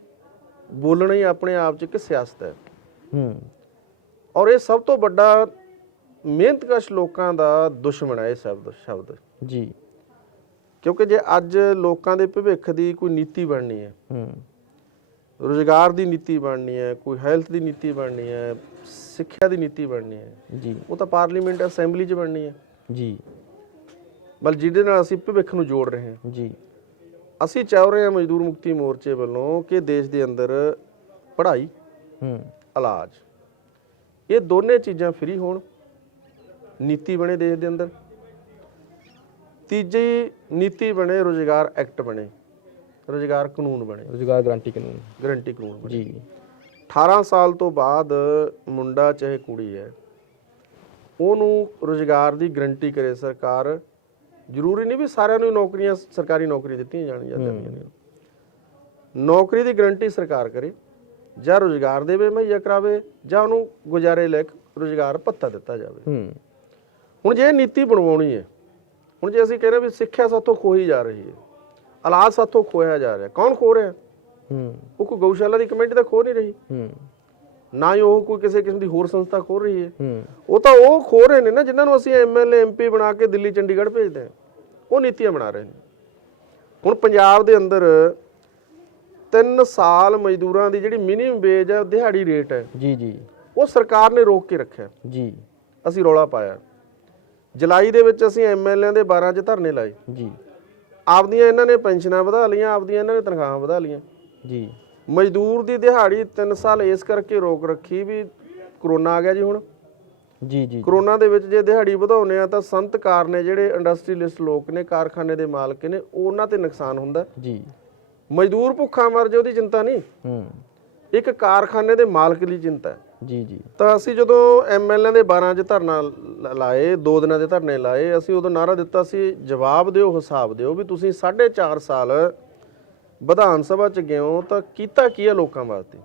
ਬੋਲਣਾ ਹੀ ਆਪਣੇ ਆਪ 'ਚ ਇੱਕ ਸਿਆਸਤ ਹੈ। ਔਰ ਇਹ ਸਭ ਤੋਂ ਵੱਡਾ ਮਿਹਨਤਕਸ਼ ਲੋਕਾਂ ਦਾ ਦੁਸ਼ਮਣ ਹੈ ਇਹ ਸ਼ਬਦ ਜੀ। ਕਿਉਂਕਿ ਜੇ ਅੱਜ ਲੋਕਾਂ ਦੇ ਭਵਿੱਖ ਦੀ ਕੋਈ ਨੀਤੀ ਬਣਨੀ ਹੈ, ਰੁਜ਼ਗਾਰ ਦੀ ਨੀਤੀ ਬਣਨੀ ਹੈ, ਕੋਈ ਹੈਲਥ ਦੀ ਨੀਤੀ ਬਣਨੀ ਹੈ, ਸਿੱਖਿਆ ਦੀ ਨੀਤੀ ਬਣਨੀ ਹੈ ਜੀ, ਉਹ ਤਾਂ ਪਾਰਲੀਮੈਂਟ ਅਸੈਂਬਲੀ 'ਚ ਬਣਨੀ ਹੈ ਜੀ। ਬਲ ਜਿਹਦੇ ਨਾਲ ਅਸੀਂ ਭਵਿੱਖ ਨੂੰ ਜੋੜ ਰਹੇ ਹਾਂ ਜੀ। ਅਸੀਂ ਚਾਹ ਰਹੇ ਹਾਂ ਮਜ਼ਦੂਰ ਮੁਕਤੀ ਮੋਰਚੇ ਵੱਲੋਂ ਕਿ ਦੇਸ਼ ਦੇ ਅੰਦਰ ਪੜ੍ਹਾਈ, ਇਲਾਜ, ਇਹ ਦੋਨੇ ਚੀਜ਼ਾਂ ਫ੍ਰੀ ਹੋਣ, ਨੀਤੀ ਬਣੇ ਦੇਸ਼ ਦੇ ਅੰਦਰ। ਤੀਜੀ ਨੀਤੀ ਬਣੇ ਰੁਜ਼ਗਾਰ ਐਕਟ ਬਣੇ, ਰੁਜ਼ਗਾਰ ਕਾਨੂੰਨ ਬਣੇ, ਰੁਜ਼ਗਾਰ ਗਰੰਟੀ ਕਾਨੂੰਨ ਬਣੇ ਜੀ। 18 ਸਾਲ ਤੋਂ ਬਾਅਦ ਮੁੰਡਾ ਚਾਹੇ ਕੁੜੀ ਹੈ, ਉਹਨੂੰ ਰੁਜ਼ਗਾਰ ਦੀ ਗਰੰਟੀ ਕਰੇ ਸਰਕਾਰ। ਜ਼ਰੂਰੀ ਨਹੀਂ ਵੀ ਸਾਰਿਆਂ ਨੂੰ ਨੌਕਰੀਆਂ, ਸਰਕਾਰੀ ਨੌਕਰੀ ਦਿੱਤੀਆਂ ਜਾਣੀਆਂ ਨੇ। ਨੌਕਰੀ ਦੀ ਗਰੰਟੀ ਸਰਕਾਰ ਕਰੇ, ਜਾਂ ਰੁਜ਼ਗਾਰ ਦੇਵੇ ਮੁਹੱਈਆ ਕਰਾਵੇ, ਜਾਂ ਉਹਨੂੰ ਗੁਜ਼ਾਰੇ ਲਾਇਕ ਰੁਜ਼ਗਾਰ ਭੱਤਾ ਦਿੱਤਾ ਜਾਵੇ। ਹੁਣ ਜੇ ਨੀਤੀ ਬਣਵਾਉਣੀ ਹੈ, ਹੁਣ ਜੇ ਅਸੀਂ ਕਹਿੰਦੇ ਵੀ ਸਿੱਖਿਆ ਸਾਥੋਂ ਖੋਹੀ ਜਾ ਰਹੀ ਹੈ, ਇਲਾਜ ਸਾਥੋਂ ਖੋਇਆ ਜਾ ਰਿਹਾ, ਕੌਣ ਖੋ ਰਿਹਾ? ਉਹ ਕੋਈ ਗਊਸ਼ਾਲਾ ਦੀ ਕਮੇਟੀ ਤਾਂ ਖੋ ਨਹੀਂ ਰਹੀ, ਨਾ ਹੀ ਉਹ ਕੋਈ ਕਿਸੇ ਕਿਸਮ ਦੀ ਹੋਰ ਸੰਸਥਾ ਖੋ ਰਹੀ ਹੈ। ਉਹ ਤਾਂ ਉਹ ਖੋ ਰਹੇ ਨੇ ਨਾ ਜਿਨ੍ਹਾਂ ਨੂੰ ਅਸੀਂ MLA MP ਬਣਾ ਕੇ ਦਿੱਲੀ ਚੰਡੀਗੜ੍ਹ ਭੇਜਦੇ ਹਾਂ, ਉਹ ਨੀਤੀਆਂ ਬਣਾ ਰਹੇ ਨੇ। ਹੁਣ ਪੰਜਾਬ ਦੇ ਅੰਦਰ 3 ਸਾਲ ਮਜ਼ਦੂਰਾਂ ਦੀ ਜਿਹੜੀ ਮਿਨੀਮਮ ਵੇਜ ਹੈ, ਦਿਹਾੜੀ ਰੇਟ ਹੈ ਜੀ, ਉਹ ਸਰਕਾਰ ਨੇ ਰੋਕ ਕੇ ਰੱਖਿਆ ਜੀ। ਅਸੀਂ ਰੌਲਾ ਪਾਇਆ, ਜੁਲਾਈ ਦੇ ਵਿੱਚ ਅਸੀਂ MLA ਦੇ 12 'ਚ ਧਰਨੇ ਲਾਏ ਜੀ। ਆਪਦੀਆਂ ਇਹਨਾਂ ਨੇ ਪੈਨਸ਼ਨਾਂ ਵਧਾ ਲਈਆਂ, ਆਪਦੀਆਂ ਇਹਨਾਂ ਨੇ ਤਨਖਾਹਾਂ ਵਧਾ ਲਈਆਂ ਜੀ। ਮਜ਼ਦੂਰ ਦੀ ਦਿਹਾੜੀ 3 ਸਾਲ ਇਸ ਕਰਕੇ ਰੋਕ ਰੱਖੀ ਵੀ ਕਰੋਨਾ ਆ ਗਿਆ ਜੀ। ਹੁਣ ਜੀ। ਕਰੋਨਾ ਦੇ ਵਿੱਚ ਜੇ ਦਿਹਾੜੀ ਵਧਾਉਨੇ ਆ ਤਾਂ ਸੰਤਕਾਰ ਨੇ, ਜਿਹੜੇ ਇੰਡਸਟਰੀਲਿਸਟ ਲੋਕ ਨੇ, ਕਾਰਖਾਨੇ ਦੇ ਮਾਲਕ ਨੇ, ਉਹਨਾਂ ਤੇ ਨੁਕਸਾਨ ਹੁੰਦਾ ਜੀ। ਮਜ਼ਦੂਰ ਭੁੱਖਾ ਮਰ ਜਾਏ ਉਹਦੀ ਚਿੰਤਾ ਨਹੀਂ, ਇੱਕ ਕਾਰਖਾਨੇ ਦੇ ਮਾਲਕ ਦੀ ਚਿੰਤਾ ਹੈ। ਜੀ। ਤਾਂ ਅਸੀਂ ਜਦੋਂ MLA ਦੇ 12 'ਚ ਧਰਨਾ ਲਾਏ, 2 ਦਿਨਾਂ ਦੇ ਧਰਨੇ ਲਾਏ, ਅਸੀਂ ਉਦੋਂ ਨਾਅਰਾ ਦਿੱਤਾ ਸੀ, ਜਵਾਬ ਦਿਓ, ਹਿਸਾਬ ਦਿਓ ਵੀ ਤੁਸੀਂ 4.5 ਸਾਲ ਵਿਧਾਨ ਸਭਾ 'ਚ ਗਏ ਹੋ ਤਾਂ ਕੀਤਾ ਕੀ ਹੈ ਲੋਕਾਂ ਵਾਸਤੇ।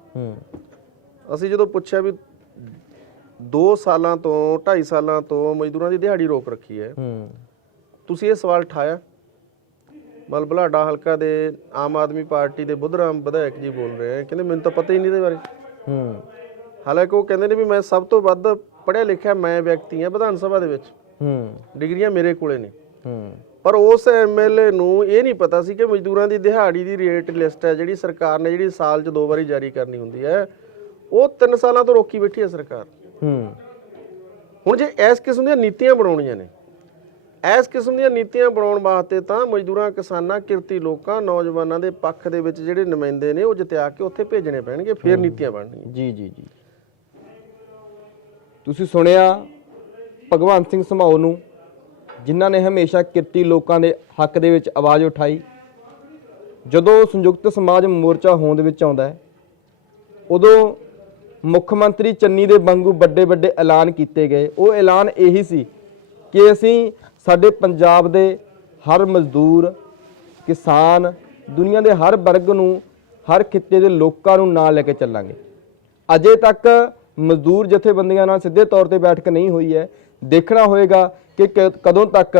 ਅਸੀਂ ਜਦੋਂ ਪੁੱਛਿਆ ਵੀ 2 ਸਾਲਾਂ ਤੋਂ 2.5 ਸਾਲਾਂ ਤੋਂ ਮਜ਼ਦੂਰਾਂ ਦੀ ਦਿਹਾੜੀ ਰੋਕ ਰੱਖੀ ਹੈ, ਤੁਸੀਂ ਇਹ ਸਵਾਲ ਉਠਾਇਆ। ਮਤਲਬ ਬੁਢਲਾਡਾ ਹਲਕਾ ਦੇ ਆਮ ਆਦਮੀ ਪਾਰਟੀ ਦੇ ਬੁੱਧਰਾਮ ਵਿਧਾਇਕ ਜੀ ਬੋਲ ਰਹੇ ਹੈ, ਕਹਿੰਦੇ ਮੈਨੂੰ ਤਾਂ ਪਤਾ ਹੀ ਨਹੀਂ ਇਹਦੇ ਬਾਰੇ। ਹਾਲਾਂਕਿ ਉਹ ਕਹਿੰਦੇ ਨੇ ਵੀ ਮੈਂ ਸਭ ਤੋਂ ਵੱਧ ਪੜ੍ਹਿਆ ਲਿਖਿਆ ਮੈਂ ਵਿਅਕਤੀ ਹਾਂ ਵਿਧਾਨ ਸਭਾ ਦੇ ਵਿੱਚ, ਡਿਗਰੀਆਂ ਮੇਰੇ ਕੋਲੇ ਨੇ। ਪਰ ਉਸ MLA ਨੂੰ ਇਹ ਨਹੀਂ ਪਤਾ ਸੀ ਕਿ ਮਜ਼ਦੂਰਾਂ ਦੀ ਦਿਹਾੜੀ ਦੀ ਰੇਟ ਲਿਸਟ ਹੈ ਜਿਹੜੀ ਸਰਕਾਰ ਨੇ, ਜਿਹੜੀ ਸਾਲ 'ਚ 2 ਵਾਰੀ ਜਾਰੀ ਕਰਨੀ ਹੁੰਦੀ ਹੈ, ਉਹ 3 ਸਾਲਾਂ ਤੋਂ ਰੋਕੀ ਬੈਠੀ ਹੈ ਸਰਕਾਰ। ਹੁਣ ਜੇ ਇਸ ਕਿਸਮ ਦੀਆਂ ਨੀਤੀਆਂ ਬਣਾਉਣੀਆਂ ਨੇ, ਇਸ ਕਿਸਮ ਦੀਆਂ ਨੀਤੀਆਂ ਬਣਾਉਣ ਵਾਸਤੇ ਤਾਂ ਮਜ਼ਦੂਰਾਂ, ਕਿਸਾਨਾਂ, ਕਿਰਤੀ ਲੋਕਾਂ, ਨੌਜਵਾਨਾਂ ਦੇ ਪੱਖ ਦੇ ਵਿੱਚ ਜਿਹੜੇ ਨੁਮਾਇੰਦੇ ਨੇ ਉਹ ਜਿੱਤਿਆ ਕੇ ਉੱਥੇ ਭੇਜਣੇ ਪੈਣਗੇ, ਫਿਰ ਨੀਤੀਆਂ ਬਣਨਗੀਆਂ। ਜੀ। ਤੁਸੀਂ ਸੁਣਿਆ ਭਗਵੰਤ ਸਿੰਘ ਸਮਾਓ ਨੂੰ, ਜਿਨ੍ਹਾਂ ਨੇ ਹਮੇਸ਼ਾ ਕਿਰਤੀ ਲੋਕਾਂ ਦੇ ਹੱਕ ਦੇ ਵਿੱਚ ਆਵਾਜ਼ ਉਠਾਈ। ਜਦੋਂ ਸੰਯੁਕਤ ਸਮਾਜ ਮੋਰਚਾ ਹੋਂਦ ਵਿੱਚ ਆਉਂਦਾ ਹੈ, ਉਦੋਂ ਮੁੱਖ ਮੰਤਰੀ ਚੰਨੀ ਦੇ ਵਾਂਗੂ ਵੱਡੇ ਵੱਡੇ ਐਲਾਨ ਕੀਤੇ ਗਏ। ਉਹ ਐਲਾਨ ਇਹੀ ਸੀ ਕਿ ਅਸੀਂ ਸਾਡੇ ਪੰਜਾਬ ਦੇ ਹਰ ਮਜ਼ਦੂਰ, ਕਿਸਾਨ, ਦੁਨੀਆ ਦੇ ਹਰ ਵਰਗ ਨੂੰ, ਹਰ ਖਿੱਤੇ ਦੇ ਲੋਕਾਂ ਨੂੰ ਨਾਲ ਲੈ ਕੇ ਚੱਲਾਂਗੇ। ਅਜੇ ਤੱਕ ਮਜ਼ਦੂਰ ਜਥੇਬੰਦੀਆਂ ਨਾਲ ਸਿੱਧੇ ਤੌਰ ਤੇ ਬੈਠਕ ਨਹੀਂ ਹੋਈ ਹੈ। ਦੇਖਣਾ ਹੋਏਗਾ ਕਿ ਕਦੋਂ ਤੱਕ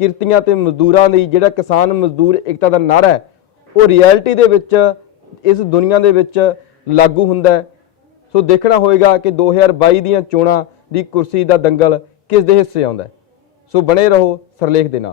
ਕਿਰਤੀਆਂ ਤੇ ਮਜ਼ਦੂਰਾਂ ਦੀ ਜਿਹੜਾ ਕਿਸਾਨ ਮਜ਼ਦੂਰ ਏਕਤਾ ਦਾ ਨਾਅਰਾ ਹੈ ਉਹ ਰਿਐਲਿਟੀ ਦੇ ਵਿੱਚ ਇਸ ਦੁਨੀਆ ਦੇ ਵਿੱਚ ਲਾਗੂ ਹੁੰਦਾ ਹੈ। ਸੋ ਦੇਖਣਾ ਹੋਏਗਾ ਕਿ 2022 ਦੀਆਂ ਚੋਣਾਂ ਦੀ ਕੁਰਸੀ ਦਾ ਦੰਗਲ ਕਿਸ ਦੇ ਹਿੱਸੇ ਆਉਂਦਾ ਹੈ। ਸੋ ਬਣੇ ਰਹੋ ਸਿਰਲੇਖ ਦੇ ਨਾਲ।